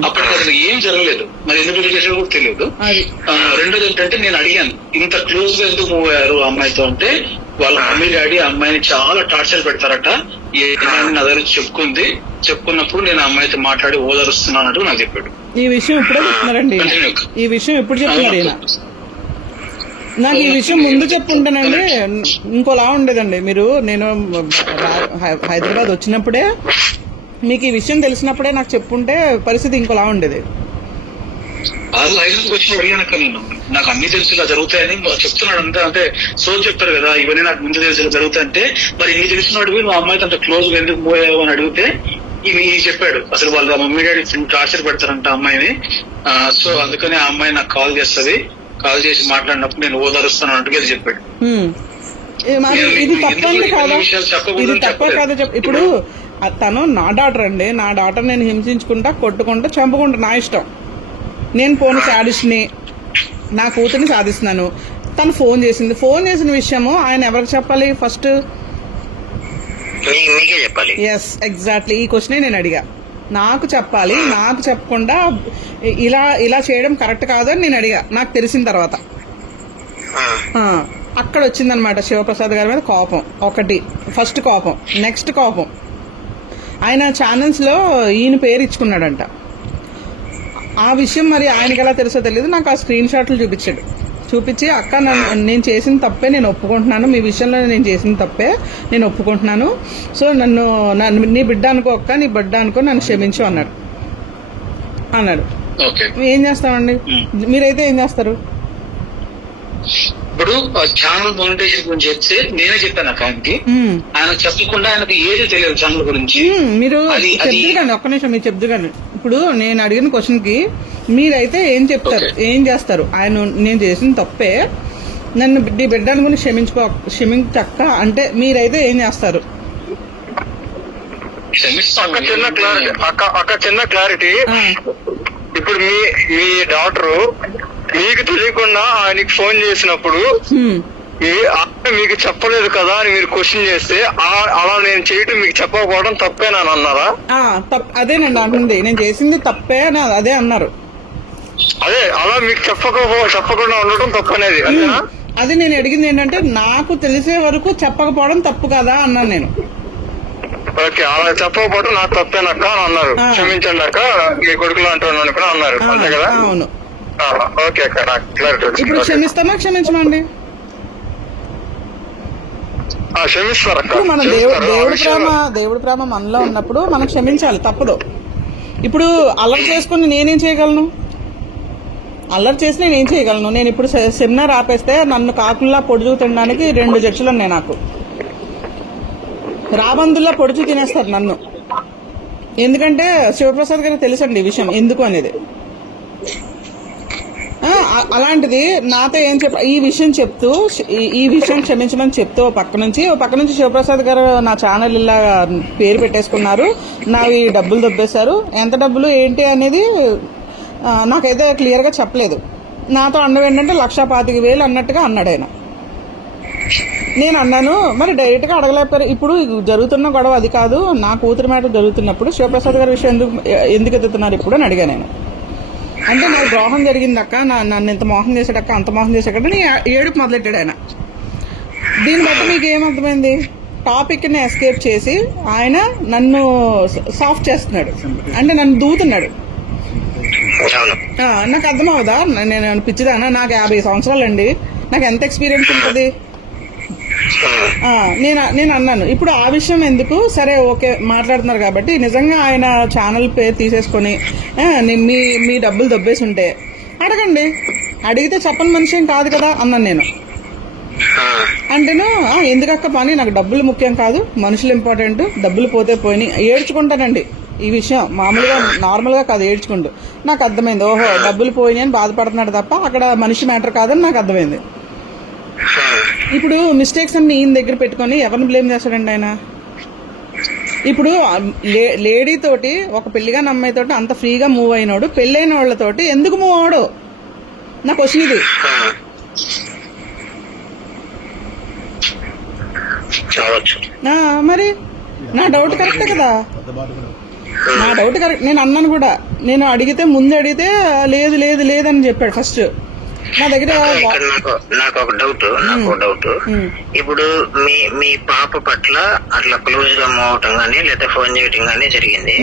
అప్పటికి అసలు ఏం జరగలేదు, మరి ఎందుకు డిలీట్ చేసాడో కూడా తెలియదు. రెండోది ఏంటంటే నేను అడిగాను, ఇంత క్లోజ్ గా ఎందుకు మూవ్ అయ్యారు అమ్మాయితో అంటే, వాళ్ళ మమ్మీ డాడీ అమ్మాయిని చాలా టార్చర్ పెడతారట, నా దగ్గర చెప్పుకున్నప్పుడు నేను అమ్మాయితో మాట్లాడి ఓదరుస్తున్నానంటూ నాకు చెప్పాడు. ఈ విషయం ఇప్పుడే చెప్తున్నారండి, ఈ విషయం ఎప్పుడు చెప్తున్నారు ఈయన? నాకు ఈ విషయం ముందు చెప్పుంటానండి ఇంకోలా ఉండేదండి. నేను హైదరాబాద్ వచ్చినప్పుడే మీకు ఈ విషయం తెలిసినప్పుడే నాకు చెప్పుంటే పరిస్థితి ఇంకోలా ఉండేది. హైదరాబాద్ వచ్చి అడిగానక్క నేను, నాకు అన్ని తెలుసు ఇలా జరుగుతాయని చెప్తున్నాడు అంతా. అంటే సోల్ చెప్తారు కదా, ఇవన్నీ నాకు ముందు తెలుసు ఇలా జరుగుతాయంటే, మరి ఇన్ని తెలిసినాడు నువ్వు అమ్మాయితో అంత క్లోజ్ గా ఎందుకు పోయావు అని అడిగితే ఇవి చెప్పాడు. అసలు వాళ్ళ మమ్మీ డాడీ టార్చర్ పెడతారంట అమ్మాయిని. సో అందుకని ఆ అమ్మాయి నాకు కాల్ చేస్తుంది, కాల్ చేసి మాట్లాడినప్పుడు నేను ఓదారుస్తాను అన్నట్టుగా చెప్పాడు. ఇది తప్పండి కాదా? ఇది తప్ప కాదా? ఇప్పుడు తను నా డాటర్ అండి, నా డాటర్ నేను హింసించుకుంటా, కొట్టుకుంటా, చంపుకుంటా, నా ఇష్టం. నేను పోను శాడిస్ట్ని, నా కూతుర్ని సాధిస్తున్నాను. తను ఫోన్ చేసిన విషయము ఆయన ఎవరికి చెప్పాలి? ఫస్ట్ ఎస్ ఎగ్జాక్ట్లీ ఈ క్వశ్చనే నేను అడిగా. నాకు చెప్పాలి, నాకు చెప్పకుండా ఇలా చేయడం కరెక్ట్ కాదని నేను అడిగా. నాకు తెలిసిన తర్వాత అక్కడ వచ్చిందనమాట శివప్రసాద్ గారి మీద కోపం. ఒకటి ఫస్ట్ కోపం, నెక్స్ట్ కోపం ఆయన ఛానల్స్ లో ఈయన పేరు ఇచ్చుకున్నాడంట. ఆ విషయం మరి ఆయనకి ఎలా తెలుసో తెలియదు, నాకు ఆ స్క్రీన్ షాట్లు చూపించి అక్క నేను చేసిన తప్పే నేను ఒప్పుకుంటున్నాను, మీ విషయంలో నేను చేసిన తప్పే నేను ఒప్పుకుంటున్నాను, సో నన్ను నీ బిడ్డ అనుకో అక్క, నీ బిడ్డ అనుకో, నన్ను క్షమించు అన్నాడు. ఏం చేస్తామండి? మీరైతే ఏం చేస్తారు? ఇప్పుడు ఛానల్ మానిటైజేషన్ గురించి చెప్తే నేనే చెప్పాను అక్క ఆయనకి, ఆయన చెప్పకుండా ఆయనకి ఏది తెలియదు ఛానల్ గురించి. మీరు చెప్తుగానే ఒక్క నిమిషం, మీరు చెప్తుగానే. ఇప్పుడు నేను అడిగిన క్వశ్చన్ కి మీరైతే ఏం చెప్తారు, ఏం చేస్తారు? ఆయన నేను చేసిన తప్పే, నన్ను నీ బిడ్డ అనుకుని క్షమించక్క అంటే మీరైతే ఏం చేస్తారు? చిన్న క్లారిటీ. ఇప్పుడు మీ డాక్టరు మీకు తెలియకుండా ఆయనకి ఫోన్ చేసినప్పుడు మీకు చెప్పలేదు కదా అని మీరు క్వశ్చన్ చేస్తే, అలా నేను చేయటం మీకు చెప్పకపోవడం తప్పేనా అన్నారా? అదేనండి అంటుంది, నేను చేసింది తప్పే అదే అన్నారు. అదే అలా మీకు చెప్పకుండా ఉండటం తప్పనేది అది నేను అడిగింది ఏంటంటే, నాకు తెలిసే వరకు చెప్పకపోవడం తప్పు కదా అన్నాను నేను. ఓకే, అలా చెప్పకపోవడం నాకు తప్పేనక్క అని అన్నారు. క్షమించండి అక్క, మీ కొడుకులు అంటున్నాను కూడా అన్నారు, అంతే కదా? అవును. ఓకే అక్క, నాకు క్లారిటీ వచ్చింది. ఇప్పుడు క్షమిస్తామా క్షమించమండి? క్షమిస్తారక్క. మన దేవుడి ప్రేమ మనలో ఉన్నప్పుడు మనం క్షమించాలి, తప్పదు. ఇప్పుడు అల్లరి చేసుకుని నేనేం చేయగలను? అల్లరి చేసి నేనేం చేయగలను? నేను ఇప్పుడు సెమినార్ ఆపేస్తే నన్ను కాకుల్లా పొడుచు తినడానికి 2 జడ్జిలు ఉన్నాయి నాకు. రాబందుల్లా పొడుచు తినేస్తారు నన్ను. ఎందుకంటే శివప్రసాద్ గారికి తెలుసండి ఈ విషయం ఎందుకు అనేది. అలాంటిది నాతో ఏం ఈ విషయం చెప్తూ, ఈ విషయం క్షమించమని చెప్తూ ఓ పక్క నుంచి శివప్రసాద్ గారు నా ఛానల్ ఇలా పేరు పెట్టేసుకున్నారు, నావి డబ్బులు దొబ్బేశారు, ఎంత డబ్బులు ఏంటి అనేది నాకైతే క్లియర్ గా చెప్పలేదు. నాతో అన్నవి ఏంటంటే 1,25,000 అన్నట్టుగా అన్నాడు ఆయన. నేను అన్నాను, మరి డైరెక్ట్ గా అడగలేకపోయారు. ఇప్పుడు జరుగుతున్న గొడవ అది కాదు, నా కూతురు మ్యాటర్ జరుగుతున్నప్పుడు శివప్రసాద్ గారి విషయం ఎందుకు ఎత్తుతున్నారు ఇప్పుడు అని అడిగా నేను. అంటే నాకు ద్రోహం జరిగిందక్క, నన్ను ఇంత మోసం చేశాడక్క, అంత మోసం చేశాడని ఏడుపు మొదలెట్టాడు ఆయన. దీన్ని బట్టి మీకు ఏమర్థమైంది? టాపిక్ ని ఎస్కేప్ చేసి ఆయన నన్ను సాఫ్ట్ చేస్తున్నాడు, అంటే నన్ను దూతున్నాడు. నాకు అర్థం అవదా? నేను పిచ్చిదానా? నాకు 50 సంవత్సరాలు అండి, నాకు ఎంత ఎక్స్పీరియన్స్ ఉంటుంది? నేను అన్నాను ఇప్పుడు ఆ విషయం ఎందుకు, సరే ఓకే మాట్లాడుతున్నారు కాబట్టి నిజంగా ఆయన ఛానల్ పేరు తీసేసుకొని మీ డబ్బులు దొబ్బేసి ఉంటే అడగండి, అడిగితే చెప్పని మనిషి ఏం కాదు కదా అన్నాను నేను. అంటేను ఎందుకక్క పని, నాకు డబ్బులు ముఖ్యం కాదు, మనుషులు ఇంపార్టెంట్, డబ్బులు పోతే పోయినాయి ఏడ్చుకుంటానండి. ఈ విషయం మామూలుగా నార్మల్గా కాదు, ఏడ్చుకుంటూ నాకు అర్థమైంది. ఓహో డబ్బులు పోయినాయి అని బాధపడుతున్నాడు తప్ప అక్కడ మనిషి మ్యాటర్ కాదని నాకు అర్థమైంది. ఇప్పుడు మిస్టేక్స్ అన్ని ఈయన దగ్గర పెట్టుకొని ఎవరిని బ్లేమ్ చేస్తాడండి ఆయన? ఇప్పుడు లేడీ తోటి ఒక పెళ్లిగా అమ్మాయి తోటి అంత ఫ్రీగా మూవ్ అయినోడు పెళ్ళైన వాళ్ళతోటి ఎందుకు మూవ్ అవడు? నా క్వశ్చన్ ఇది. మరి నా డౌట్ కరెక్టే కదా, నా డౌట్ కరెక్ట్. నేను అన్నాను కూడా, నేను అడిగితే ముందు అడిగితే లేదు లేదు లేదని చెప్పాడు ఫస్ట్ నా దగ్గర. నాకు ఒక డౌట్ ఇప్పుడు మీ పాప పట్ల అట్లా క్లోజ్ గా మూవ్ అవటం గానీ లేదా ఫోన్ చేయటం గానీ జరిగింది.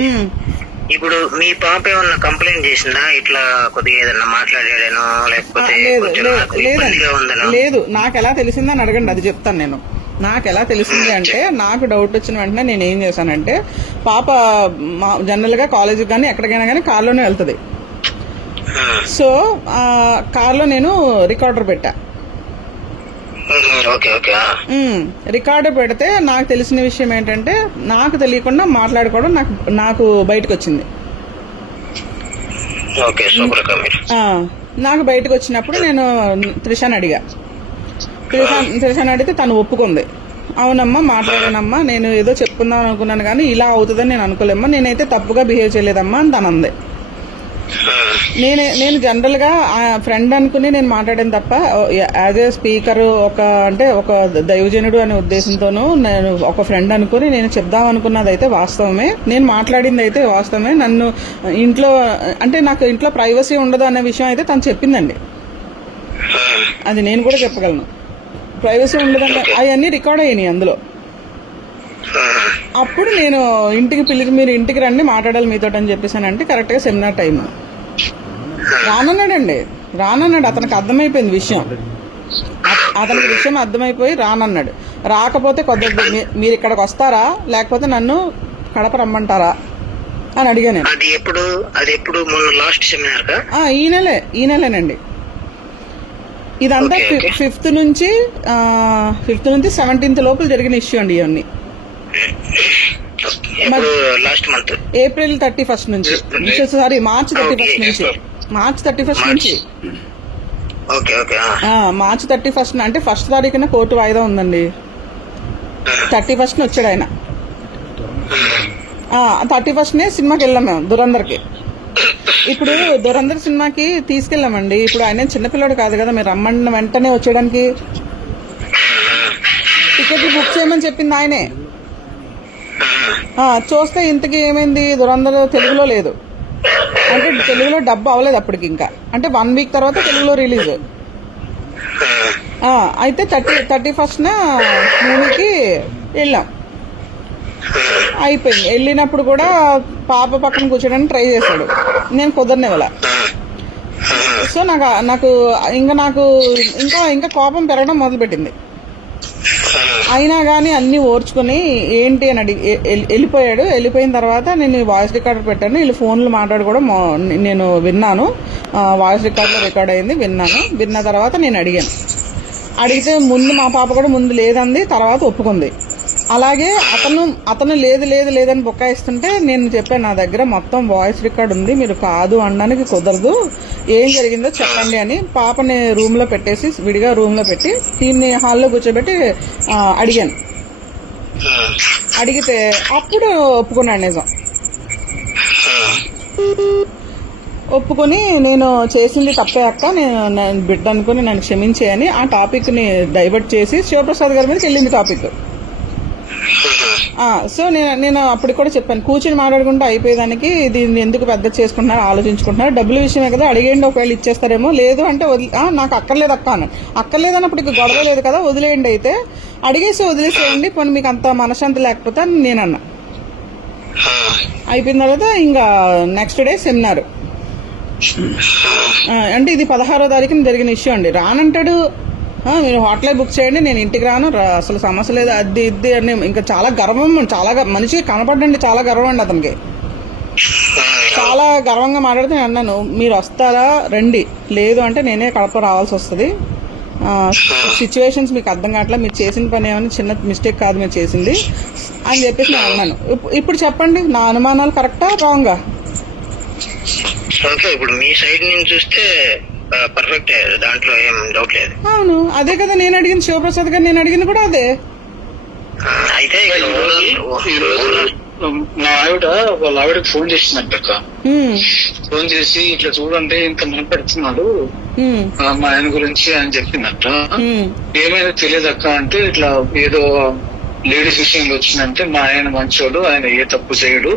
ఇప్పుడు మీ పాప ఏమన్నా కంప్లైంట్ చేసిందా ఇట్లా కొద్దిగా ఏదన్నా మాట్లాడాను లేకపోతే లేదు? నాకు ఎలా తెలిసిందని అడగండి, అది చెప్తాను నేను. నాకు ఎలా తెలిసింది అంటే, నాకు డౌట్ వచ్చిన వెంటనే నేను ఏం చేశానంటే, పాప జనరల్ గా కాలేజీకి కానీ ఎక్కడికైనా కానీ కార్లోనే వెళ్తుంది. సో కార్లో నేను రికార్డర్ పెట్టా. రికార్డర్ పెడితే నాకు తెలిసిన విషయం ఏంటంటే, నాకు తెలియకుండా మాట్లాడుకోవడం నాకు బయటకు వచ్చింది. నాకు బయటకు వచ్చినప్పుడు నేను త్రిషాని అడిగా. త్రిషాని అడిగితే తను ఒప్పుకుంది. అవునమ్మా మాట్లాడానమ్మా, నేను ఏదో చెప్పుకుందాం అనుకున్నాను కానీ ఇలా అవుతుందని నేను అనుకోలేమ్మా, నేనైతే తప్పుగా బిహేవ్ చేయలేదమ్మా అని తను అంది. నేను జనరల్ గా ఫ్రెండ్ అనుకుని నేను మాట్లాడాను తప్ప యాజ్ ఏ స్పీకర్ ఒక దైవజనుడు అనే ఉద్దేశంతోనూ నేను ఒక ఫ్రెండ్ అనుకుని నేను చెప్దాం అనుకున్నది అయితే వాస్తవమే, నేను మాట్లాడింది అయితే వాస్తవమే. నన్ను ఇంట్లో అంటే నాకు ఇంట్లో ప్రైవసీ ఉండదు అనే విషయం అయితే తను చెప్పిందండి. అది నేను కూడా చెప్పగలను, ప్రైవసీ ఉండదంటే అవన్నీ రికార్డ్ అయినాయి అందులో. అప్పుడు నేను ఇంటికి పిలిచి మీరు ఇంటికి రండి మాట్లాడాలి మీతో అని చెప్పేసానంటే కరెక్ట్ గా సెమినార్ టైం రానన్నాడు. అతనికి అర్థమైపోయింది విషయం, అతనికి విషయం అర్థమైపోయి రానన్నాడు. రాకపోతే కొద్దిగా మీరు ఇక్కడికి వస్తారా లేకపోతే నన్ను కడప రమ్మంటారా అని అడిగా నేను. ఈ నెలేనండి. ఇదంతా 5th నుంచి 17th లోపల జరిగిన ఇష్యూ అండి. ఇవన్నీ ఏప్రిల్ 31st నుంచి, సారీ మార్చ్ 31st నుంచి. మార్చ్ 31st అంటే 1st తారీఖున కోర్టు వాయిదా ఉందండి. 31st వచ్చాడు ఆయన. 31st సినిమాకి వెళ్ళాం మేము దురందర్కి. ఇప్పుడు దురందర్ సినిమాకి తీసుకెళ్ళామండి. ఇప్పుడు ఆయన చిన్నపిల్లడు కాదు కదా, మీరు రమ్మన్న వెంటనే వచ్చేయడానికి. టికెట్ బుక్ చేయమని చెప్పింది ఆయనే. చూస్తే ఇంతకీ ఏమైంది, దురందర్ తెలుగులో లేదు అంటే తెలుగులో డబ్బు అవ్వలేదు అప్పటికి, ఇంకా అంటే 1 వీక్ తర్వాత తెలుగులో రిలీజ్. అయితే 31st మూవీకి వెళ్ళాం. అయిపోయింది. వెళ్ళినప్పుడు కూడా పాప పక్కన కూర్చోడానికి ట్రై చేశాడు, నేను కుదరనివ్వాల. సో నాకు ఇంకా కోపం పెరగడం మొదలుపెట్టింది. అయినా కానీ అన్ని ఓర్చుకుని ఏంటి అని వెళ్ళిపోయాడు. వెళ్ళిపోయిన తర్వాత నేను వాయిస్ రికార్డర్ పెట్టాను. వీళ్ళు ఫోన్లు మాట్లాడుకోవడం నేను విన్నాను, వాయిస్ రికార్డులో రికార్డ్ అయింది విన్నాను. విన్న తర్వాత నేను అడిగితే ముందు మా పాప కూడా ముందు లేదంది, తర్వాత ఒప్పుకుంది. అలాగే అతను లేదు లేదని బుక్కాయిస్తుంటే నేను చెప్పాను, నా దగ్గర మొత్తం వాయిస్ రికార్డ్ ఉంది, మీరు కాదు అనడానికి కుదరదు, ఏం జరిగిందో చెప్పండి అని. పాపని రూమ్లో పెట్టేసి విడిగా రూమ్లో పెట్టి దీన్ని హాల్లో కూర్చోబెట్టి అడిగాను. అడిగితే అప్పుడు ఒప్పుకున్నాడు నిజం. ఒప్పుకొని నేను చేసింది తప్పే అక్క, నేను బిడ్డ అనుకుని నన్ను క్షమించేయని ఆ టాపిక్ని డైవర్ట్ చేసి శివప్రసాద్ గారి మీదకి వెళ్ళింది టాపిక్. సో నేను అప్పుడు కూడా చెప్పాను, కూర్చొని మాట్లాడుకుంటే అయిపోయేదానికి దీన్ని ఎందుకు పెద్ద చేసుకుంటున్నారు, ఆలోచించుకుంటున్నారు, డబ్బుల విషయమే కదా, అడిగేయండి, ఒకవేళ ఇచ్చేస్తారేమో, లేదు అంటే నాకు అక్కర్లేదు అక్క అన్నాను. అక్కర్లేదన్నప్పుడు ఇక గొడవ లేదు కదా, వదిలేయండి, అయితే అడిగేసి వదిలేసేయండి, పోనీ మీకు అంత మనశ్శాంతి లేకపోతే అని నేనన్నా. అయిపోయిన తర్వాత ఇంకా నెక్స్ట్ డే సెమినార్ అంటే ఇది 16వ తారీఖున జరిగిన ఇష్యూ అండి. రానంటాడు, మీరు హోటలే బుక్ చేయండి, నేను ఇంటికి రాను, అసలు సమస్య లేదు, అది ఇది అని. ఇంకా చాలా గర్వం, చాలా మనిషి కనపడండి, చాలా గర్వం అండి అతనికి. చాలా గర్వంగా మాట్లాడితే నేను అన్నాను, మీరు వస్తారా రండి, లేదు అంటే నేనే కడప రావాల్సి వస్తుంది. సిచ్యువేషన్స్ మీకు అర్థం కావట్లేదు, మీరు చేసిన పని ఏమైనా చిన్న మిస్టేక్ కాదు మీరు చేసింది అని చెప్పేసి నేను అన్నాను. ఇప్పుడు చెప్పండి, నా అనుమానాలు కరెక్టా రాంగా? ఓకే, ఇప్పుడు మీ సైడ్ నుంచి చూస్తే పర్ఫెక్ట్, దాంట్లో ఏం డౌట్ లేదు. అవును, అదే కదా నేను అడిగింది, శివప్రసాద్ గారు నేను అడిగింది కూడా అదే. అయితే మా ఆవిడ వాళ్ళ ఆవిడకి ఫోన్ చేసిందంట అక్క. ఫోన్ చేసి ఇట్లా చూడండి ఇంత మాట్లాడుతున్నాడు మా ఆయన గురించి అని చెప్పిందంట. ఏమైనా తెలియదు అక్క అంటే, ఇట్లా ఏదో లేడీస్ విషయంలో వచ్చిందంటే మా ఆయన మంచోడు, ఆయన ఏ తప్పు చేయడు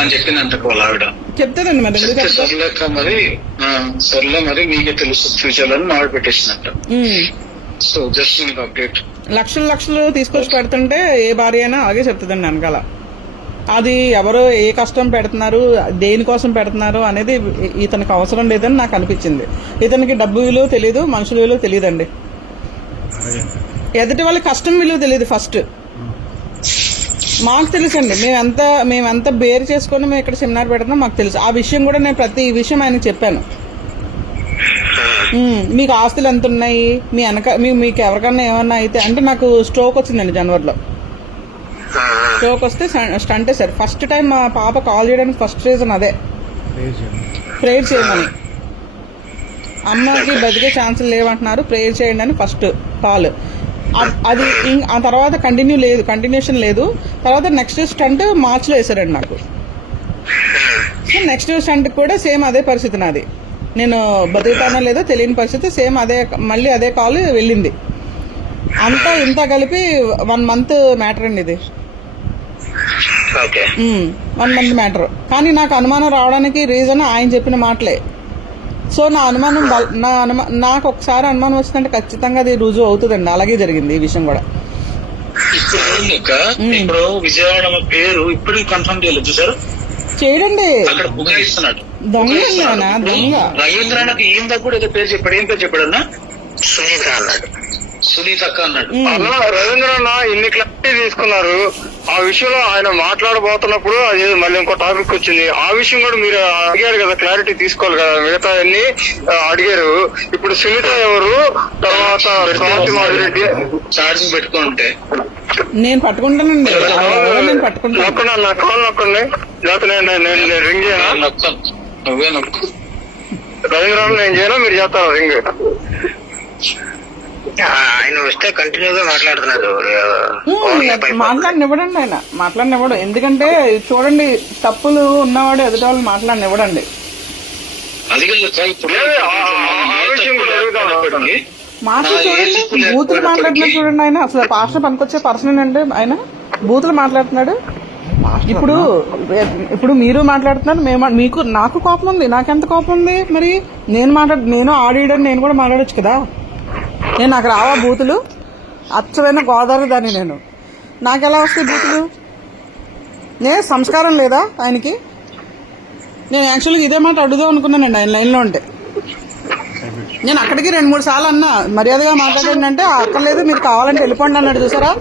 అని చెప్పిందంట వాళ్ళ ఆవిడ. చెప్తారండి మరి, సర్లేక మరి సర్లే మరి మీకే తెలుసు ఫ్యూచర్ అని ఆవిడ పెట్టేసిందంట. సో జస్ట్ మీకు అప్డేట్. లక్షలు తీసుకొచ్చి పెడుతుంటే ఏ భార్య అయినా అలాగే చెప్తుందండి వెనకాల. అది ఎవరో ఏ కష్టం పెడుతున్నారు, దేనికోసం పెడుతున్నారు అనేది ఇతనికి అవసరం లేదని నాకు అనిపించింది. ఇతనికి డబ్బు విలువ తెలియదు, మనుషుల విలువ తెలియదండి. ఎదుటి వాళ్ళ కష్టం విలువ తెలియదు ఫస్ట్. మాకు తెలుసండి, మేమెంత బేర్ చేసుకొని మేము ఇక్కడ సెమినార్ పెడుతున్నాం మాకు తెలుసు. ఆ విషయం కూడా నేను ప్రతి విషయం ఆయనకు చెప్పాను. మీకు ఆస్తులు ఎంత ఉన్నాయి, మీకు ఎవరికన్నా ఏమన్నా అయితే అంటే, నాకు స్ట్రోక్ వచ్చిందండి జనవరిలో. స్ట్రోక్ వస్తే స్టంటే సార్. ఫస్ట్ టైం మా పాప కాల్ చేయడానికి ఫస్ట్ రీజన్ అదే, ప్రేయర్ చేయమని. అమ్మకి బతికే ఛాన్సులు లేవంటున్నారు, ప్రేయర్ చేయండి అని ఫస్ట్ కాల్. అది ఆ తర్వాత కంటిన్యూషన్ లేదు. తర్వాత నెక్స్ట్ స్టంట్ మార్చిలో వేసారండి నాకు. సో నెక్స్ట్ స్టంట్ కూడా సేమ్ అదే పరిస్థితి నాది. నేను బతుకుతానో లేదో తెలియని పరిస్థితి, సేమ్ అదే, మళ్ళీ అదే కాల్ వెళ్ళింది. అంతా ఇంత కలిపి 1 month మ్యాటర్ అండి ఇది. 1 month మ్యాటర్. కానీ నాకు అనుమానం రావడానికి రీజన్ ఆయన చెప్పిన మాటలే. సో నా అనుమానం నాకు ఒకసారి అనుమానం వచ్చిందంటే ఖచ్చితంగా అది రుజువు అవుతుందండి. అలాగే జరిగింది ఈ విషయం కూడా. ఇప్పుడు విజయవాడ పేరు ఇప్పుడు కన్ఫర్మ్ చేయలేదు సార్, చేయడండి. అక్కడ బుగాయిస్తున్నాడు దొంగ రవీంద్రనాథ్ ఈయన కూడా ఏదో పేరు చెప్పాడు. ఏం పేరు చెప్పాడన్నా? సునీత అన్నాడు. సునీత అక్క అన్నాడు. అలా రవీంద్రన్న ఇన్ని క్లారిటీ తీసుకున్నారు. ఆ విషయంలో ఆయన మాట్లాడబోతున్నప్పుడు అది మళ్ళీ ఇంకో టాపిక్ వచ్చింది. ఆ విషయం కూడా మీరు అడిగారు కదా, క్లారిటీ తీసుకోవాలి కదా, మిగతా అన్ని అడిగారు. ఇప్పుడు సునీత ఎవరు, తర్వాత స్వాతి మాదిరెడ్డి ఛార్జింగ్ పెట్టుకుంటే నేను పట్టుకుంటానండి, నేను పట్టుకుంటాను. నొక్కనా, నా కాల్ నొక్కండి, లేకపోతే నేను రింగ్ చేయనా? నువ్వే నొక్కు. రవీంద్రన్న నేను చేయనా, మీరు చేస్తారా రింగ్? ఆయన వస్తే కంటిన్యూగా మాట్లాడుతున్నారు. మాట్లాడనివ్వడండి, ఆయన మాట్లాడనివ్వడు. ఎందుకంటే చూడండి, తప్పులు ఉన్నవాడు ఎదుటి వాళ్ళు మాట్లాడనివ్వడండి. మాస్టర్ చూడండి, బూతులు మాట్లాడుతున్నాడు చూడండి. ఆయన అసలు పాస్టర్ పనికొచ్చే పర్సన్ అండి. ఆయన బూతులు మాట్లాడుతున్నాడు. ఇప్పుడు మీరు మాట్లాడుతున్నారు, మీకు నాకు కోపం ఉంది. నాకెంత కోపం ఉంది మరి? నేను ఆడియడని నేను కూడా మాట్లాడొచ్చు కదా. నాకు రావా బూతులు? అచ్చమైన గోదావరి దాన్ని నేను. నాకెలా వస్తాయి బూతులు? సంస్కారం లేదా ఆయనకి? నేను యాక్చువల్గా ఇదే మాట అడుగుదాం అనుకున్నానండి ఆయన లైన్లో ఉంటే. నేను అక్కడికి 2-3 సార్లు అన్నా, మర్యాదగా మాట్లాడండి అంటే అక్కర్లేదు, మీరు కావాలంటే వెళ్ళిపోండి అన్నాడు. చూసారా?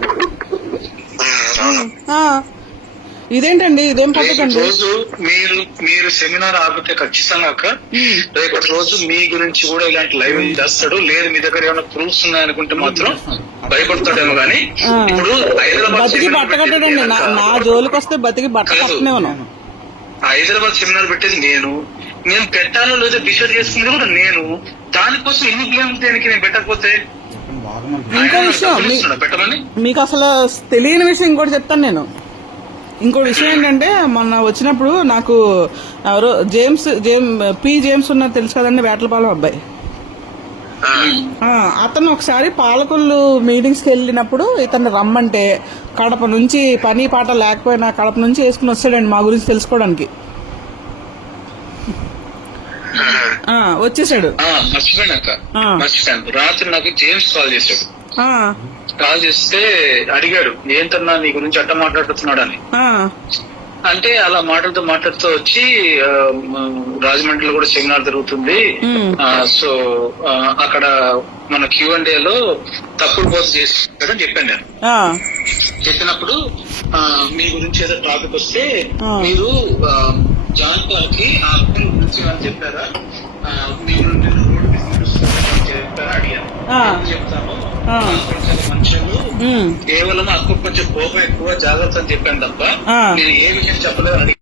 ఇదేంటండి, ఇదేం పద్ధతండి? రోజు మీరు సెమినార్ ఆపితే ఖచ్చితంగా రేపటి రోజు మీ గురించి కూడా ఇలాంటి లైవ్ చేస్తాడు. లేదు మీ దగ్గర ఏమైనా ప్రూఫ్స్ ఉన్నాయనుకుంటే మాత్రం భయపడతాడేమో. కానీ ఇప్పుడు బతికి బట్ట కట్టడండి, నా జోలికి వస్తే బతికి బట్ట కట్టనేమను. హైదరాబాద్ సెమినార్ పెట్టేది నేను పెట్టాలో లేదో డిసైడ్ చేసుకునేది కూడా నేను. దానికోసం ఎన్ని బ్లేమ్ దేనికి? నేను పెట్టకపోతే ఇంకో విషయం పెట్టమని మీకు అసలు తెలియని విషయం ఇంకోటి చెప్తాను నేను. ఇంకో విషయం ఏంటంటే, మొన్న వచ్చినప్పుడు నాకు ఎవరో జేమ్స్ ఉన్నారు తెలుసు కదండి, వేటలపాలెం అబ్బాయి. అతను ఒకసారి పాలకొల్లు మీటింగ్స్కి వెళ్ళినప్పుడు ఇతన్ని రమ్మంటే కడప నుంచి పని పాట లేకపోయినా కడప నుంచి వేసుకుని వస్తాడండి మా గురించి తెలుసుకోవడానికి. వచ్చేసాడు. మర్చిపోయాను. రాత్రి నాకు జేమ్స్ కాల్ చేశాడు. కాల్ చేస్తే అడిగాడు, ఏంటన్నా నీ గురించి అట్ట మాట్లాడుతున్నాడు అని. అంటే అలా మాట్లాడుతూ వచ్చి రాజమండ్రిలో కూడా సెమినార్ జరుగుతుంది, సో అక్కడ మన Q&A లో తప్పుడు పోస్ట్ చేసాడని చెప్పాను నేను. ఆ, చెప్పినప్పుడు మీ గురించి ఏదో టాపిక్ వస్తే ఆ. మీరు జాన్ గారికి ఆ అబ్బాయి గురించి ఏమైనా చెప్పారా, మీరు నిన్ను రోడ్డు మీద నడుస్తున్నారని చెప్పారా అడిగాను. ఆ. ఏం చెప్తాను, ఆ. కొంచెం మనుషులు ఉమ్, కేవలం అక్క కొంచెం కోపం ఎక్కువ, జాగ్రత్త అని చెప్పాను తప్ప ఆ. నేను ఏ విషయం చెప్పలేదు అని